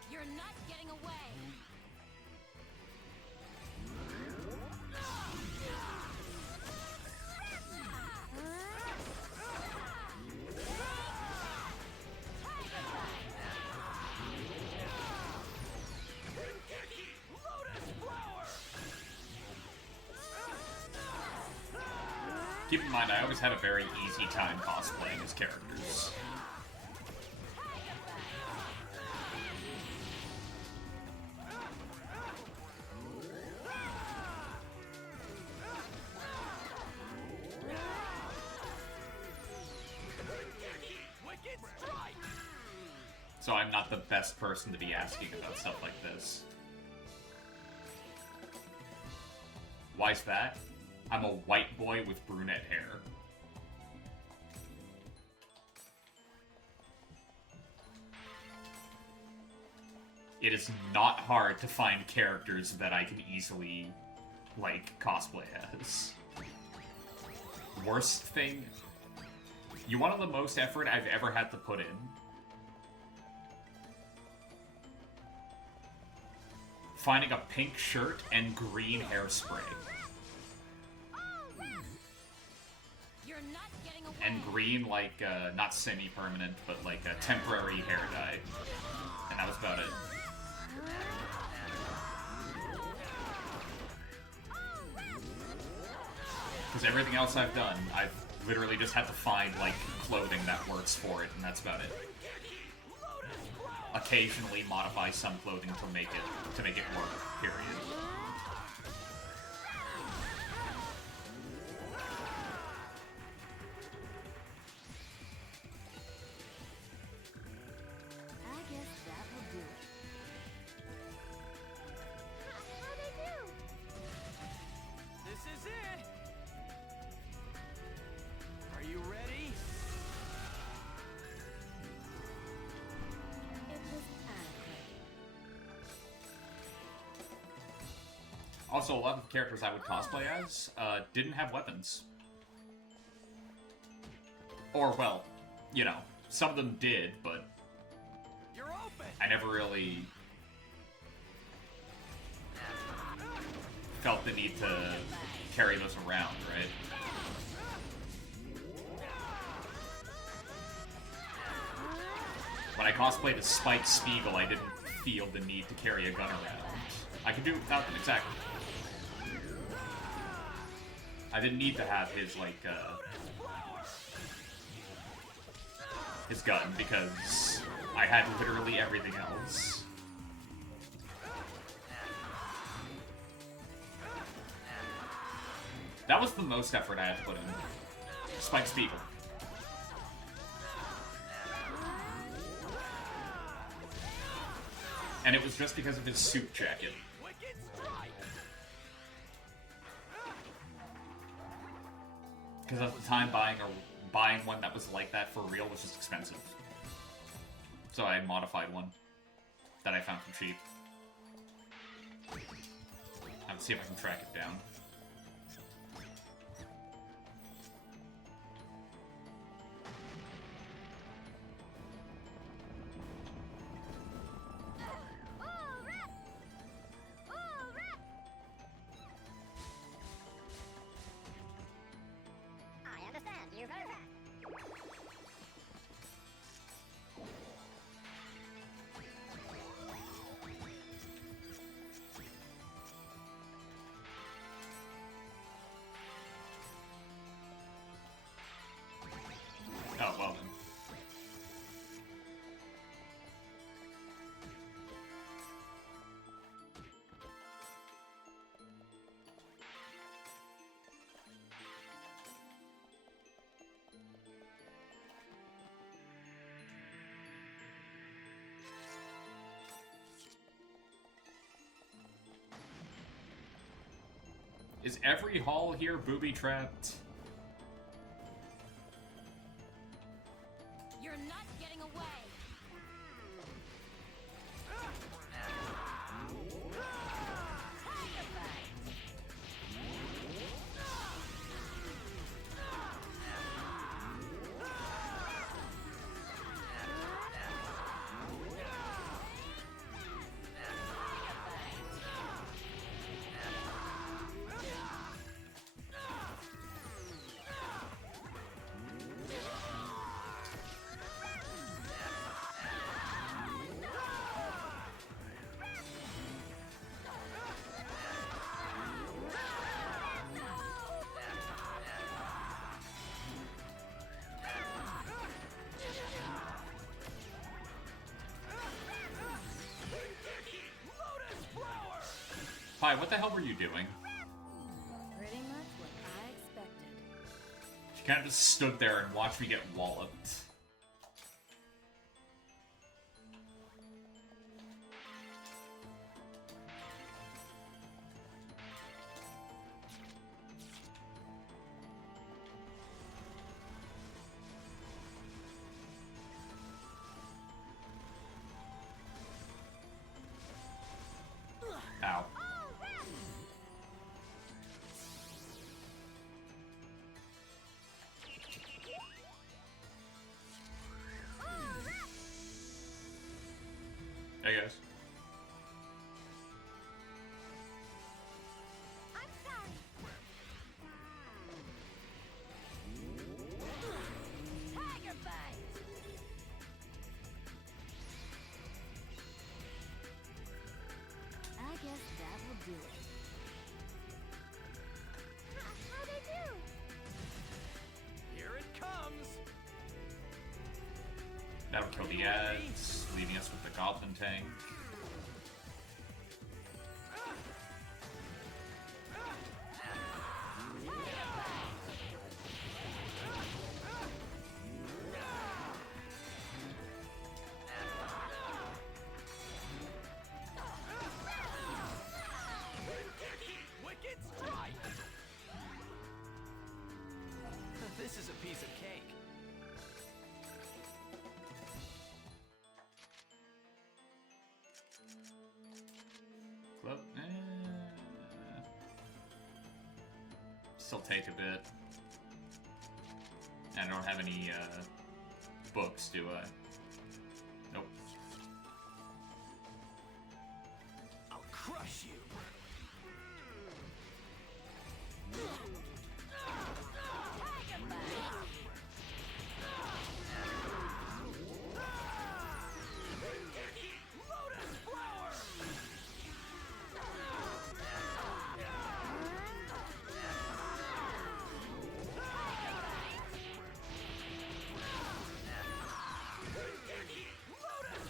You're not getting away! Keep in mind, I always had a very easy time cosplaying as characters. So I'm not the best person to be asking about stuff like this. Why's that? I'm a white boy with brunette hair. It is not hard to find characters that I can easily, like, cosplay as. Worst thing? You want to know the most effort I've ever had to put in? Finding a pink shirt and green hairspray. And green, like, not semi-permanent, but like a temporary hair dye. And that was about it. Because everything else I've done, I've literally just had to find, like, clothing that works for it, and that's about it. Occasionally modify some clothing to make it work, period. I guess that will do it. How'd I do? This is it! Are you ready? It was adequate. Also, a lot of the characters I would cosplay as didn't have weapons. Or, well, you know, some of them did, but You're open! I never really felt the need to carry those around, right? When I cosplayed as Spike Spiegel, I didn't feel the need to carry a gun around. I could do it without them, exactly. I didn't need to have his, like, his gun, because I had literally everything else. That was the most effort I had to put in. Spike Spiegel. And it was just because of his suit jacket. Because at the time, buying one that was like that for real was just expensive. So I modified one that I found for cheap. Let's see if I can track it down. I understand you very well. Is every hall here booby-trapped? You're not getting away. Hi, what the hell were you doing? Pretty much what I expected. She kind of just stood there and watched me get walloped. Ow. Hey guys. I'm sorry. Tiger bite. I guess that will do it. How'd I do? Here it comes! That'll kill the ads, leaving us with the goblin tank. Wicked strike! This is a piece of cake. Club, still take a bit. I don't have any books, do I? Nope. I'll crush you. Lotus flower! Lotus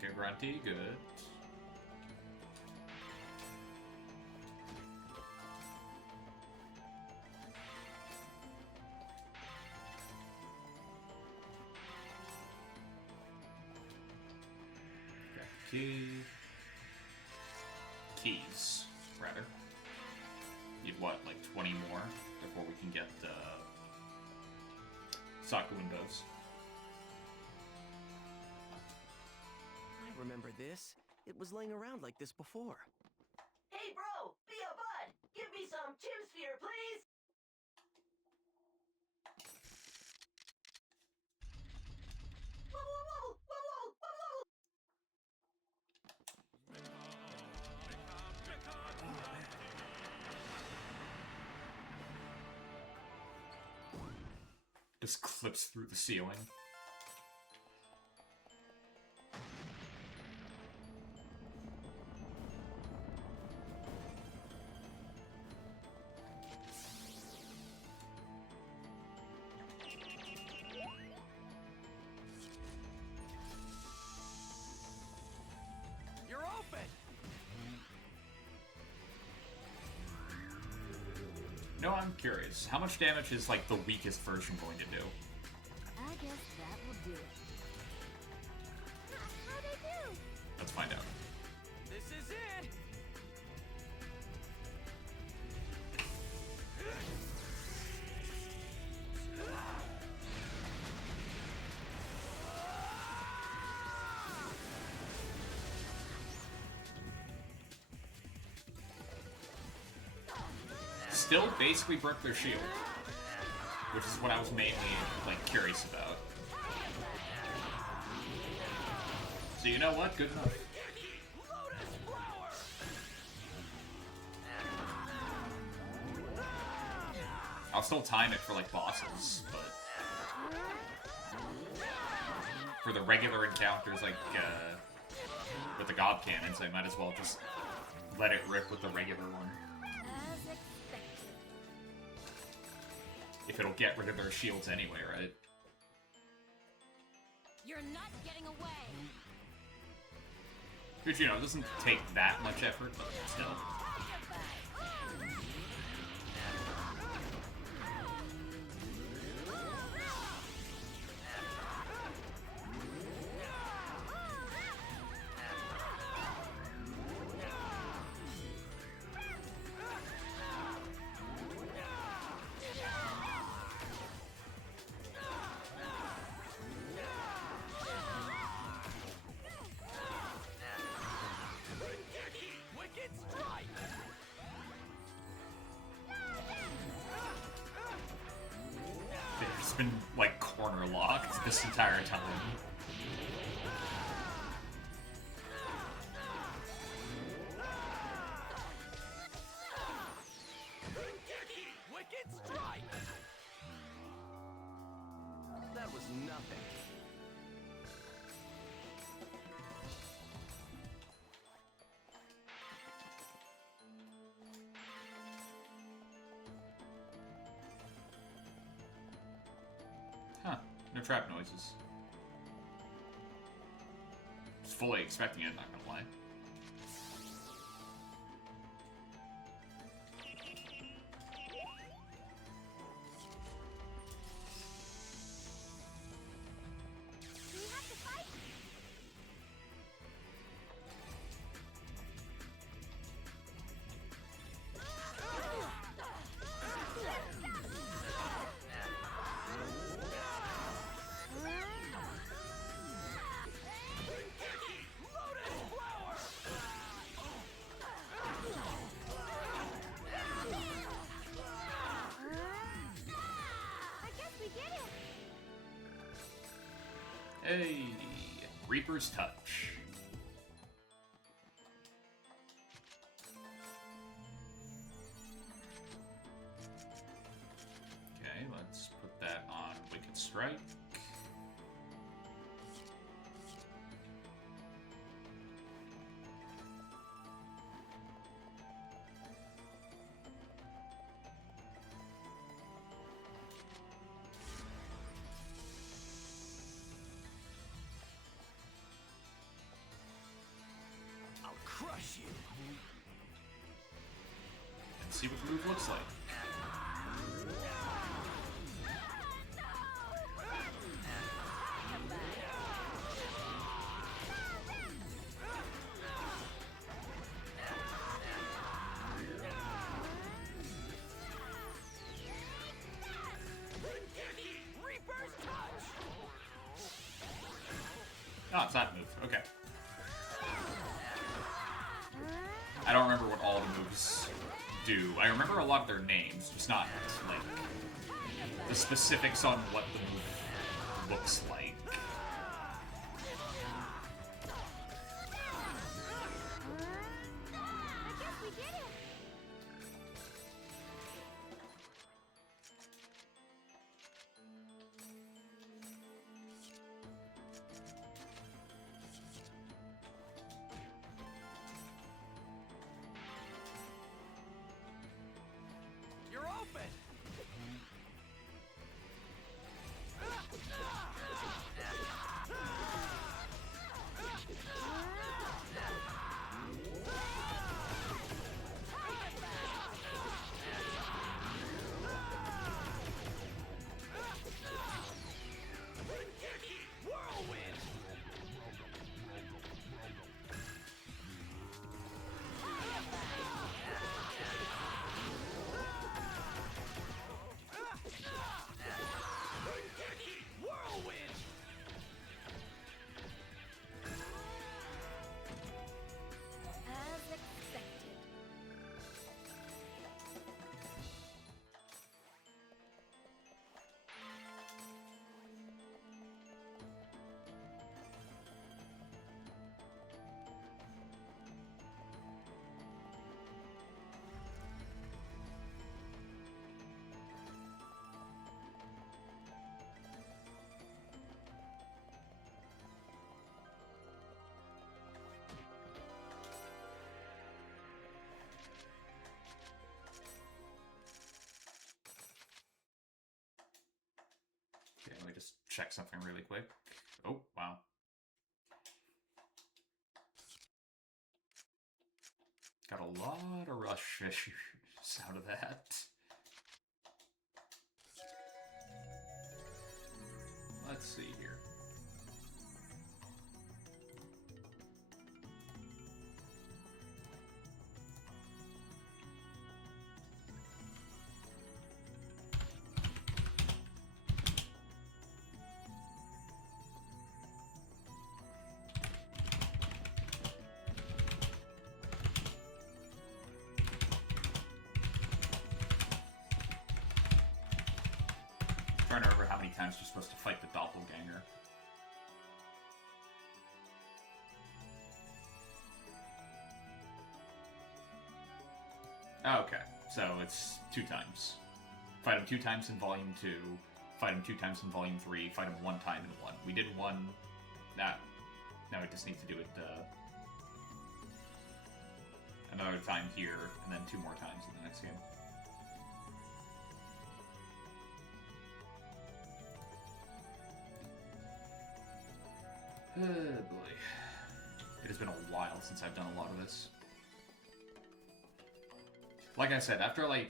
Mecha Grunty, good. Keys, rather. Need what, like 20 more before we can get Saku windows. I remember this. It was laying around like this before. Hey, bro, be a bud. Give me some Chim Sphere, please. Wobble, wobble, wobble, wobble. Just clips through the ceiling. You're open! No, I'm curious. How much damage is, like, the weakest version going to do? I guess that will do it. How'd I do? Let's find out. This is it! Still basically broke their shield, which is what I was mainly, like, curious about. So you know what? Good enough. I'll still time it for, like, bosses, but for the regular encounters, like, with the gob cannons, I might as well just let it rip with the regular one. As expected. If it'll get rid of their shields anyway, right? You're not getting away. Which, you know, doesn't take that much effort, but still. It's been, like, corner locked this entire time. Wicked strike! That was nothing. Huh. No trap noises. Was fully expecting it, not gonna lie. Do we have to fight? I guess we did it. Hey, Reaper's Touch. Okay, let's put that on Wicked Strike. see what the move looks like. Oh, it's that move. Okay. I don't remember what all the moves do. I remember a lot of their names, just not, like, the specifics on what the move looks like. I guess we did it! You're open! Whirlwind! Whirlwind! As expected. Okay, let me just check something really quick. Oh, wow. Got a lot of rush issues out of that. Let's see here. Trying to remember how many times you're supposed to fight the doppelganger. Okay, so it's 2 times. Fight him 2 times in Volume 2, fight him 2 times in Volume 3, fight him 1 time in 1. We did 1... Now we just need to do it another time here, and then 2 more times in the next game. Oh boy. It has been a while since I've done a lot of this. Like I said, after I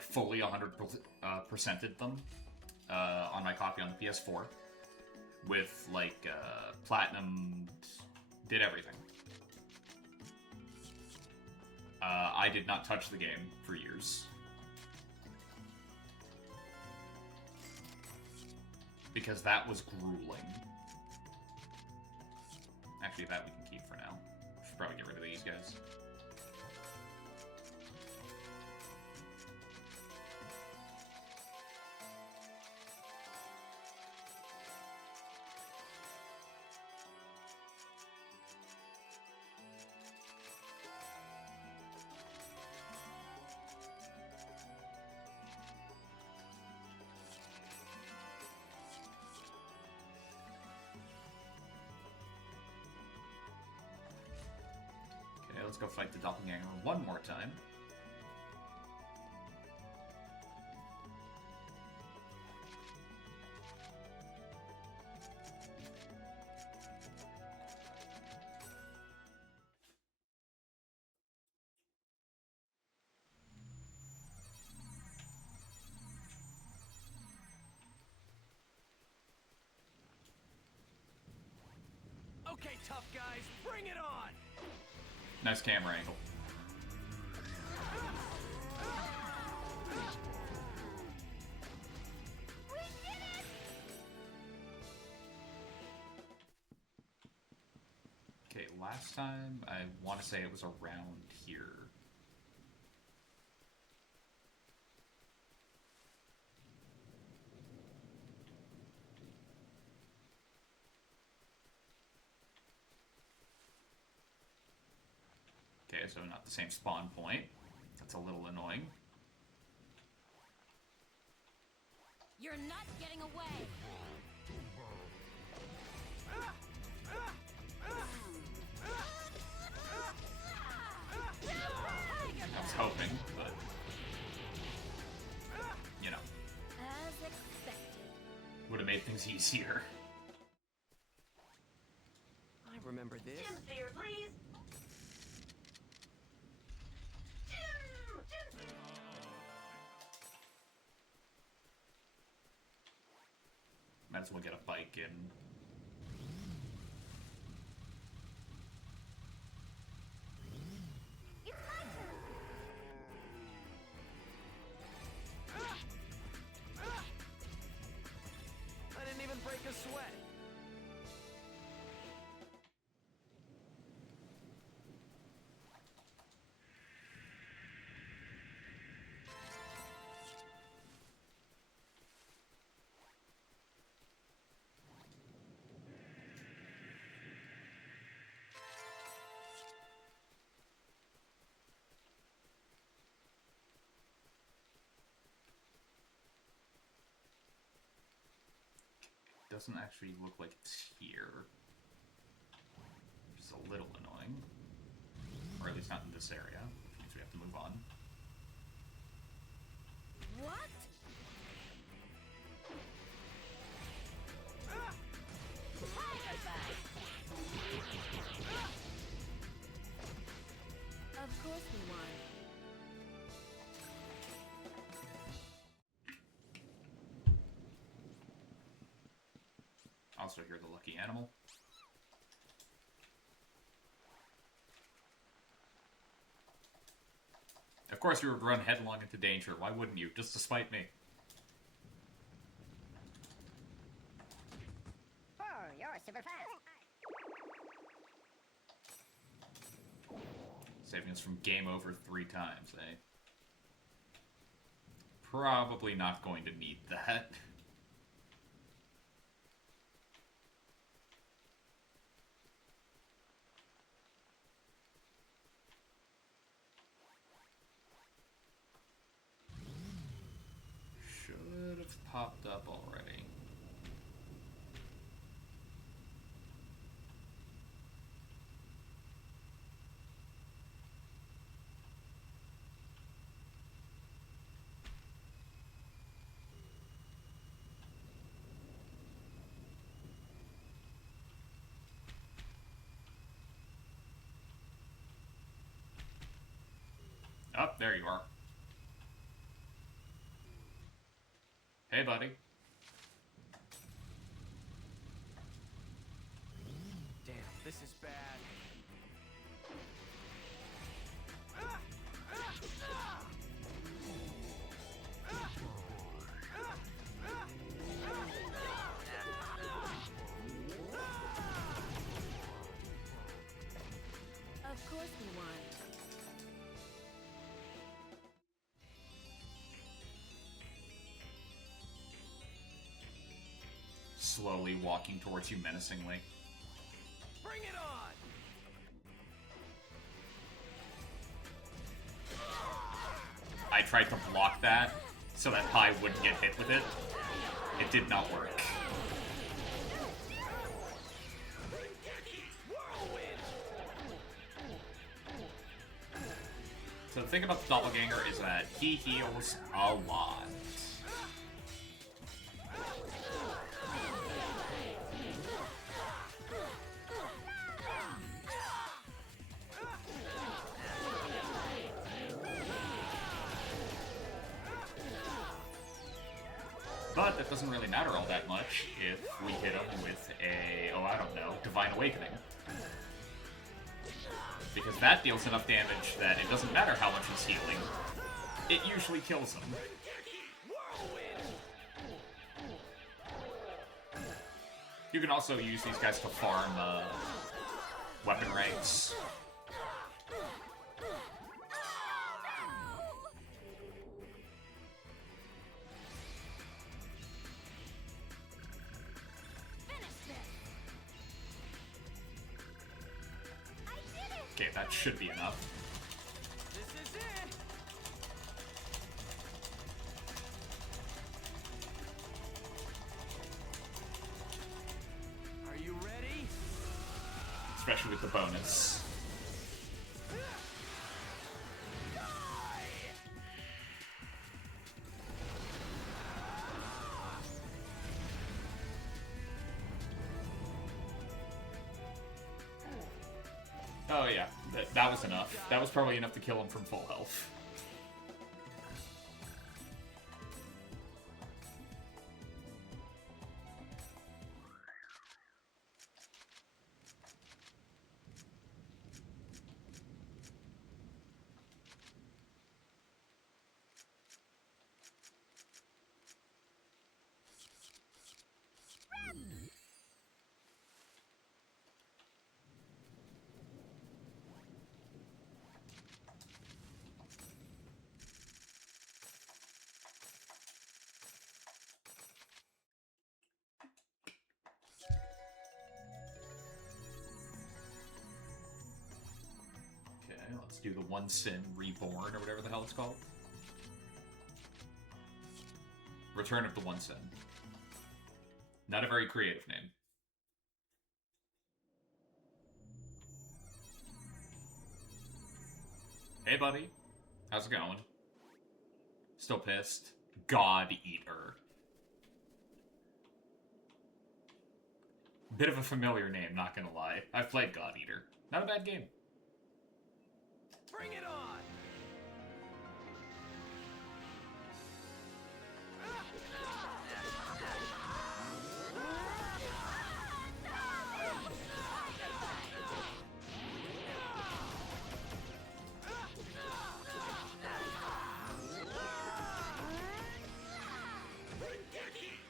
fully 100%ed them on my copy on the PS4, with platinum, did everything. I did not touch the game for years. Because that was grueling. Actually, that we can keep for now. Should probably get rid of these guys. Let's go fight the doppelganger one more time. Okay, tough guys, bring it on! Nice camera angle. We did it! Okay, last time I want to say it was around here. Okay, so not the same spawn point. That's a little annoying. You're not getting away. I was hoping, but you know, As expected. would have made things easier. I remember this. Sphere, please. Might as well get a bike in. It's my turn. I didn't even break a sweat. Doesn't actually look like it's here. Which is a little annoying. Or at least not in this area, which means we have to move on. What? Tiger bite. Of course we won. Also hear the lucky animal. Of course you would run headlong into danger. Why wouldn't you? Just to spite me. Oh, you're super fast. Saving us from game over 3 times, eh? Probably not going to need that. Should have popped up already. Oh, there you are. Hey, buddy. Damn, this is bad. Of course we won. Slowly walking towards you menacingly. Bring it on! I tried to block that so that Pi wouldn't get hit with it. It did not work. So the thing about the Doppelganger is that he heals a lot. But that doesn't really matter all that much if we hit him with a, oh, I don't know, Divine Awakening. Because that deals enough damage that it doesn't matter how much he's healing. It usually kills him. You can also use these guys to farm weapon ranks. Okay, that should be enough. This is it. Are you ready? Especially with the bonus. Oh yeah, that was enough. That was probably enough to kill him from full health. Let's do the One Sin Reborn, or whatever the hell it's called. Return of the One Sin. Not a very creative name. Hey, buddy. How's it going? Still pissed? God Eater. Bit of a familiar name, not gonna lie. I've played God Eater. Not a bad game. Bring it on!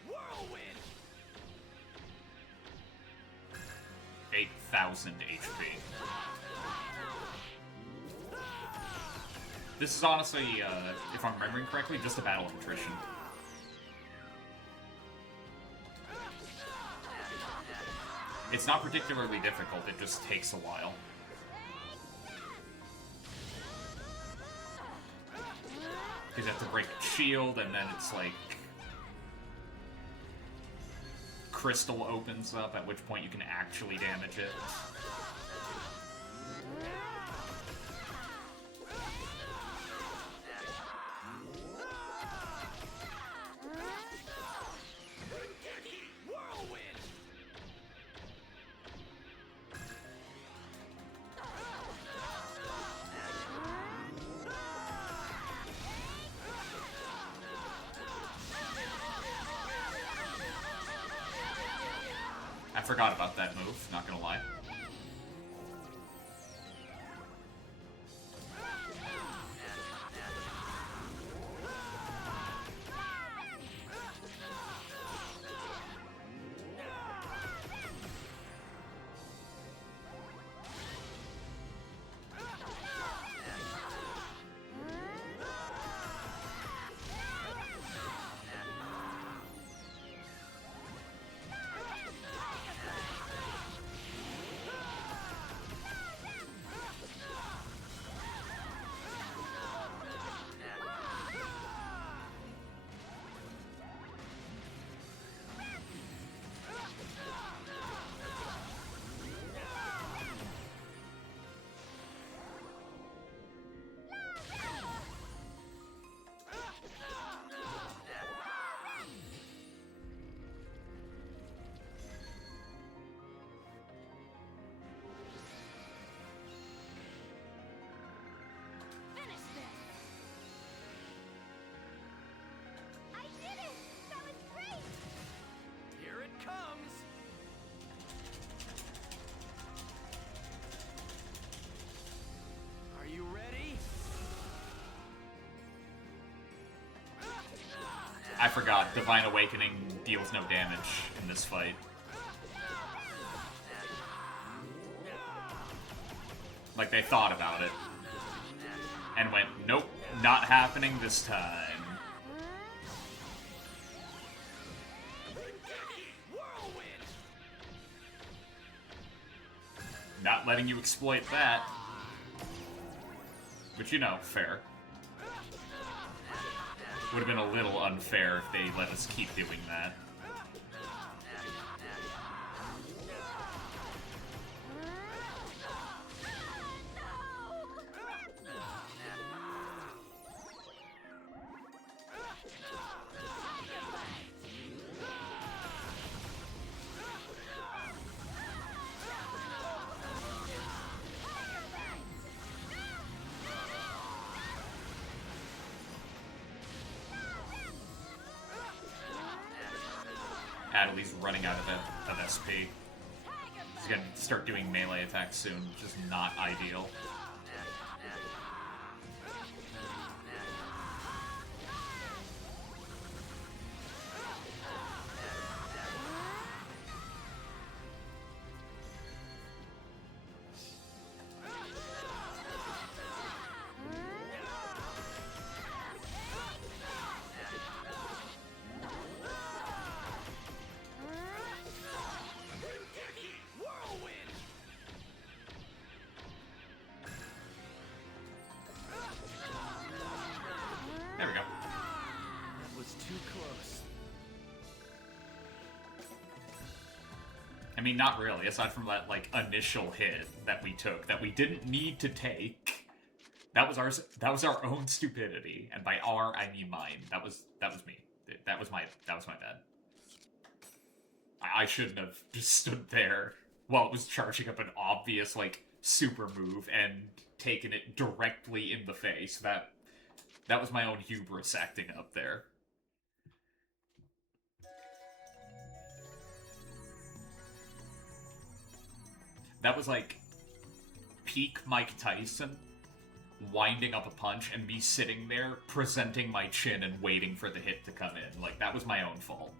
Whirlwind! 8,000 HP. This is honestly, if I'm remembering correctly, just a battle of attrition. It's not particularly difficult, it just takes a while. Because you have to break its shield, and then it's like... crystal opens up, at which point you can actually damage it. I forgot about that move, not gonna lie. I forgot, Divine Awakening deals no damage in this fight. Like, they thought about it. And went, nope, not happening this time. Not letting you exploit that. But you know, fair. Would have been a little unfair if they let us keep doing that. Adeli's running out of SP. He's gonna start doing melee attacks soon, which is not ideal. There we go. That was too close. I mean, not really, aside from that, like, initial hit that we took, that we didn't need to take. That was our own stupidity, and by our, I mean mine. That was me. That was my bad. I shouldn't have just stood there while it was charging up an obvious, like, super move and taken it directly in the face. That was my own hubris acting up there. That was like peak Mike Tyson winding up a punch and me sitting there presenting my chin and waiting for the hit to come in. Like, that was my own fault.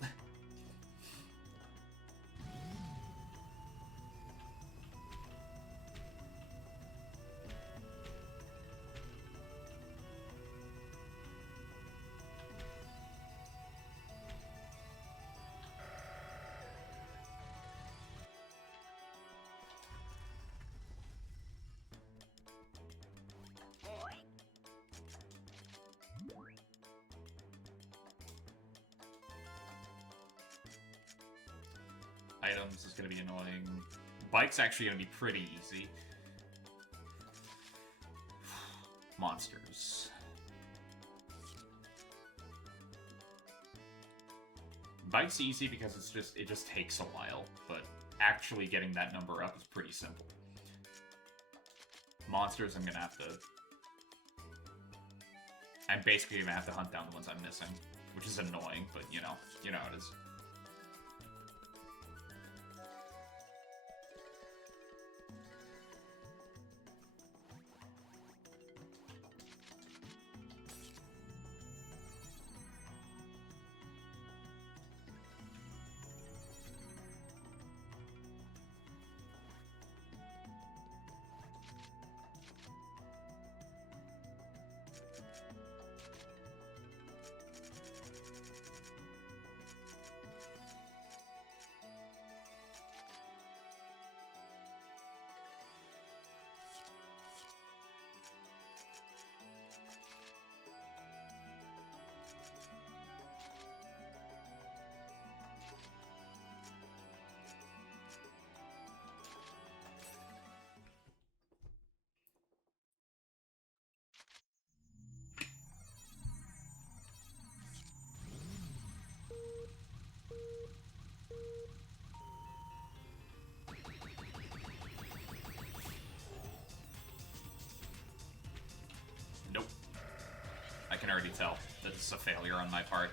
Items is going to be annoying. Bike's actually going to be pretty easy. Monsters. Bike's easy because it just takes a while, but actually getting that number up is pretty simple. Monsters, I'm basically gonna have to hunt down the ones I'm missing, which is annoying, but you know how it is. I can already tell that this is a failure on my part.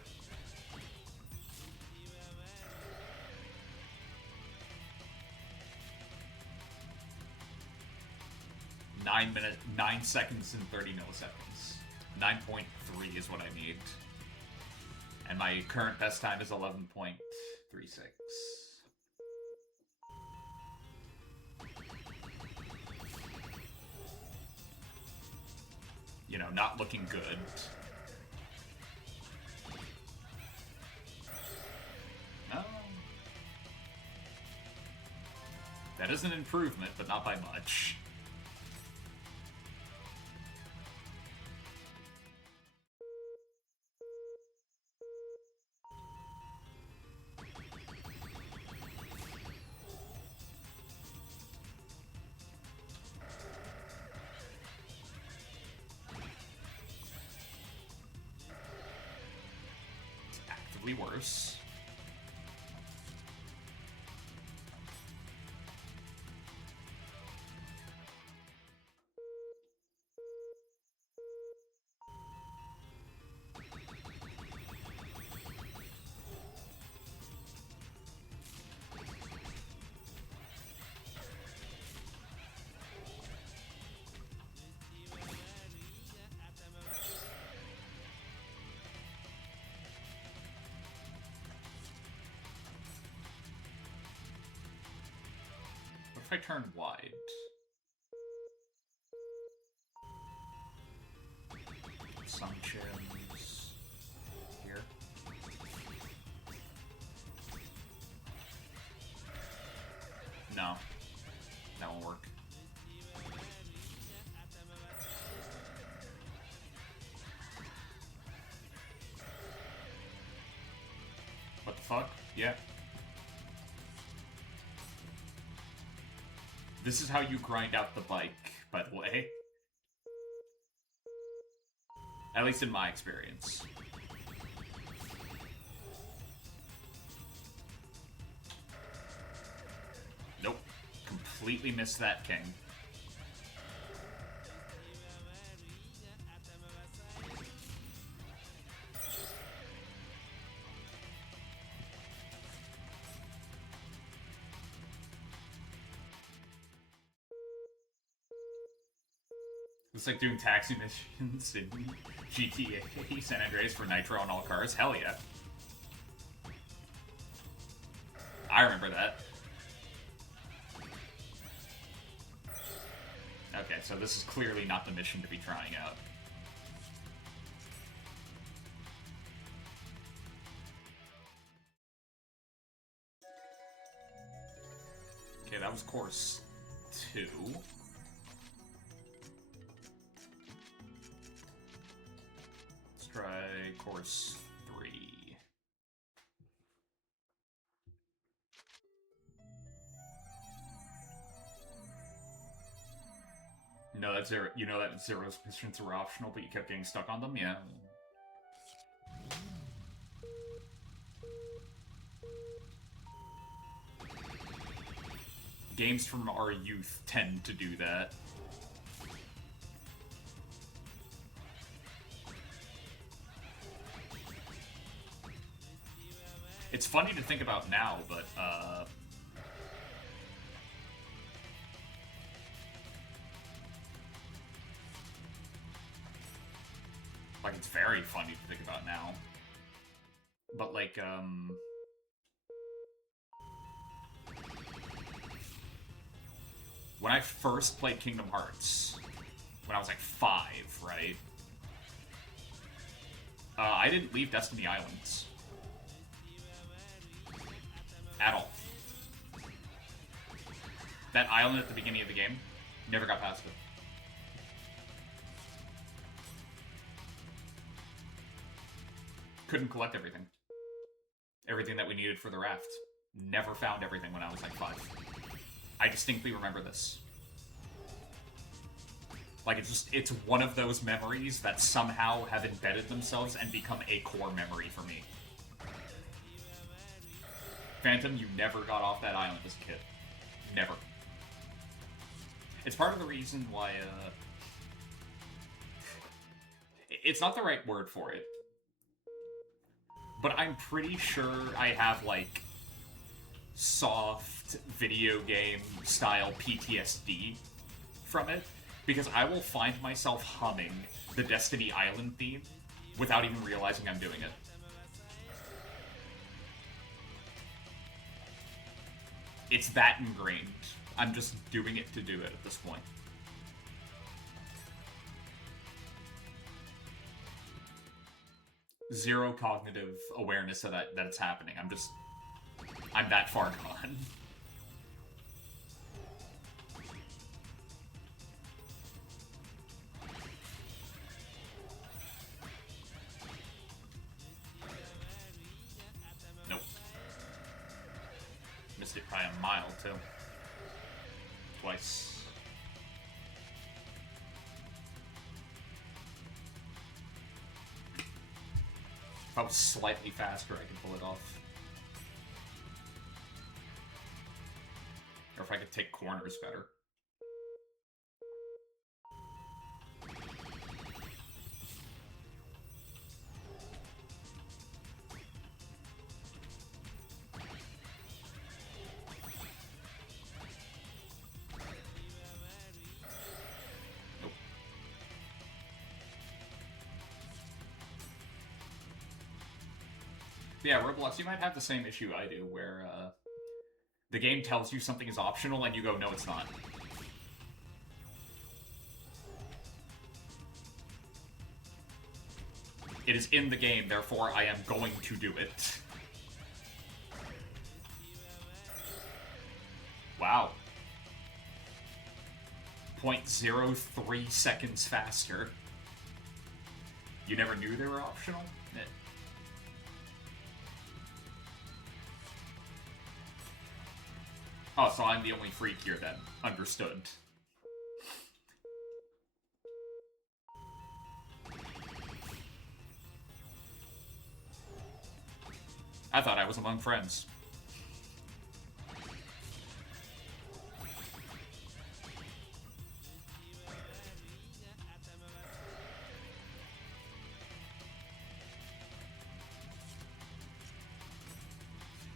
Nine seconds and 30 milliseconds. 9.3 is what I need. And my current best time is 11.36. You know, not looking good. No. That is an improvement, but not by much. It's actively worse. What if I turn wide? Some chims here. No, that won't work. What the fuck? Yeah. This is how you grind out the bike, by the way. At least in my experience. Nope. Completely missed that king. It's like doing taxi missions in GTA San Andreas for Nitro on all cars. Hell yeah. I remember that. Okay, so this is clearly not the mission to be trying out. Okay, that was course 2. Let's try course 3. No, that's zero. You know that Zero's missions were optional, but you kept getting stuck on them? Yeah. Games from our youth tend to do that. It's funny to think about now, but, like, it's very funny to think about now. But, like, when I first played Kingdom Hearts, when I was like 5, right? I didn't leave Destiny Islands. At all. That island at the beginning of the game, never got past it. Couldn't collect everything. Everything that we needed for the raft. Never found everything when I was like 5. I distinctly remember this. Like, it's one of those memories that somehow have embedded themselves and become a core memory for me. Phantom, you never got off that island as a kid. Never. It's part of the reason why, it's not the right word for it. But I'm pretty sure I have, like, soft video game style PTSD from it, because I will find myself humming the Destiny Island theme without even realizing I'm doing it. It's that ingrained. I'm just doing it to do it at this point. Zero cognitive awareness of that it's happening. I'm that far gone. Nope. Missed it by a mile, too. Twice. If I was slightly faster, I could pull it off. Or if I could take corners better. Nope. Yeah, Roblox, you might have the same issue I do, where the game tells you something is optional and you go, no, it's not. It is in the game, therefore I am going to do it. Wow. 0.03 seconds faster. You never knew they were optional? Oh, so I'm the only freak here then. Understood. I thought I was among friends.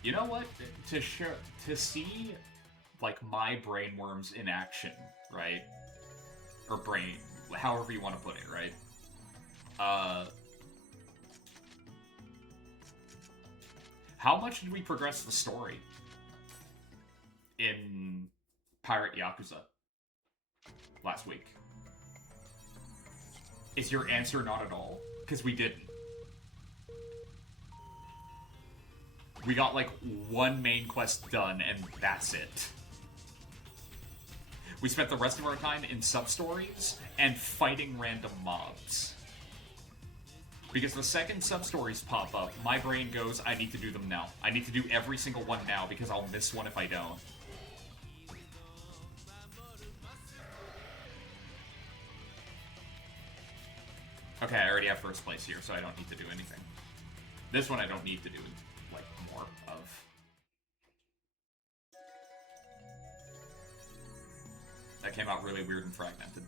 You know what? To see, like, my brain worms in action, right? Or brain, however you want to put it, right? How much did we progress the story in Pirate Yakuza last week? Is your answer not at all? Because we didn't. We got, like, one main quest done, and that's it. We spent the rest of our time in sub-stories and fighting random mobs. Because the second sub-stories pop up, my brain goes, I need to do them now. I need to do every single one now, because I'll miss one if I don't. Okay, I already have first place here, so I don't need to do anything. This one I don't need to do, like, more of. That came out really weird and fragmented.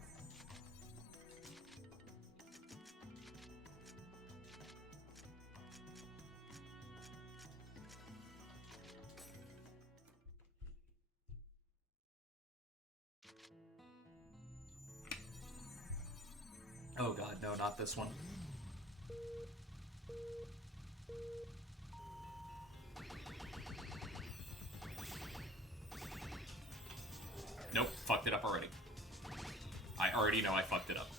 Oh god, no, not this one. Nope, fucked it up already. I already know I fucked it up.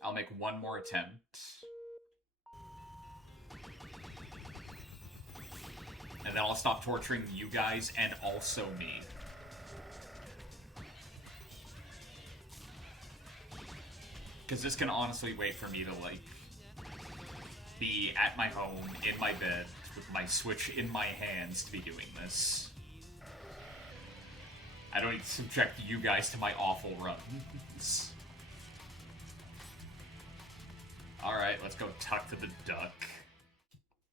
I'll make one more attempt. And then I'll stop torturing you guys and also me. Because this can honestly wait for me to, like, be at my home, in my bed, with my Switch in my hands to be doing this. I don't need to subject you guys to my awful runs. Alright, let's go talk to the duck.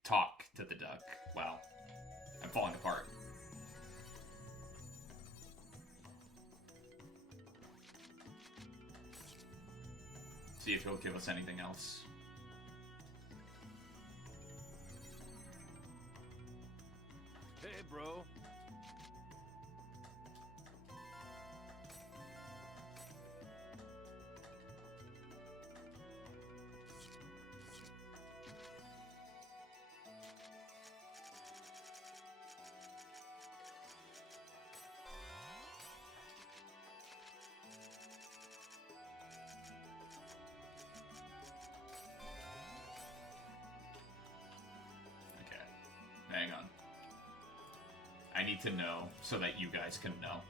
Talk to the duck. Wow. I'm falling apart. See if he'll give us anything else. Hey, bro. Hang on. I need to know so that you guys can know.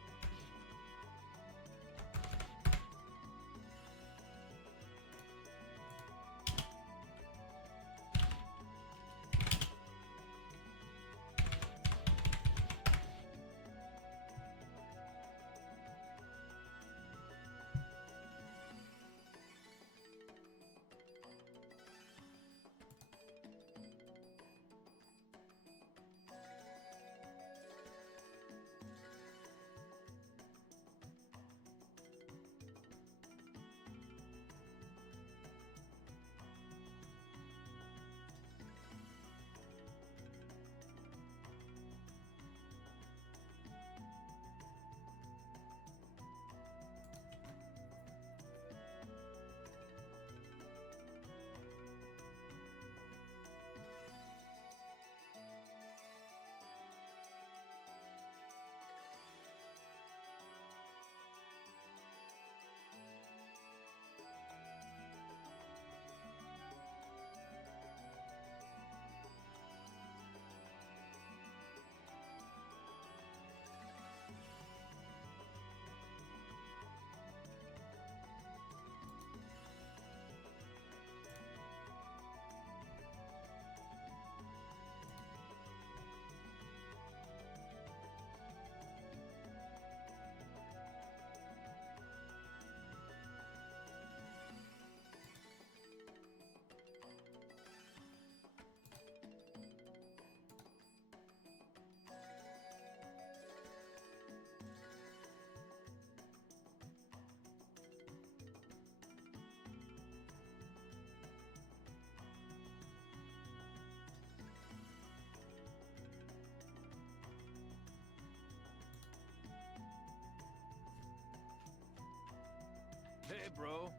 Hey, bro.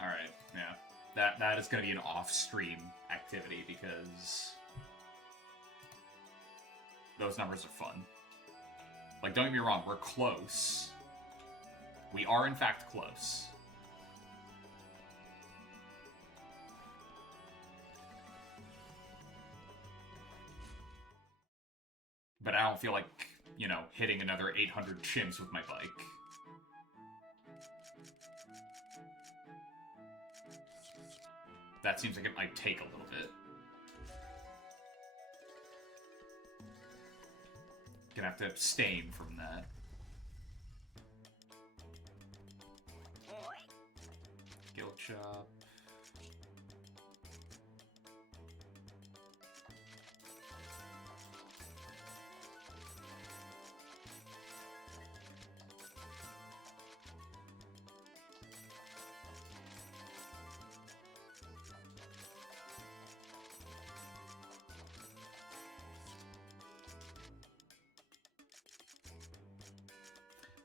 Alright, yeah. That is gonna be an off-stream activity because those numbers are fun. Like, don't get me wrong, we're close. We are, in fact, close. But I don't feel like, you know, hitting another 800 chimps with my bike. That seems like it might take a little bit. Gonna have to abstain from that. Guild shop.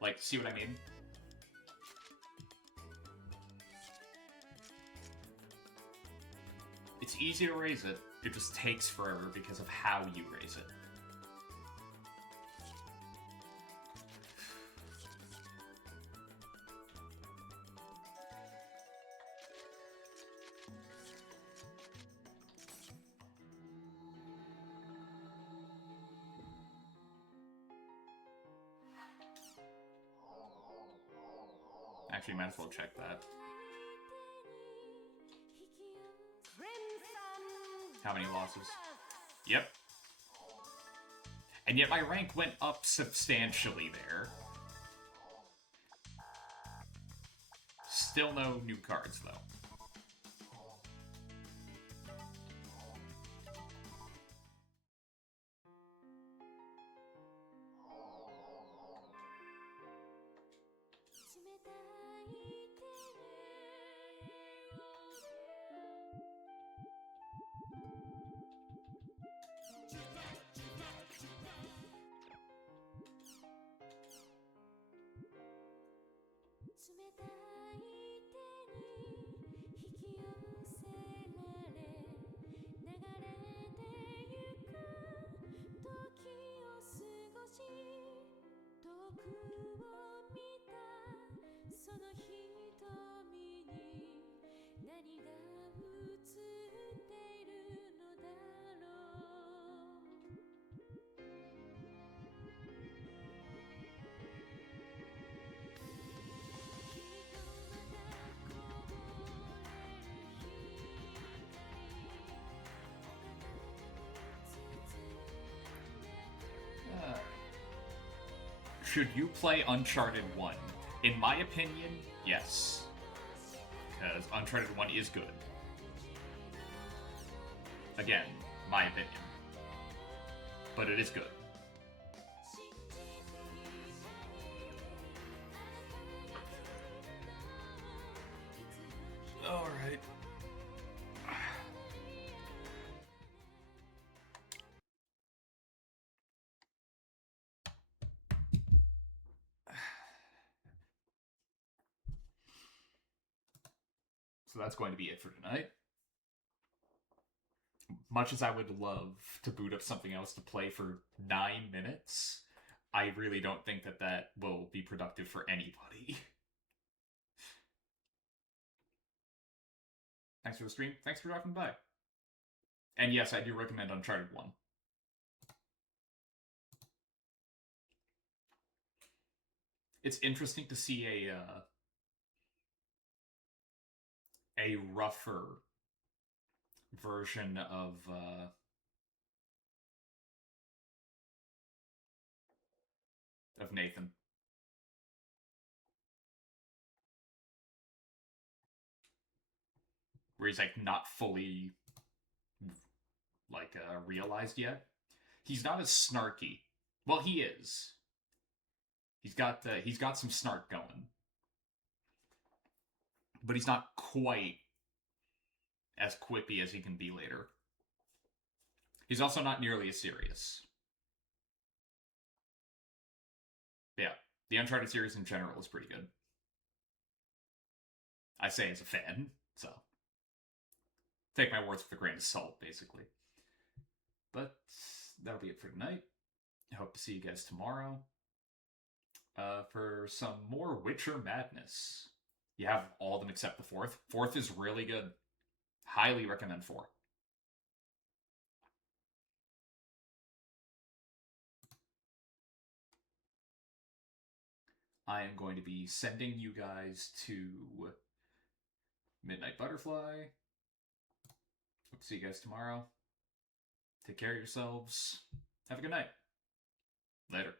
Like, see what I mean? It's easy to raise it, it just takes forever because of how you raise it. Actually, might as well check that. How many losses? Yep. And yet my rank went up substantially there. Still no new cards, though. Should you play Uncharted 1? In my opinion, yes. Because Uncharted 1 is good. Again, my opinion. But it is good. Alright. So that's going to be it for tonight. Much as I would love to boot up something else to play for 9 minutes, I really don't think that that will be productive for anybody. Thanks for the stream. Thanks for dropping by. And yes, I do recommend Uncharted 1. It's interesting to see a rougher version of Nathan. Where he's like not fully like realized yet. He's not as snarky. Well, he is. He's got some snark going. But he's not quite as quippy as he can be later. He's also not nearly as serious. Yeah, the Uncharted series in general is pretty good. I say as a fan, so take my words with a grain of salt, basically. But that'll be it for tonight. I hope to see you guys tomorrow for some more Witcher madness. You have all of them except the fourth. Fourth is really good. Highly recommend 4. I am going to be sending you guys to Midnight Butterfly. Hope to see you guys tomorrow. Take care of yourselves. Have a good night. Later.